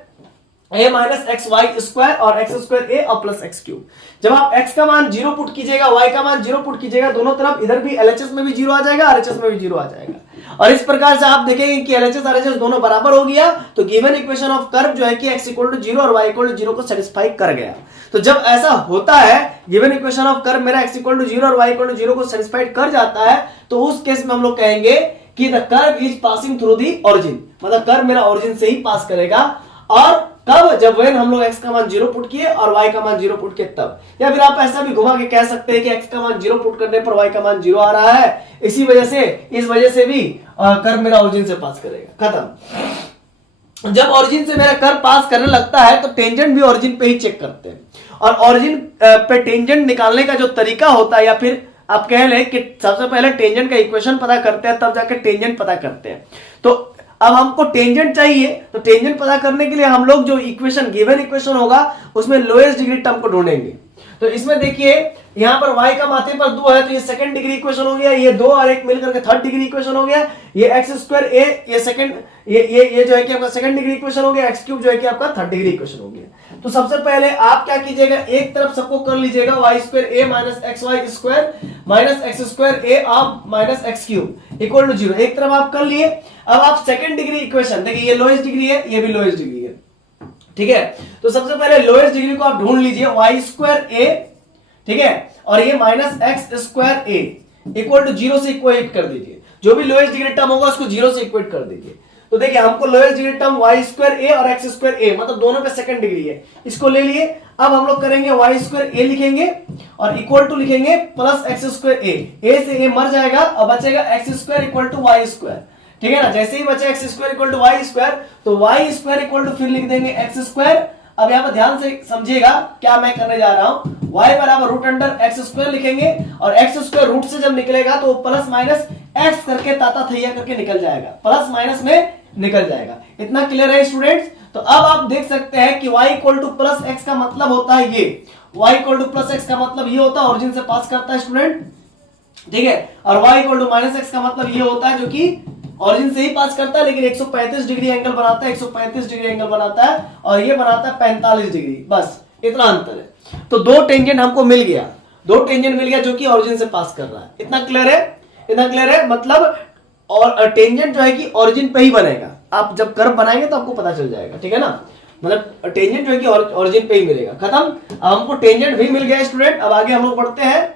a minus x y square और एक्स स्क्वायर ए और प्लस एक्स क्यूब। जब आप x का मान 0 पुट कीजिएगा, y का मान 0 पुट कीजिएगा, दोनों तरफ इधर भी LHS में भी 0 आ जाएगा, RHS में भी 0 आ जाएगा। और इस प्रकार से आप देखेंगे कि LHS RHS दोनों बराबर हो गया तो गिवन इक्वेशन ऑफ कर्व जो है कि x इक्वल टू 0 और y इक्वल टू 0 को सेटिस्फाई कर गया। तो जब ऐसा होता है, गिवन इक्वेशन ऑफ कर्व मेरा x इक्वल टू 0 और y इक्वल टू 0 को सेटिस्फाइड कर जाता है, तो उस केस में हम लोग कहेंगे कि the curve is passing through the origin, मतलब कर्व मेरा ओरिजिन से ही पास करेगा। और कब? जब वेन हम लोग x का मान 0 पुट किए और y का मान 0 पुट किए तब। या फिर आप ऐसा भी घुमा के कह सकते हैं कि x का मान 0 पुट करने पर y का मान 0 आ रहा है, इसी वजह से इस वजह से भी कर्व मेरा ओरिजिन से पास करेगा। खत्म। जब ओरिजिन से मेरा कर्व पास करने लगता है तो टेंजेंट भी ओरिजिन पे ही चेक करते हैं। और ओरिजिन पे टेंजेंट निकालने का जो तरीका होता है, या फिर आप कह लें कि सबसे पहले टेंजेंट का इक्वेशन पता करते हैं, तब जाकर टेंजेंट पता करते हैं। तो अब हमको टेंजेंट चाहिए, तो टेंजेंट पता करने के लिए हम लोग जो इक्वेशन गिवन इक्वेशन होगा उसमें लोएस्ट डिग्री टर्म को ढूंढेंगे। तो इसमें देखिए यहां पर y का माथे पर 2 है तो ये सेकंड डिग्री इक्वेशन हो गया, ये 2 और 1 मिलकर के थर्ड डिग्री इक्वेशन हो गया, ये एक्स स्क्वायर ए ये सेकंड ये जो है कि आपका सेकंड डिग्री इक्वेशन हो गया, एक्स क्यूब जो है कि आपका थर्ड डिग्री इक्वेशन हो गया। तो सबसे पहले आप क्या कीजिएगा, एक तरफ सबको कर लीजिएगा y square a minus x y square minus x square a आप minus x cube equal to 0, एक तरफ आप कर लिए। अब आप सेकंड डिग्री इक्वेशन देखिए, ये लोएस्ट डिग्री है, ये भी लोएस्ट डिग्री है, ठीक है। तो सबसे पहले लोएस्ट डिग्री को आप ढूंढ लीजिए, y स्क्वायर ए, ठीक है, और ये minus x square a equal to 0 से इक्वेट कर दीजिए। जो भी लोएस्ट डिग्री टर्म होगा उसको 0 से इक्वेट कर दीजिए। तो देखिए हमको lowest degree term y square a और एक्स स्क्वायर ए, मतलब दोनों पे सेकंड डिग्री है, इसको ले लिए। अब हम लोग करेंगे y स्क्वायर ए लिखेंगे और इक्वल टू लिखेंगे प्लस एक्स स्क्वायर ए से ए मर जाएगा और बचेगा x square equal to y square, ठीक है ना। जैसे ही बचे x square equal to y square, तो वाई स्क्वायर इक्वल टू फिर लिख देंगे एक्स स्क्वायर। अब यहाँ पर ध्यान से समझिएगा क्या मैं करने जा रहा हूं, y बराबर रूट अंडर एक्स स्क्वायर लिखेंगे और एक्स स्क्वायर रूट से जब निकलेगा तो प्लस माइनस एक्स करके ताता थैया करके निकल जाएगा, प्लस माइनस में निकल जाएगा। इतना क्लियर है स्टूडेंट्स। तो अब आप देख सकते हैं कि y equal to plus x का मतलब होता है ये, y equal to plus x का मतलब ये होता है ओरिजिन से पास करता है स्टूडेंट, ठीक है। और y equal to minus x का मतलब ये होता है जो कि ओरिजिन से ही पास करता है लेकिन 135 डिग्री एंगल बनाता है, 135 डिग्री एंगल बनाता है और ये बनाता है 45 डिग्री, बस इतना अंतर है। तो दो टेंजेंट हमको मिल गया, दो टेंजेंट मिल गया जो कि ओरिजिन से पास कर रहा है। इतना क्लियर है, इतना क्लियर है। मतलब और टेंजेंट जो है कि ओरिजिन पे ही बनेगा, आप जब कर्व बनाएंगे तो आपको पता चल जाएगा, ठीक है ना। मतलब टेंजेंट जो है कि ओरिजिन पे ही मिलेगा। खत्म। अब हमको टेंजेंट भी मिल गया स्टूडेंट। अब आगे हम लोग पढ़ते हैं,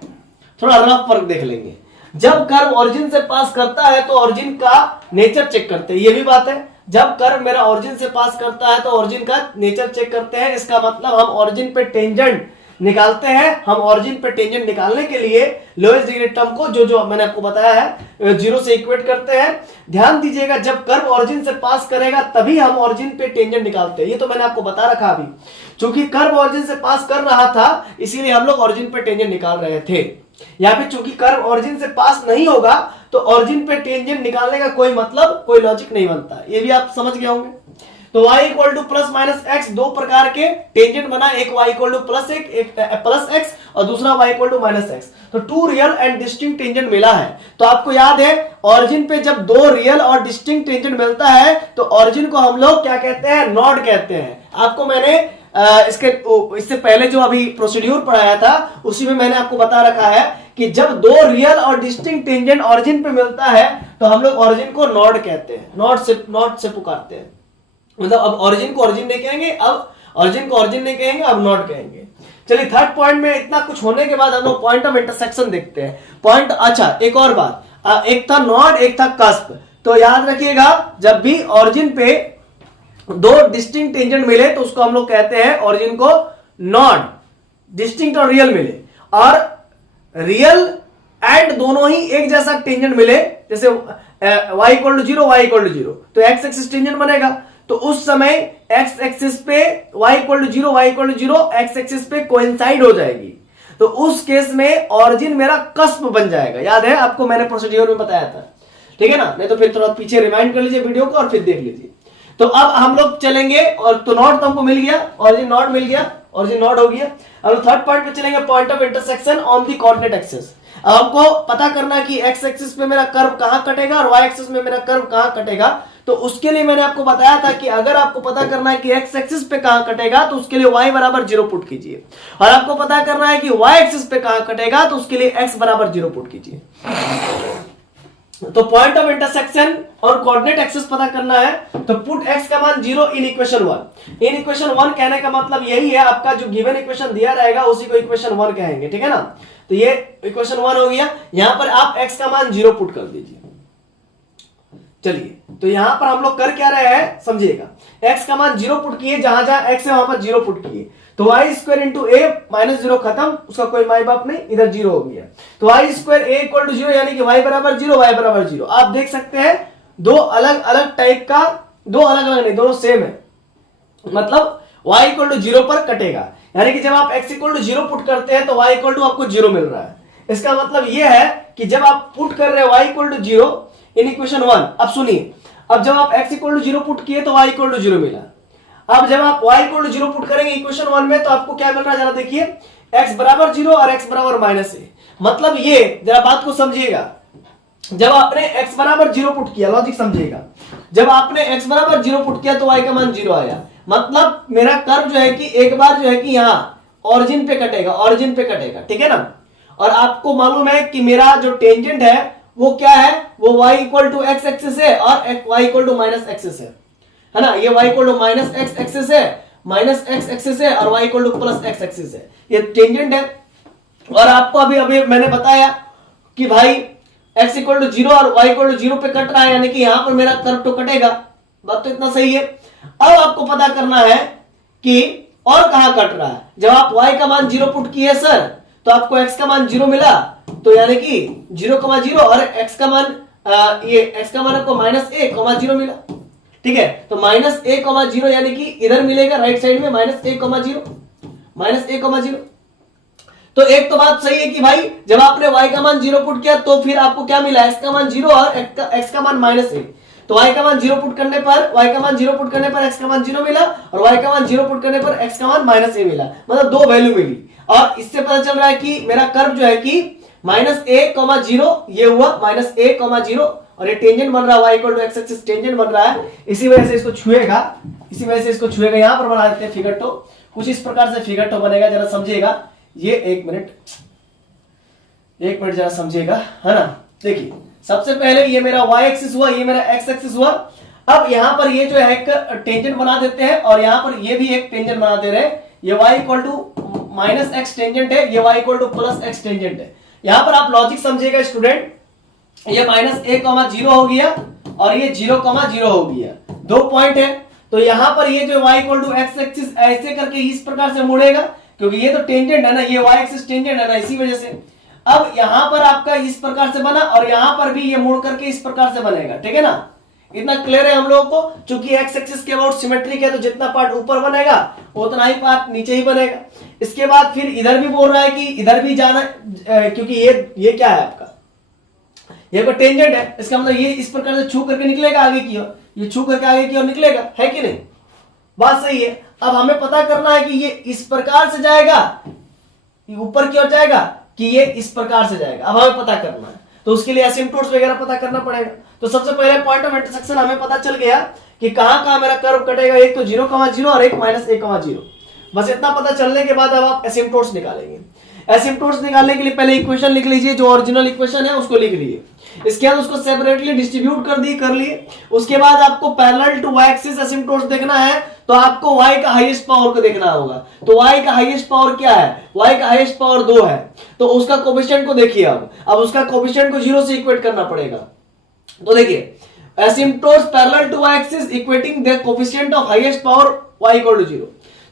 थोड़ा रफ फर्क देख लेंगे। जब कर्व ओरिजिन से पास करता है तो ओरिजिन का नेचर चेक करते हैं, ये भी बात है। जब कर्व मेरा ओरिजिन से पास करता है तो ओरिजिन का नेचर चेक करते हैं। इसका मतलब हम ओरिजिन पे टेंजेंट निकालते हैं। हम ओरिजिन पे टेंजेंट निकालने के लिए लोएस्ट डिग्री टर्म को जो मैंने आपको बताया है 0 से इक्वेट करते हैं। ध्यान दीजिएगा, जब कर्व ओरिजिन से पास करेगा तभी हम ओरिजिन पे टेंजेंट निकालते हैं। ये तो मैंने आपको बता रखा अभी। चूंकि कर्व ओरिजिन से पास कर रहा था इसीलिए हम लोग ओरिजिन पे टेंजेंट निकाल रहे थे। या फिर चूंकि कर्व ओरिजिन से पास नहीं होगा तो ओरिजिन पे टेंजेंट निकालने का कोई मतलब, कोई लॉजिक नहीं बनता। ये भी आप समझ गए होंगे। तो y equal to plus minus x, दो प्रकार के टेंजेंट बना, एक y equal to plus x और दूसरा y equal to minus x. तो two real and distinct tangent मिला है। तो आपको याद है ओरिजिन पे जब दो रियल और डिस्टिंक्ट टेंजेंट मिलता है तो ओरिजिन को हम लोग क्या कहते हैं, नॉड कहते हैं। आपको मैंने इससे पहले जो अभी प्रोसीड्यूर पढ़ाया था उसी में मैंने आपको बता रखा है कि जब दो रियल और डिस्टिंक्ट टेंजेंट ओरिजिन पे मिलता है तो हम लोग ओरिजिन को नॉड कहते हैं, नॉड से पुकारते हैं। मतलब अब ओरिजिन को ओरिजिन नहीं कहेंगे, अब ओरिजिन को ओरिजिन नहीं कहेंगे, अब नॉड कहेंगे। चलिए थर्ड पॉइंट में इतना कुछ होने के बाद हम लोग पॉइंट ऑफ इंटरसेक्शन देखते हैं। पॉइंट, अच्छा एक और बात, एक था नॉड एक था कस्प। तो याद रखिएगा जब भी ओरिजिन पे दो डिस्टिंक्ट टेंजेंट मिले तो उसको हम लोग कहते हैं ओरिजिन को नॉड। डिस्टिंक्ट और रियल मिले और रियल एंड दोनों ही एक जैसा टेंजेंट मिले, जैसे y equal to 0 y equal to 0 तो x एक्सिस टेंजेंट बनेगा। तो उस समय x एक्सिस पे y equal to 0 y equal to 0 x axis पे कोइंसाइड हो जाएगी। तो उस केस में ओरिजिन मेरा कस्प बन जाएगा। याद है आपको, मैंने प्रोसीड्यूर में बताया था, ठीक है ना। नहीं तो फिर थोड़ा पीछे रिमाइंड कर लीजिए वीडियो को और फिर देख लीजिए। तो अब हम लोग चलेंगे और तो नॉट तो हमको मिल गया, ओरिजिन नॉट मिल गया, ओरिजिन नॉट हो गया। अब थर्ड पॉइंट पे चलेंगे, point of intersection on the coordinate axis. अब हमको पता करना है कि एक्स एक्सिस पे मेरा कर्व कहां कटेगा और वाई एक्सिस में मेरा कर्व कहां कटेगा। तो उसके लिए मैंने आपको बताया था कि अगर आपको पता करना है कि एक्स एक्सिस पे कहां कटेगा तो उसके लिए y बराबर 0 पुट कीजिए, और आपको पता करना है कि y एक्सिस पे कहां कटेगा तो उसके लिए x बराबर 0 पुट कीजिए। तो पॉइंट ऑफ इंटरसेक्शन और कोऑर्डिनेट एक्सिस पता करना है तो पुट x का मान 0 इन इक्वेशन 1। इन इक्वेशन 1 कहने का मतलब यही है, आपका जो गिवन इक्वेशन दिया रहेगा उसी को इक्वेशन 1 कहेंगे, ठीक है ना। तो ये इक्वेशन 1 हो गया। यहां पर आप x का मान 0 पुट कर दीजिए। चलिए, तो यहां पर हम लोग कर क्या रहे हैं समझिएगा, x का मान 0 पुट किए, जहां जहां x है वहां पर 0 पुट किए, तो वाई स्क्वायर इंटू ए माइनस 0 खत्म, उसका कोई माई बाप नहीं, इधर 0 हो गया। तो y square a equal to 0 यानी कि y बराबर 0, y बराबर 0। आप देख सकते हैं दो अलग अलग टाइप का, दो अलग अलग नहीं, दोनों सेम है, मतलब y इक्वल टू 0 पर कटेगा, यानी कि जब आप x इक्वल टू 0 पुट करते हैं तो y इक्वल टू आपको 0 मिल रहा है। इसका मतलब यह है कि जब आप पुट कर रहे हैं y equal to 0 in equation 1, अब सुनिए, अब जब आप x इक्वल टू 0 पुट किए तो y इक्वल टू 0 मिला। अब जब आप y इक्वल टू 0 पुट करेंगे इक्वेशन 1 में तो आपको क्या मिल रहा है, जरा देखिए, x बराबर 0 और x बराबर माइनस ए। मतलब ये जरा बात को समझिएगा, जब आपने x बराबर 0 पुट किया, लॉजिक समझिएगा, जब आपने x बराबर 0 पुट किया तो y का मान 0 आया। मतलब मेरा कर्व जो है कि एक बार जो है कि यहां ऑरिजिन पे कटेगा, ऑरिजिन पे कटेगा, ठीक है ना। और आपको मालूम है कि मेरा जो टेंजेंट है वो क्या है, वो y equal to x axis है और y equal to minus axis है ना। ये y equal to minus x axis है, माइनस x एक्सिस है, और y equal to plus x axis है, ये टेंजेंट है। और आपको अभी अभी मैंने बताया कि भाई x इक्वल टू 0 और y इक्वल टू 0 पे कट रहा है, यानी कि यहां पर मेरा कर्व तो कटेगा। बात तो इतना सही है। अब आपको पता करना है कि और कहां कट रहा है। जब आप y का मान 0 पुट किए सर तो आपको x का मान 0 मिला, तो यानी कि 0,0 और x का मान ये x का मान आपको माइनस a, 0 मिला, ठीक है। तो माइनस a, 0 यानी कि इधर मिलेगा राइट साइड में माइनस a, 0, माइनस a, 0। तो एक तो बात सही है कि भाई जब आपने y का मान 0 पुट किया तो फिर आपको क्या मिला, x का मान 0 और x का मान माइनस a। तो y का मान 0 पुट करने पर, y का मान 0 पुट करने पर x का मान 0 मिला, और y का मान 0 पुट करने पर x का मान माइनस a मिला, मतलब दो वैल्यू मिली। और इससे पता चल रहा है कि मेरा कर्व जो है कि माइनस a, 0 ये हुआ माइनस a, 0, और ये टेंजेंट बन रहा है y equal to x axis tangent बन रहा है, इसी वजह से इसको छुएगा, इसी वजह से इसको छुएगा। यहां पर बना देते हैं फिगर टो, कुछ इस प्रकार से फिगर टो बनेगा, जरा समझिएगा। ये एक मिनट जरा समझिएगा, है ना। देखिए सबसे पहले ये मेरा y एक्सिस हुआ, ये मेरा x एक्सिस हुआ। अब यहां पर ये जो है एक टेंजेंट बना देते हैं, और यहां पर ये भी एक टेंजेंट बना दे रहे हैं। ये y equal to minus x tangent है, ये y equal to plus x tangent है। यहां पर आप लॉजिक समझिएगा स्टूडेंट, ये माइनस a, 0 हो गया और ये 0, 0 हो गया, दो पॉइंट है। तो यहां पर ये जो y equal to x axis ऐसे करके इस प्रकार से मुड़ेगा, क्योंकि ये तो टेंजेंट है ना, ये y एक्सिस टेंजेंट है ना, इसी वजह से। अब यहां पर आपका इस प्रकार से बना, और यहां पर भी ये मुड़ करके इस प्रकार से बनेगा, ठीक है ना। इतना क्लियर है हम लोगों को, क्योंकि एक्स एक्सिस के अबाउट सिमेट्रिक है, तो जितना पार्ट ऊपर बनेगा उतना ही पार्ट नीचे ही बनेगा। इसके बाद फिर इधर भी बोल रहा है कि इधर भी जाना, क्योंकि ये क्या है आपका, ये कोई टेंजेंट है, इसका मतलब ये इस प्रकार से छू करके निकलेगा आगे की ओर, ये छू करके आगे की ओर निकलेगा, है कि नहीं। बात सही है। अब हमें पता करना है कि ये इस प्रकार से जाएगा, ऊपर की ओर जाएगा, कि ये इस प्रकार से जाएगा। अब हमें पता करना है, तो उसके लिए एसिम्पटोट्स वगैरह पता करना पड़ेगा। तो सबसे पहले पॉइंट ऑफ इंटरसेक्शन हमें पता चल गया कि कहां कहां मेरा कर्व कटेगा, एक तो 0, 0 और एक माइनस a, 0। बस इतना पता चलने के बाद अब आप एसिम्पटोट्स निकालेंगे। एसिम्पटोट्स निकालने के लिए पहले इक्वेशन लिख लीजिए, जो ओरिजिनल इक्वेशन है उसको लिख लीजिए। इसके बाद उसको सेपरेटली डिस्ट्रीब्यूट कर लिए। उसके बाद आपको पैरेलल टू y एक्सिस एसिम्पटोट्स देखना है, तो आपको y का हाईएस्ट पावर को देखना होगा। तो y का हाईएस्ट पावर क्या है, y का हाईएस्ट पावर 2 है, तो उसका कोफिशिएंट को देखिए। अब उसका कोफिशिएंट को 0 से इक्वेट करना पड़ेगा। तो देखिए asymptotes parallel to y axis equating the coefficient of highest power y equal to 0।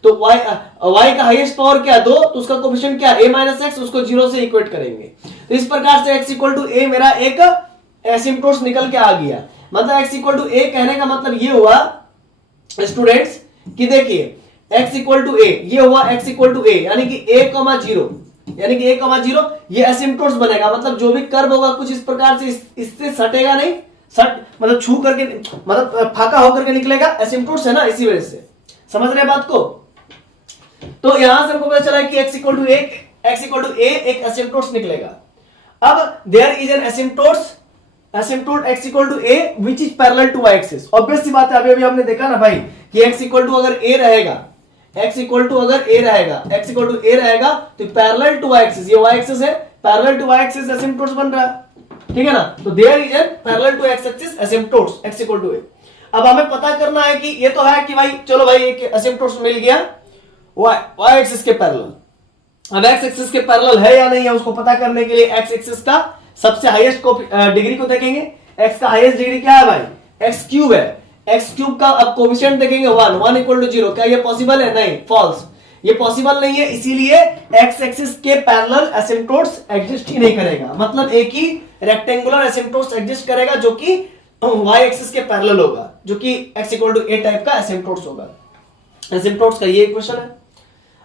तो y का हाईएस्ट पावर क्या है 2, तो उसका कोफिशिएंट क्या है a माइनस एक्स, उसको 0 से इक्वेट करेंगे। तो इस प्रकार से x इक्वल टू a मेरा एक एसिम्पटोट्स निकल के आ गया। मतलब x इक्वल टू a कहने का मतलब ये हुआ स्टूडेंट्स कि देखिए x इक्वल टू a, ये हुआ x इक्वल टू a, यानी कि a, 0, यानी कि a, 0 ये एसिम्पटोट्स बनेगा। मतलब जो भी कर्व होगा कुछ इस प्रकार से इससे सटेगा नहीं, मतलब छू करके, मतलब फाका होकर के निकलेगा, एसिम्पटोट्स है ना, इसी वजह से। समझ रहे बात को। तो यहां से हमको पता चला कि x इक्वल टू a एक एसिम्पटोट्स निकलेगा। अब there is an asymptote x equal to a which is parallel to y axis. Obvious सी बात है, अभी हमने देखा ना भाई कि x इक्वल टू अगर a रहेगा, x इक्वल टू a रहेगा तो पैरेलल टू y एक्सिस, ये y एक्सिस है, parallel to y axis asymptotes बन रहा है, ठीक है ना। तो there is an parallel to x axis asymptotes x equal to a। अब हमें पता करना है कि ये तो है कि भाई चलो भाई एक एसिम्प्टोट्स मिल गया y एक्सिस के पैरेलल। अब x एक्सिस के पैरेलल है या नहीं है उसको पता करने के लिए x एक्सिस का सबसे हाईएस्ट डिग्री को देखेंगे। x का हाईएस्ट डिग्री क्या है भाई, x क्यूब है। x क्यूब का अब कोफिशिएंट देखेंगे 1 इक्वल टू 0। क्या ये पॉसिबल है? नहीं, फॉल्स, ये पॉसिबल नहीं है। इसीलिए x एक्सिस के पैरेलल एसिम्प्टोट्स एग्जिस्ट ही नहीं करेगा। मतलब एक ही रेक्टेंगुलर एसिम्प्टोट्स एग्जिस्ट करेगा जो कि y एक्सिस के पैरेलल होगा, जो कि x equal to a type का एसिम्प्टोट्स होगा। एसिम्प्टोट्स का ये इक्वेशन है।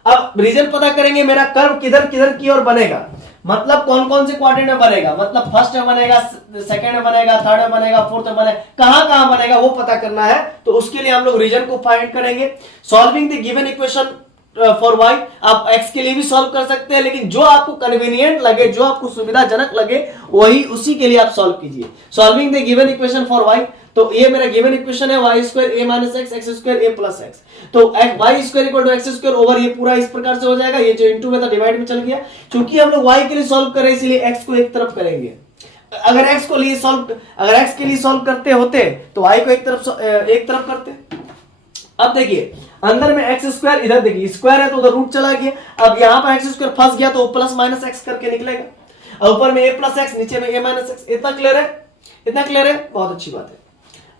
अब रीजन पता करेंगे मेरा कर्व किधर किधर की ओर बनेगा, मतलब कौन कौन से क्वाड्रेंट में बनेगा, मतलब फर्स्ट में बनेगा, सेकंड में बनेगा, थर्ड में बनेगा, फोर्थ में बनेगा, कहां कहां बनेगा वो पता करना है। तो उसके लिए हम लोग रीजन को फाइंड करेंगे। Solving the given equation for y, आप x के लिए भी सॉल्व कर सकते हैं, लेकिन जो आपको कन्वीनियंट लगे, जो आपको सुविधाजनक लगे वही उसी के लिए आप सॉल्व कीजिए। Solving the given equation for y, तो ये मेरा गिवन इक्वेशन है y square a minus x, x square a plus x। तो y square equal to x square over ये पूरा इस प्रकार से हो जाएगा, ये जो इनटू में था डिवाइड में चल गया। क्योंकि हम लोग y के लिए सॉल्व कर रहे हैं इसलिए x को एक तरफ करेंगे। अगर x के लिए सॉल्व करते होते तो y को एक तरफ करते। अब देखिए अंदर में x स्क्वायर, इधर देखिए स्क्वायर है तो उधर रूट चला गया। अब यहां पर x स्क्वायर फंस गया तो प्लस माइनस x करके निकलेगा। और ऊपर में a प्लस x, नीचे में a माइनस x। इतना क्लियर है? बहुत अच्छी बात है।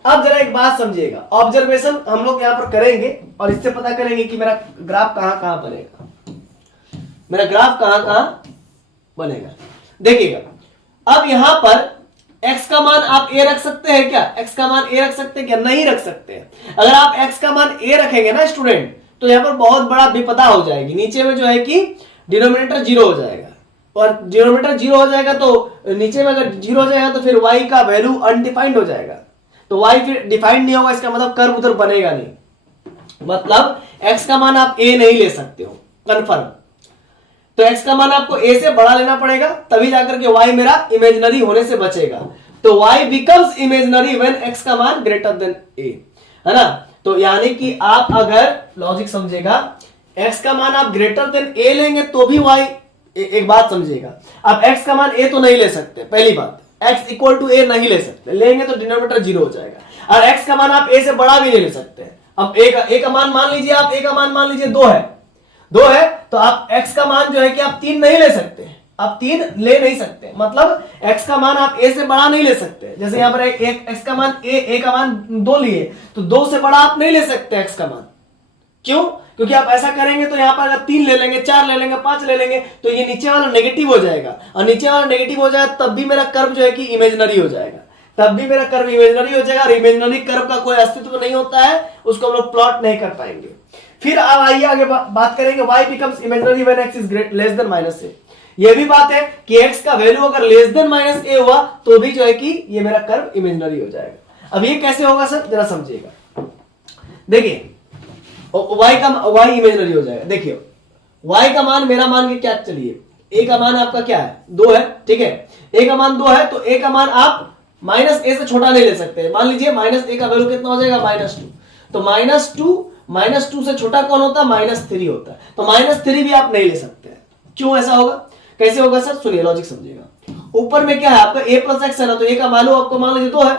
अब जरा एक बात समझिएगा, ऑब्जर्वेशन हम लोग यहां पर करेंगे और इससे पता करेंगे कि मेरा ग्राफ कहां बनेगा। देखिएगा अब यहां पर x का मान आप a रख सकते हैं क्या? x का मान a रख सकते हैं क्या? नहीं रख सकते हैं। अगर आप x का मान a रखेंगे ना स्टूडेंट, तो यहां पर बहुत बड़ा विपदा हो जाएगी। नीचे में जो है कि डिनोमिनेटर 0 हो जाएगा, और डिनोमिनेटर 0 हो जाएगा तो नीचे में अगर 0 हो जाएगा तो फिर y का वैल्यू अनडिफाइंड हो जाएगा। तो y फिर डिफाइंड नहीं होगा, इसका मतलब कर्व उधर बनेगा नहीं। मतलब x का मान आप a नहीं ले सकते हो, कंफर्म। तो x का मान आपको a से बड़ा लेना पड़ेगा, तभी जाकर के y मेरा इमेजिनरी होने से बचेगा। तो y becomes imaginary when x का मान ग्रेटर देन a, है ना। तो यानी कि आप अगर लॉजिक समझेगा, x का मान आप ग्रेटर देन a लेंगे तो भी y, एक बात समझिएगा, आप x का मान a तो नहीं ले सकते। पहली बात, x इक्वल टू a नहीं ले सकते, लेंगे तो डिनोमिनेटर 0 हो जाएगा। और x का मान आप a से बड़ा भी नहीं ले सकते। अब a का मान मान लीजिए, आप a का मान मान लीजिए 2 है तो आप x का मान जो है कि आप 3 नहीं ले सकते, आप 3 ले नहीं सकते। मतलब x का मान आप a से बड़ा नहीं ले सकते। जैसे यहां पर x का मान a का मान 2 लिए, तो 2 से बड़ा आप नहीं ले सकते x का मान। क्यों? क्योंकि आप ऐसा करेंगे तो यहां पर अगर 3 ले लेंगे, 4 ले लेंगे, 5 ले लेंगे तो ये नीचे वाला नेगेटिव हो जाएगा, और नीचे वाला नेगेटिव हो जाएगा तब भी मेरा कर्व जो है कि इमेजिनरी हो जाएगा, और इमेजिनरी कर्व का कोई अस्तित्व नहीं होता है, उसको हम लोग प्लॉट नहीं कर पाएंगे। फिर अब आइए आगे बात करेंगे, y becomes imaginary when x is less than minus a। ये भी बात है कि x का वैल्यू अगर लेस देन माइनस a हुआ तो भी जो है कि ये मेरा कर्व इमेजिनरी हो जाएगा। अब ये कैसे होगा सर, जरा समझिएगा। देखिए y इमेजिनरी हो जाएगा। देखिए y का मान मेरा मान के क्या, चलिए a का मान आपका क्या है, 2 है, ठीक है। a का मान 2 है तो a का मान आप माइनस a से छोटा नहीं ले सकते। मान लीजिए माइनस a का वैल्यू कितना हो जाएगा, -2। तो -2 से छोटा कौन होता है, -3 होता है। तो -3 भी आप नहीं ले सकते। क्यों ऐसा होगा, कैसे होगा सर, सुनिए लॉजिक समझिएगा। ऊपर में क्या है आपका a प्लस एक्स है ना, तो a का वैल्यू आपको मान लीजिए 2 है,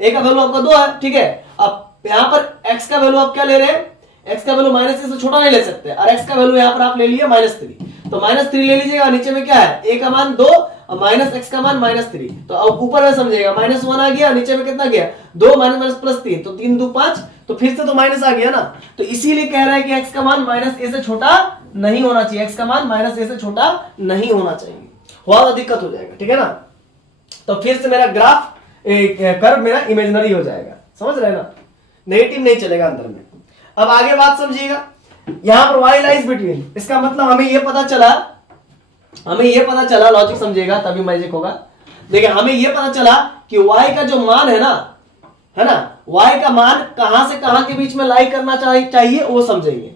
a का वैल्यू आपका 2 है, ठीक है। अब यहां पर x का वैल्यू आप क्या ले रहे हैं, x का वैल्यू -a से छोटा नहीं ले सकते, और x का वैल्यू यहां पर आप ले लिए -3। तो -3 ले लीजिएगा, नीचे में क्या है, a का मान 2 और माइनस x का मान -3। तो अब ऊपर में समझिएगा -1 आ गया, नीचे में कितना गया, 2 +3, तो 3 2 5, तो फिर से तो माइनस आ गया ना। तो इसीलिए कह रहा है कि x का मान -a से छोटा नहीं होना चाहिए, x का मान -a से छोटा नहीं होना चाहिए, हुआ तो दिक्कत हो जाएगा, ठीक है ना। तो फिर से मेरा ग्राफ कर्व मेरा इमेजिनरी हो जाएगा, समझ रहे ना, नेगेटिव नहीं चलेगा अंदर में। अब आगे बात समझिएगा, यहां पर y लाइज बिटवीन, इसका मतलब हमें यह पता चला, लॉजिक समझिएगा तभी मैजिक होगा। देखिए हमें यह पता चला कि y का जो मान है ना, y का मान कहां से कहां के बीच में लाई करना चाहिए वो समझेंगे।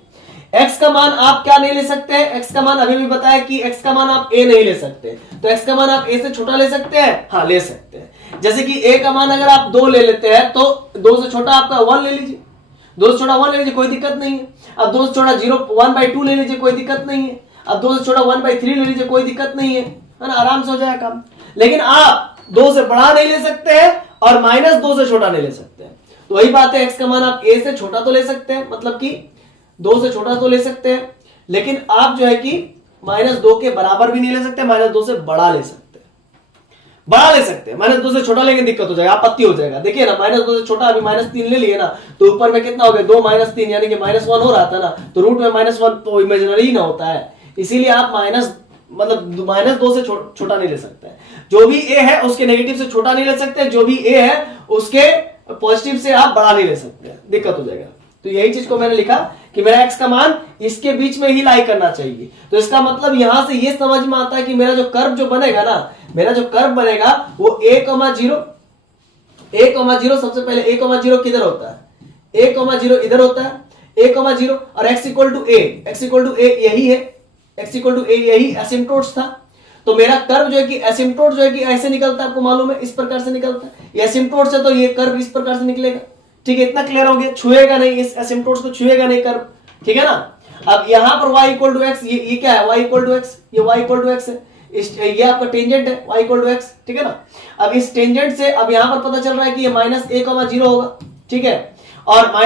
x का मान आप क्या नहीं ले सकते हैं, x का मान अभी भी बताया कि x का मान आप a नहीं ले सकते, तो x का मान आप a से छोटा ले सकते हैं, हाँ ले सकते हैं। जैसे कि a का मान अगर आप 2 ले लेते हैं तो 2 से छोटा आपका 1 ले लीजिए, 2 से छोटा 1 ले लीजिए, कोई दिक्कत नहीं है। अब 2 से छोटा 1/2 ले लीजिए, कोई दिक्कत नहीं है। अब 2 से छोटा 1/3 ले लीजिए, कोई दिक्कत नहीं है ना, आराम से हो जाएगा काम। लेकिन आप 2 से बड़ा नहीं ले सकते हैं और -2 से छोटा नहीं ले सकते हैं। तो वही बात है, x का मान आप a से छोटा तो ले सकते हैं, मतलब कि 2 से छोटा तो ले सकते हैं, लेकिन आप जो है कि -2 के बराबर भी नहीं ले सकते, -2 से बड़ा ले सकते हैं, बड़ा ले सकते हैं। -2 से छोटा लेकिन दिक्कत हो जाएगा, आपत्ति हो जाएगा। देखिए ना, -2 से छोटा अभी -3 ले लिए ना, तो ऊपर में कितना हो गया 2 - 3 यानी कि -1 हो रहा था ना, तो रूट में -1 तो इमेजिनरी ही ना होता है, इसीलिए आप -2 से छोटा नहीं ले सकते हैं। जो भी a है उसके नेगेटिव से छोटा नहीं ले सकते, जो भी a है उसके पॉजिटिव से आप बड़ा नहीं ले सकते, दिक्कत हो जाएगा। तो यही चीज को मैंने लिखा कि मेरा x का मान इसके बीच में ही लाई करना चाहिए। तो इसका मतलब यहां से ये समझ में आता है कि मेरा जो कर्व जो बनेगा ना, मेरा जो कर्व बनेगा वो a, 0 सबसे पहले a, 0 किधर होता है, a, 0 इधर होता है, a, 0 और x = a यही है, x = a यही एसिम्प्टोट्स था। तो मेरा कर्व जो है कि एसिम्प्टोट जो है कि ऐसे निकलता है, आपको मालूम है, इस प्रकार से निकलता है। ये एसिम्प्टोट से तो ये कर्व इस प्रकार से निकलेगा, ठीक है, इतना क्लियर हो गया, छुएगा नहीं, इस एसिम्प्टोट्स को छुएगा नहीं कर्व, ठीक है ना। अब यहां पर y = x, ये क्या है, y = x, ये y = x है, ये आपका टेंजेंट है y = x, ठीक है ना। अब इस टेंजेंट से अब यहां पर पता चल रहा है कि ये -a, 0 होगा, ठीक है, और -a,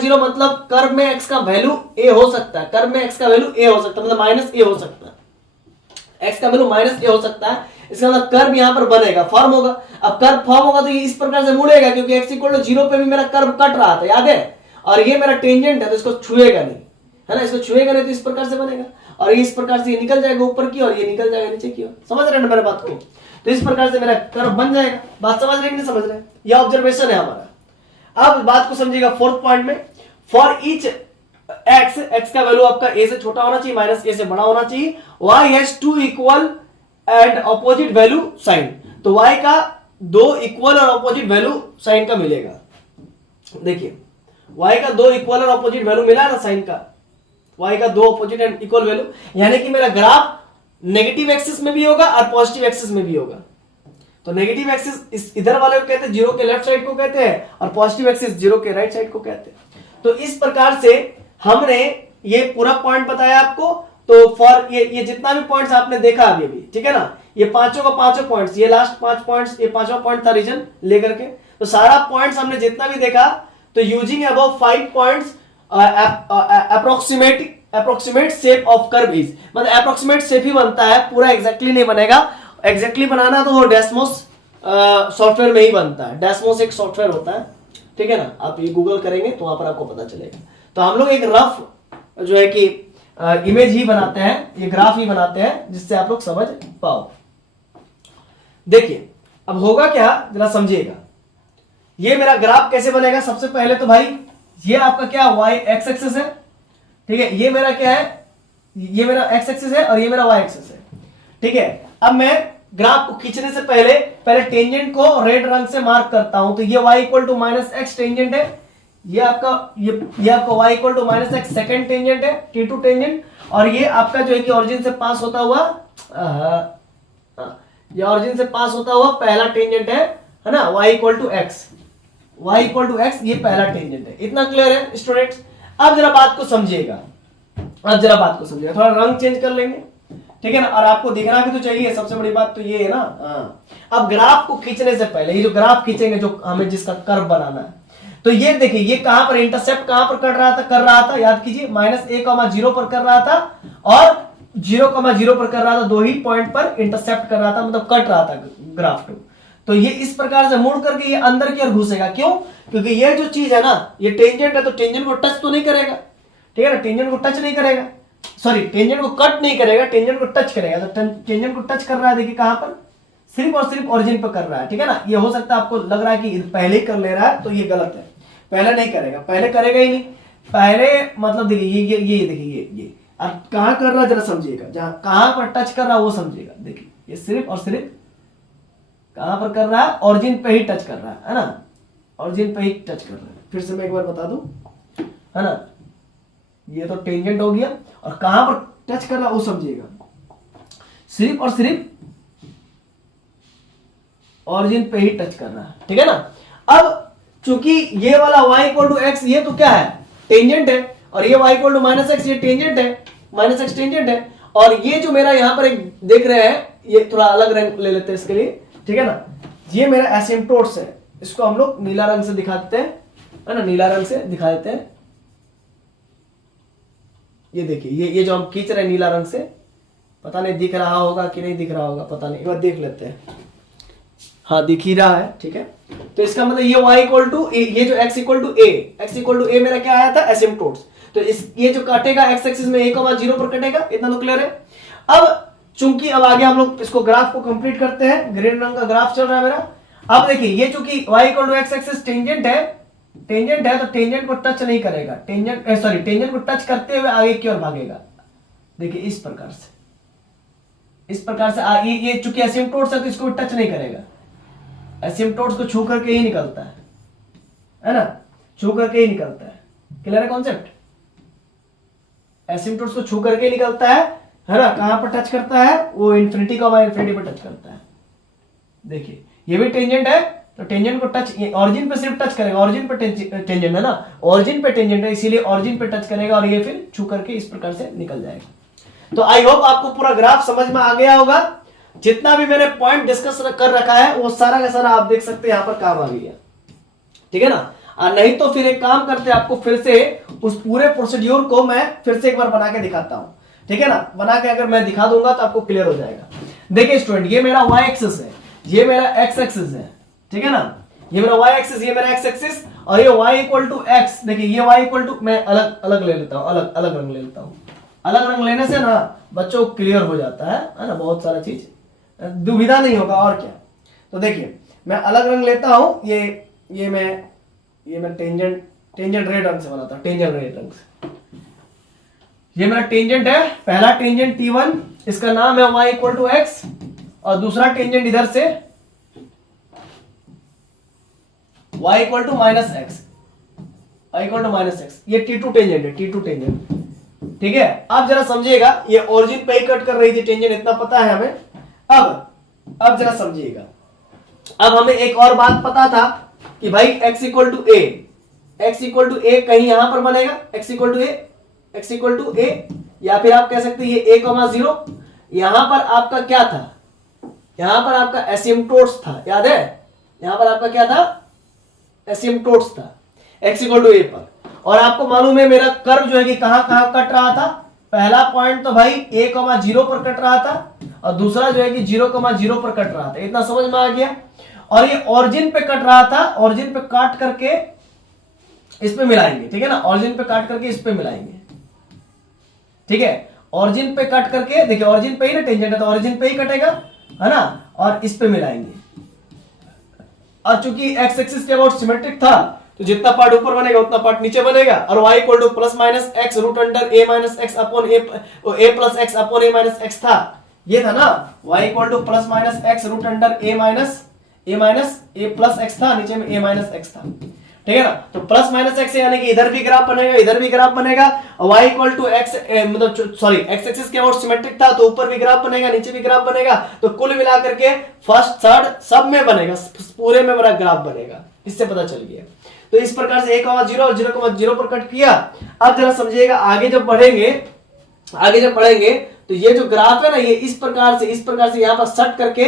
0 मतलब कर्व में x का वैल्यू a हो सकता है, कर्व में x का वैल्यू a हो सकता है, मतलब -a हो सकता है, x का वैल्यू -a हो सकता है। इसका मतलब कर्व यहां पर बनेगा, फॉर्म होगा। अब कर्व फॉर्म होगा तो ये इस प्रकार से मुड़ेगा, क्योंकि x = 0 पे भी मेरा कर्व कट रहा था, याद है, और ये मेरा टेंजेंट है तो इसको छुएगा नहीं, है ना, इसको छुएगा नहीं, तो इस प्रकार से बनेगा, और ये इस प्रकार से ये निकल जाएगा ऊपर की और ये निकल जाएगा नीचे की ओर। समझ रहे हैं मेरे बात को? तो इस प्रकार से मेरा कर्व बन जाएगा। बात समझ रहे हैं कि नहीं समझ रहे हैं? ये ऑब्जर्वेशन है हमारा। अब बात को समझिएगा फोर्थ पॉइंट में, फॉर ईच x का वैल्यू आपका a से छोटा होना चाहिए, -a से बड़ा होना चाहिए, y has 2 equal and opposite value sign. तो y का 2 इक्वल और ऑपोजिट वैल्यू साइन का मिलेगा। देखिए y का 2 इक्वल और ऑपोजिट वैल्यू मिला ना साइन का, y का 2 ऑपोजिट एंड इक्वल वैल्यू, यानी कि मेरा ग्राफ नेगेटिव एक्सिस में भी होगा और पॉजिटिव एक्सिस में भी होगा। तो नेगेटिव एक्सिस इस इधर वाले को कहते हैं, 0 के लेफ्ट साइड को कहते हैं, और पॉजिटिव एक्सिस 0 के राइट साइड को कहते हैं। तो इस प्रकार से हमने ये पूरा पॉइंट बताया आपको। तो फॉर ये जितना भी पॉइंट्स आपने देखा अभी, ठीक है ना, ये पांचों का पांचों पॉइंट्स, ये लास्ट 5 पॉइंट्स, ये पांचवा पॉइंट था रीजन लेकर के। तो सारा पॉइंट्स हमने जितना भी देखा, तो using above 5 points approximate shape of curve is, मतलब अप्रोक्सीमेट शेप ही बनता है, पूरा एग्जैक्टली नहीं बनेगा। एग्जैक्टली बनाना तो वो डेस्मोस सॉफ्टवेयर में ही बनता है, डेस्मोस एक सॉफ्टवेयर होता है, ठीक है ना, आप ये गूगल करेंगे तो वहां पर आपको पता चलेगा। तो हम लोग एक रफ जो है कि इमेज ही बनाते हैं, ये ग्राफ ही बनाते हैं, जिससे आप लोग समझ पाओ। देखिए अब होगा क्या, जरा समझिएगा। ये मेरा ग्राफ कैसे बनेगा, सबसे पहले तो भाई ये आपका क्या y एक्स एक्सिस है, ठीक है, ये मेरा क्या है, ये मेरा x एक्सिस है और ये मेरा y एक्सिस है, ठीक है। अब मैं ग्राफ को खींचने से पहले टेंजेंट को रेड रंग से मार्क करता हूं। तो ये y = -x टेंजेंट है, ये आपका y = -x सेकंड टेंजेंट है, T2 टेंजेंट, और ये आपका जो है कि ऑरिजिन से पास होता हुआ, ये ऑरिजिन से पास होता हुआ पहला टेंजेंट है ना, y = x, ये पहला टेंजेंट है। इतना क्लियर है स्टूडेंट्स? अब जरा बात को समझिएगा, थोड़ा रंग चेंज कर लेंगे, ठीक है ना, और आपको दिखना भी तो चाहिए, सबसे बड़ी बात तो ये है ना। अब ग्राफ को खींचने से पहले, ये जो ग्राफ खींचेंगे, जो हमें जिसका कर्व बनाना है, तो ये देखिए ये कहां पर इंटरसेप्ट कहां पर कर रहा था, याद कीजिए, -a, 0 पर कर रहा था और 0, पर कर रहा था, 2 ही पॉइंट पर इंटरसेप्ट कर रहा था, मतलब कट रहा था ग्राफ को। तो ये इस प्रकार से मुड़ करके ये अंदर की ओर घुसेगा, क्यों? क्योंकि ये जो चीज है ना, ये टेंजेंट है, तो टेंजेंट को टच तो नहीं करेगा, ठीक है ना, टेंजेंट को टच नहीं करेगा, सॉरी टेंजेंट को कट नहीं करेगा, टेंजेंट को टच करेगा। तो टेंजेंट को टच कर रहा है, देखिए कहां पर, सिर्फ और सिर्फ ओरिजिन पर कर रहा है, ठीक है ना। ये हो सकता है आपको लग रहा है कि पहले ही कर ले रहा है, तो ये गलत है, पहले नहीं करेगा, पहले करेगा ही नहीं, पहले मतलब देखिए ये देखिए ये अब कहां कर रहा है, जरा समझिएगा, जहां कहां पर टच कर रहा है वो समझिएगा। देखिए ये सिर्फ और सिर्फ कहां पर कर रहा है, ऑरिजिन पे ही टच कर रहा है ना, ऑरिजिन पे ही टच कर रहा है। फिर से मैं एक बार बता दूं, है ना, ये तो टेंजेंट हो गया, और कहां पर टच कर रहा है वो समझिएगा, सिर्फ और सिर्फ ऑरिजिन पे ही टच कर रहा है, ठीक है ना। अब चूंकि ये वाला y इक्वल टू एक्स, ये तो क्या है, टेंजेंट है, और ये y equal to minus x, ये टेंजेंट है, माइनस एक्स टेंजेंट है, और ये जो मेरा यहाँ पर एक देख रहे हैं, ये थोड़ा अलग रंग ले लेते हैं इसके लिए, ठीक है ना। ये मेरा एसिम्पटोट्स है, इसको हम लोग नीला रंग से दिखा देते हैं, है ना, नीला रंग से दिखा देते हैं। ये देखिए, ये जो हम खींच रहे हैं नीला रंग से, पता नहीं दिख रहा होगा कि नहीं दिख रहा होगा, पता नहीं, एक बार देख लेते हैं। हाँ, दिख ही रहा है, ठीक है। तो इसका मतलब ये y इक्वल टू, ये जो x इक्वल टू a मेरा क्या आया था, एसिम्पटोट्स। तो इस ये जो काटेगा x एक्सिस में a,0 पर कटेगा, इतना तो क्लियर है। अब चूंकि अब आगे हम लोग इसको ग्राफ को कंप्लीट करते हैं, ग्रीन रंग का ग्राफ चल रहा है मेरा। अब देखिए, ये चूंकि y equal to x axis tangent है, तो टेंजेंट को टच नहीं करेगा, टेंजेंट को टच करते हुए आगे की ओर भागेगा। देखिए इस प्रकार से ये चूंकि एसिम्पटोट्स है तो इसको टच नहीं करेगा, एसिम्पटोट्स को छू करके ही निकलता है ना, छू करके ही निकलता है। क्लियर है कॉन्सेप्ट? एसिम्पटोट्स को छू करके ही निकलता है ना। कहां पर टच करता है, वो इन्फिनिटी का इन्फिनिटी पर टच करता है। देखिए ये भी टेंजेंट है, तो टेंजेंट को टच, ऑरिजिन पे सिर्फ टच करेगा, ऑरिजिन पे टेंजेंट है ना, ऑरिजिन पे टेंजेंट है, इसीलिए ऑरिजिन पे टच करेगा, और ये फिर छू करके इस प्रकार से निकल जाएगा। तो आई होप आपको पूरा ग्राफ समझ में आ गया होगा। जितना भी मैंने पॉइंट डिस्कस कर रखा है वो सारा का सारा आप देख सकते हैं, यहां पर काम आ गया, ठीक है ना। नहीं तो फिर एक काम करते हैं, आपको फिर से उस पूरे प्रोसीड्यूर को मैं फिर से एक बार बना के दिखाता हूं, ठीक है ना। बना के अगर मैं दिखा दूंगा तो आपको क्लियर हो जाएगा। देखिए स्टूडेंट, ये मेरा y एक्सिस है, ये मेरा x एक्सिस है, ठीक है ना। ये मेरा y एक्सिस, ये मेरा x एक्सिस, और ये y इक्वल टू x। देखिए ये y इक्वल टू, मैं अलग अलग ले लेता हूं, अलग अलग रंग ले लेता हूं। अलग रंग लेने से ना बच्चों को क्लियर हो जाता है ना, बहुत सारा चीज दुविधा नहीं होगा, और क्या। तो देखिए मैं अलग रंग लेता हूं, ये मैं टेंजेंट रेड रंग से बनाता हूं, टेंजेंट रेड रंग से। ये मेरा टेंजेंट है, पहला टेंजेंट T1, इसका नाम है y इक्वल टू एक्स, और दूसरा टेंजेंट इधर से y equal to minus x, y equal to minus x. ये T2 टेंजेंट है, T2 टेंजेंट, ठीक है। आप जरा समझिएगा, ये ओरिजिन पे ही कट कर रही थी टेंजेंट, इतना पता है हमें। अब जरा समझिएगा, अब हमें एक और बात पता था कि भाई x इक्वल टू ए कहीं यहां पर बनेगा, x इक्वल टू ए, या फिर आप कह सकते हैं ये a,0। यहां पर आपका क्या था, यहां पर आपका एसिम्पटोट्स था, याद है, यहां पर आपका क्या था, एसिम्पटोट्स था x इक्वल टू ए पर। और आपको मालूम है मेरा कर्व जो है कि कहां कहां कट रहा था। पहला पॉइंट तो भाई a,0 पर कट रहा था, और दूसरा जो है कि 0,0 पर कट रहा था। इतना समझ में आ गया। और ये ऑरिजिन पे कट रहा था, ऑरिजिन पे काट करके इस पे मिलाएंगे, ठीक है ना, ऑरिजिन पे काट करके इस पे मिलाएंगे, ठीक है। ऑरिजिन पे कट करके, देखिए ऑरिजिन पे ही ना टेंजेंट है, तो ऑरिजिन पे ही कटेगा, है ना, और इस पे मिलाएंगे। और चूंकि एक्स एक्सिस के अबाउट सिमेट्रिक था, तो जितना पार्ट ऊपर बनेगा उतना पार्ट नीचे बनेगा। और y equal to plus minus x root under a minus x upon a plus x upon a minus x था, ये था ना। y equal to plus minus x root under a minus a plus x था, नीचे में a minus x था, ठीक है ना। तो प्लस माइनस एक्स यानी कि इधर भी ग्राफ बनेगा, इधर भी ग्राफ बनेगा। और y इक्वल टू एक्स, मतलब सॉरी एक्स एक्सिस के अबाउट सिमेट्रिक था, तो ऊपर भी ग्राफ बनेगा, नीचे भी ग्राफ बनेगा। तो कुल मिलाकर के फर्स्ट थर्ड सब में बनेगा, पूरे में मेरा ग्राफ बनेगा। इससे पता चल गया। तो इस प्रकार से 1,0 और 0,0 पर कट किया। अब जरा समझिएगा, आगे जब बढ़ेंगे तो ये जो ग्राफ है ना, ये इस प्रकार से यहां पर सेट करके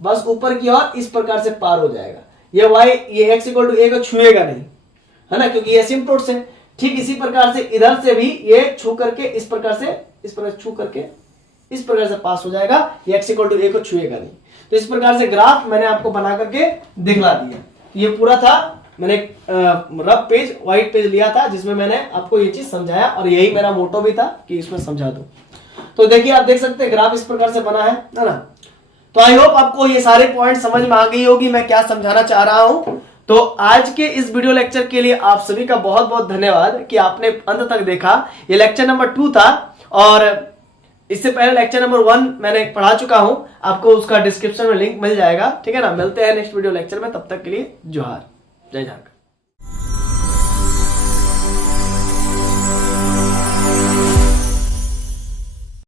बस ऊपर की ओर इस प्रकार से पार हो जाएगा। ये x इक्वल टू a को छुएगा नहीं, है ना, क्योंकि ये एसिम्पटोट्स है। ठीक इसी प्रकार से इधर से भी ये छू करके इस प्रकार से पास हो जाएगा। ये x इक्वल टू a को छुएगा नहीं। तो इस प्रकार से ग्राफ मैंने आपको बना करके दिखला दिया। ये पूरा था, मैंने रफ पेज, व्हाइट पेज लिया था, जिसमें मैंने आपको ये चीज समझाया, और यही मेरा मोटो भी था कि इसमें समझा दूं। तो देखिए आप देख सकते हैं ग्राफ इस प्रकार से बना है ना। तो आई होप आपको ये सारे पॉइंट समझ में आ गई होगी मैं क्या समझाना चाह रहा हूं। तो आज के इस वीडियो लेक्चर के लिए आप सभी का बहुत बहुत धन्यवाद कि आपने अंत तक देखा। ये लेक्चर नंबर 2 था, और इससे पहले लेक्चर नंबर 1 मैंने पढ़ा चुका हूं, आपको उसका डिस्क्रिप्शन में लिंक मिल जाएगा। ठीक है ना, मिलते हैं नेक्स्ट वीडियो लेक्चर में, तब तक के लिए जोहार, जय झारखंड।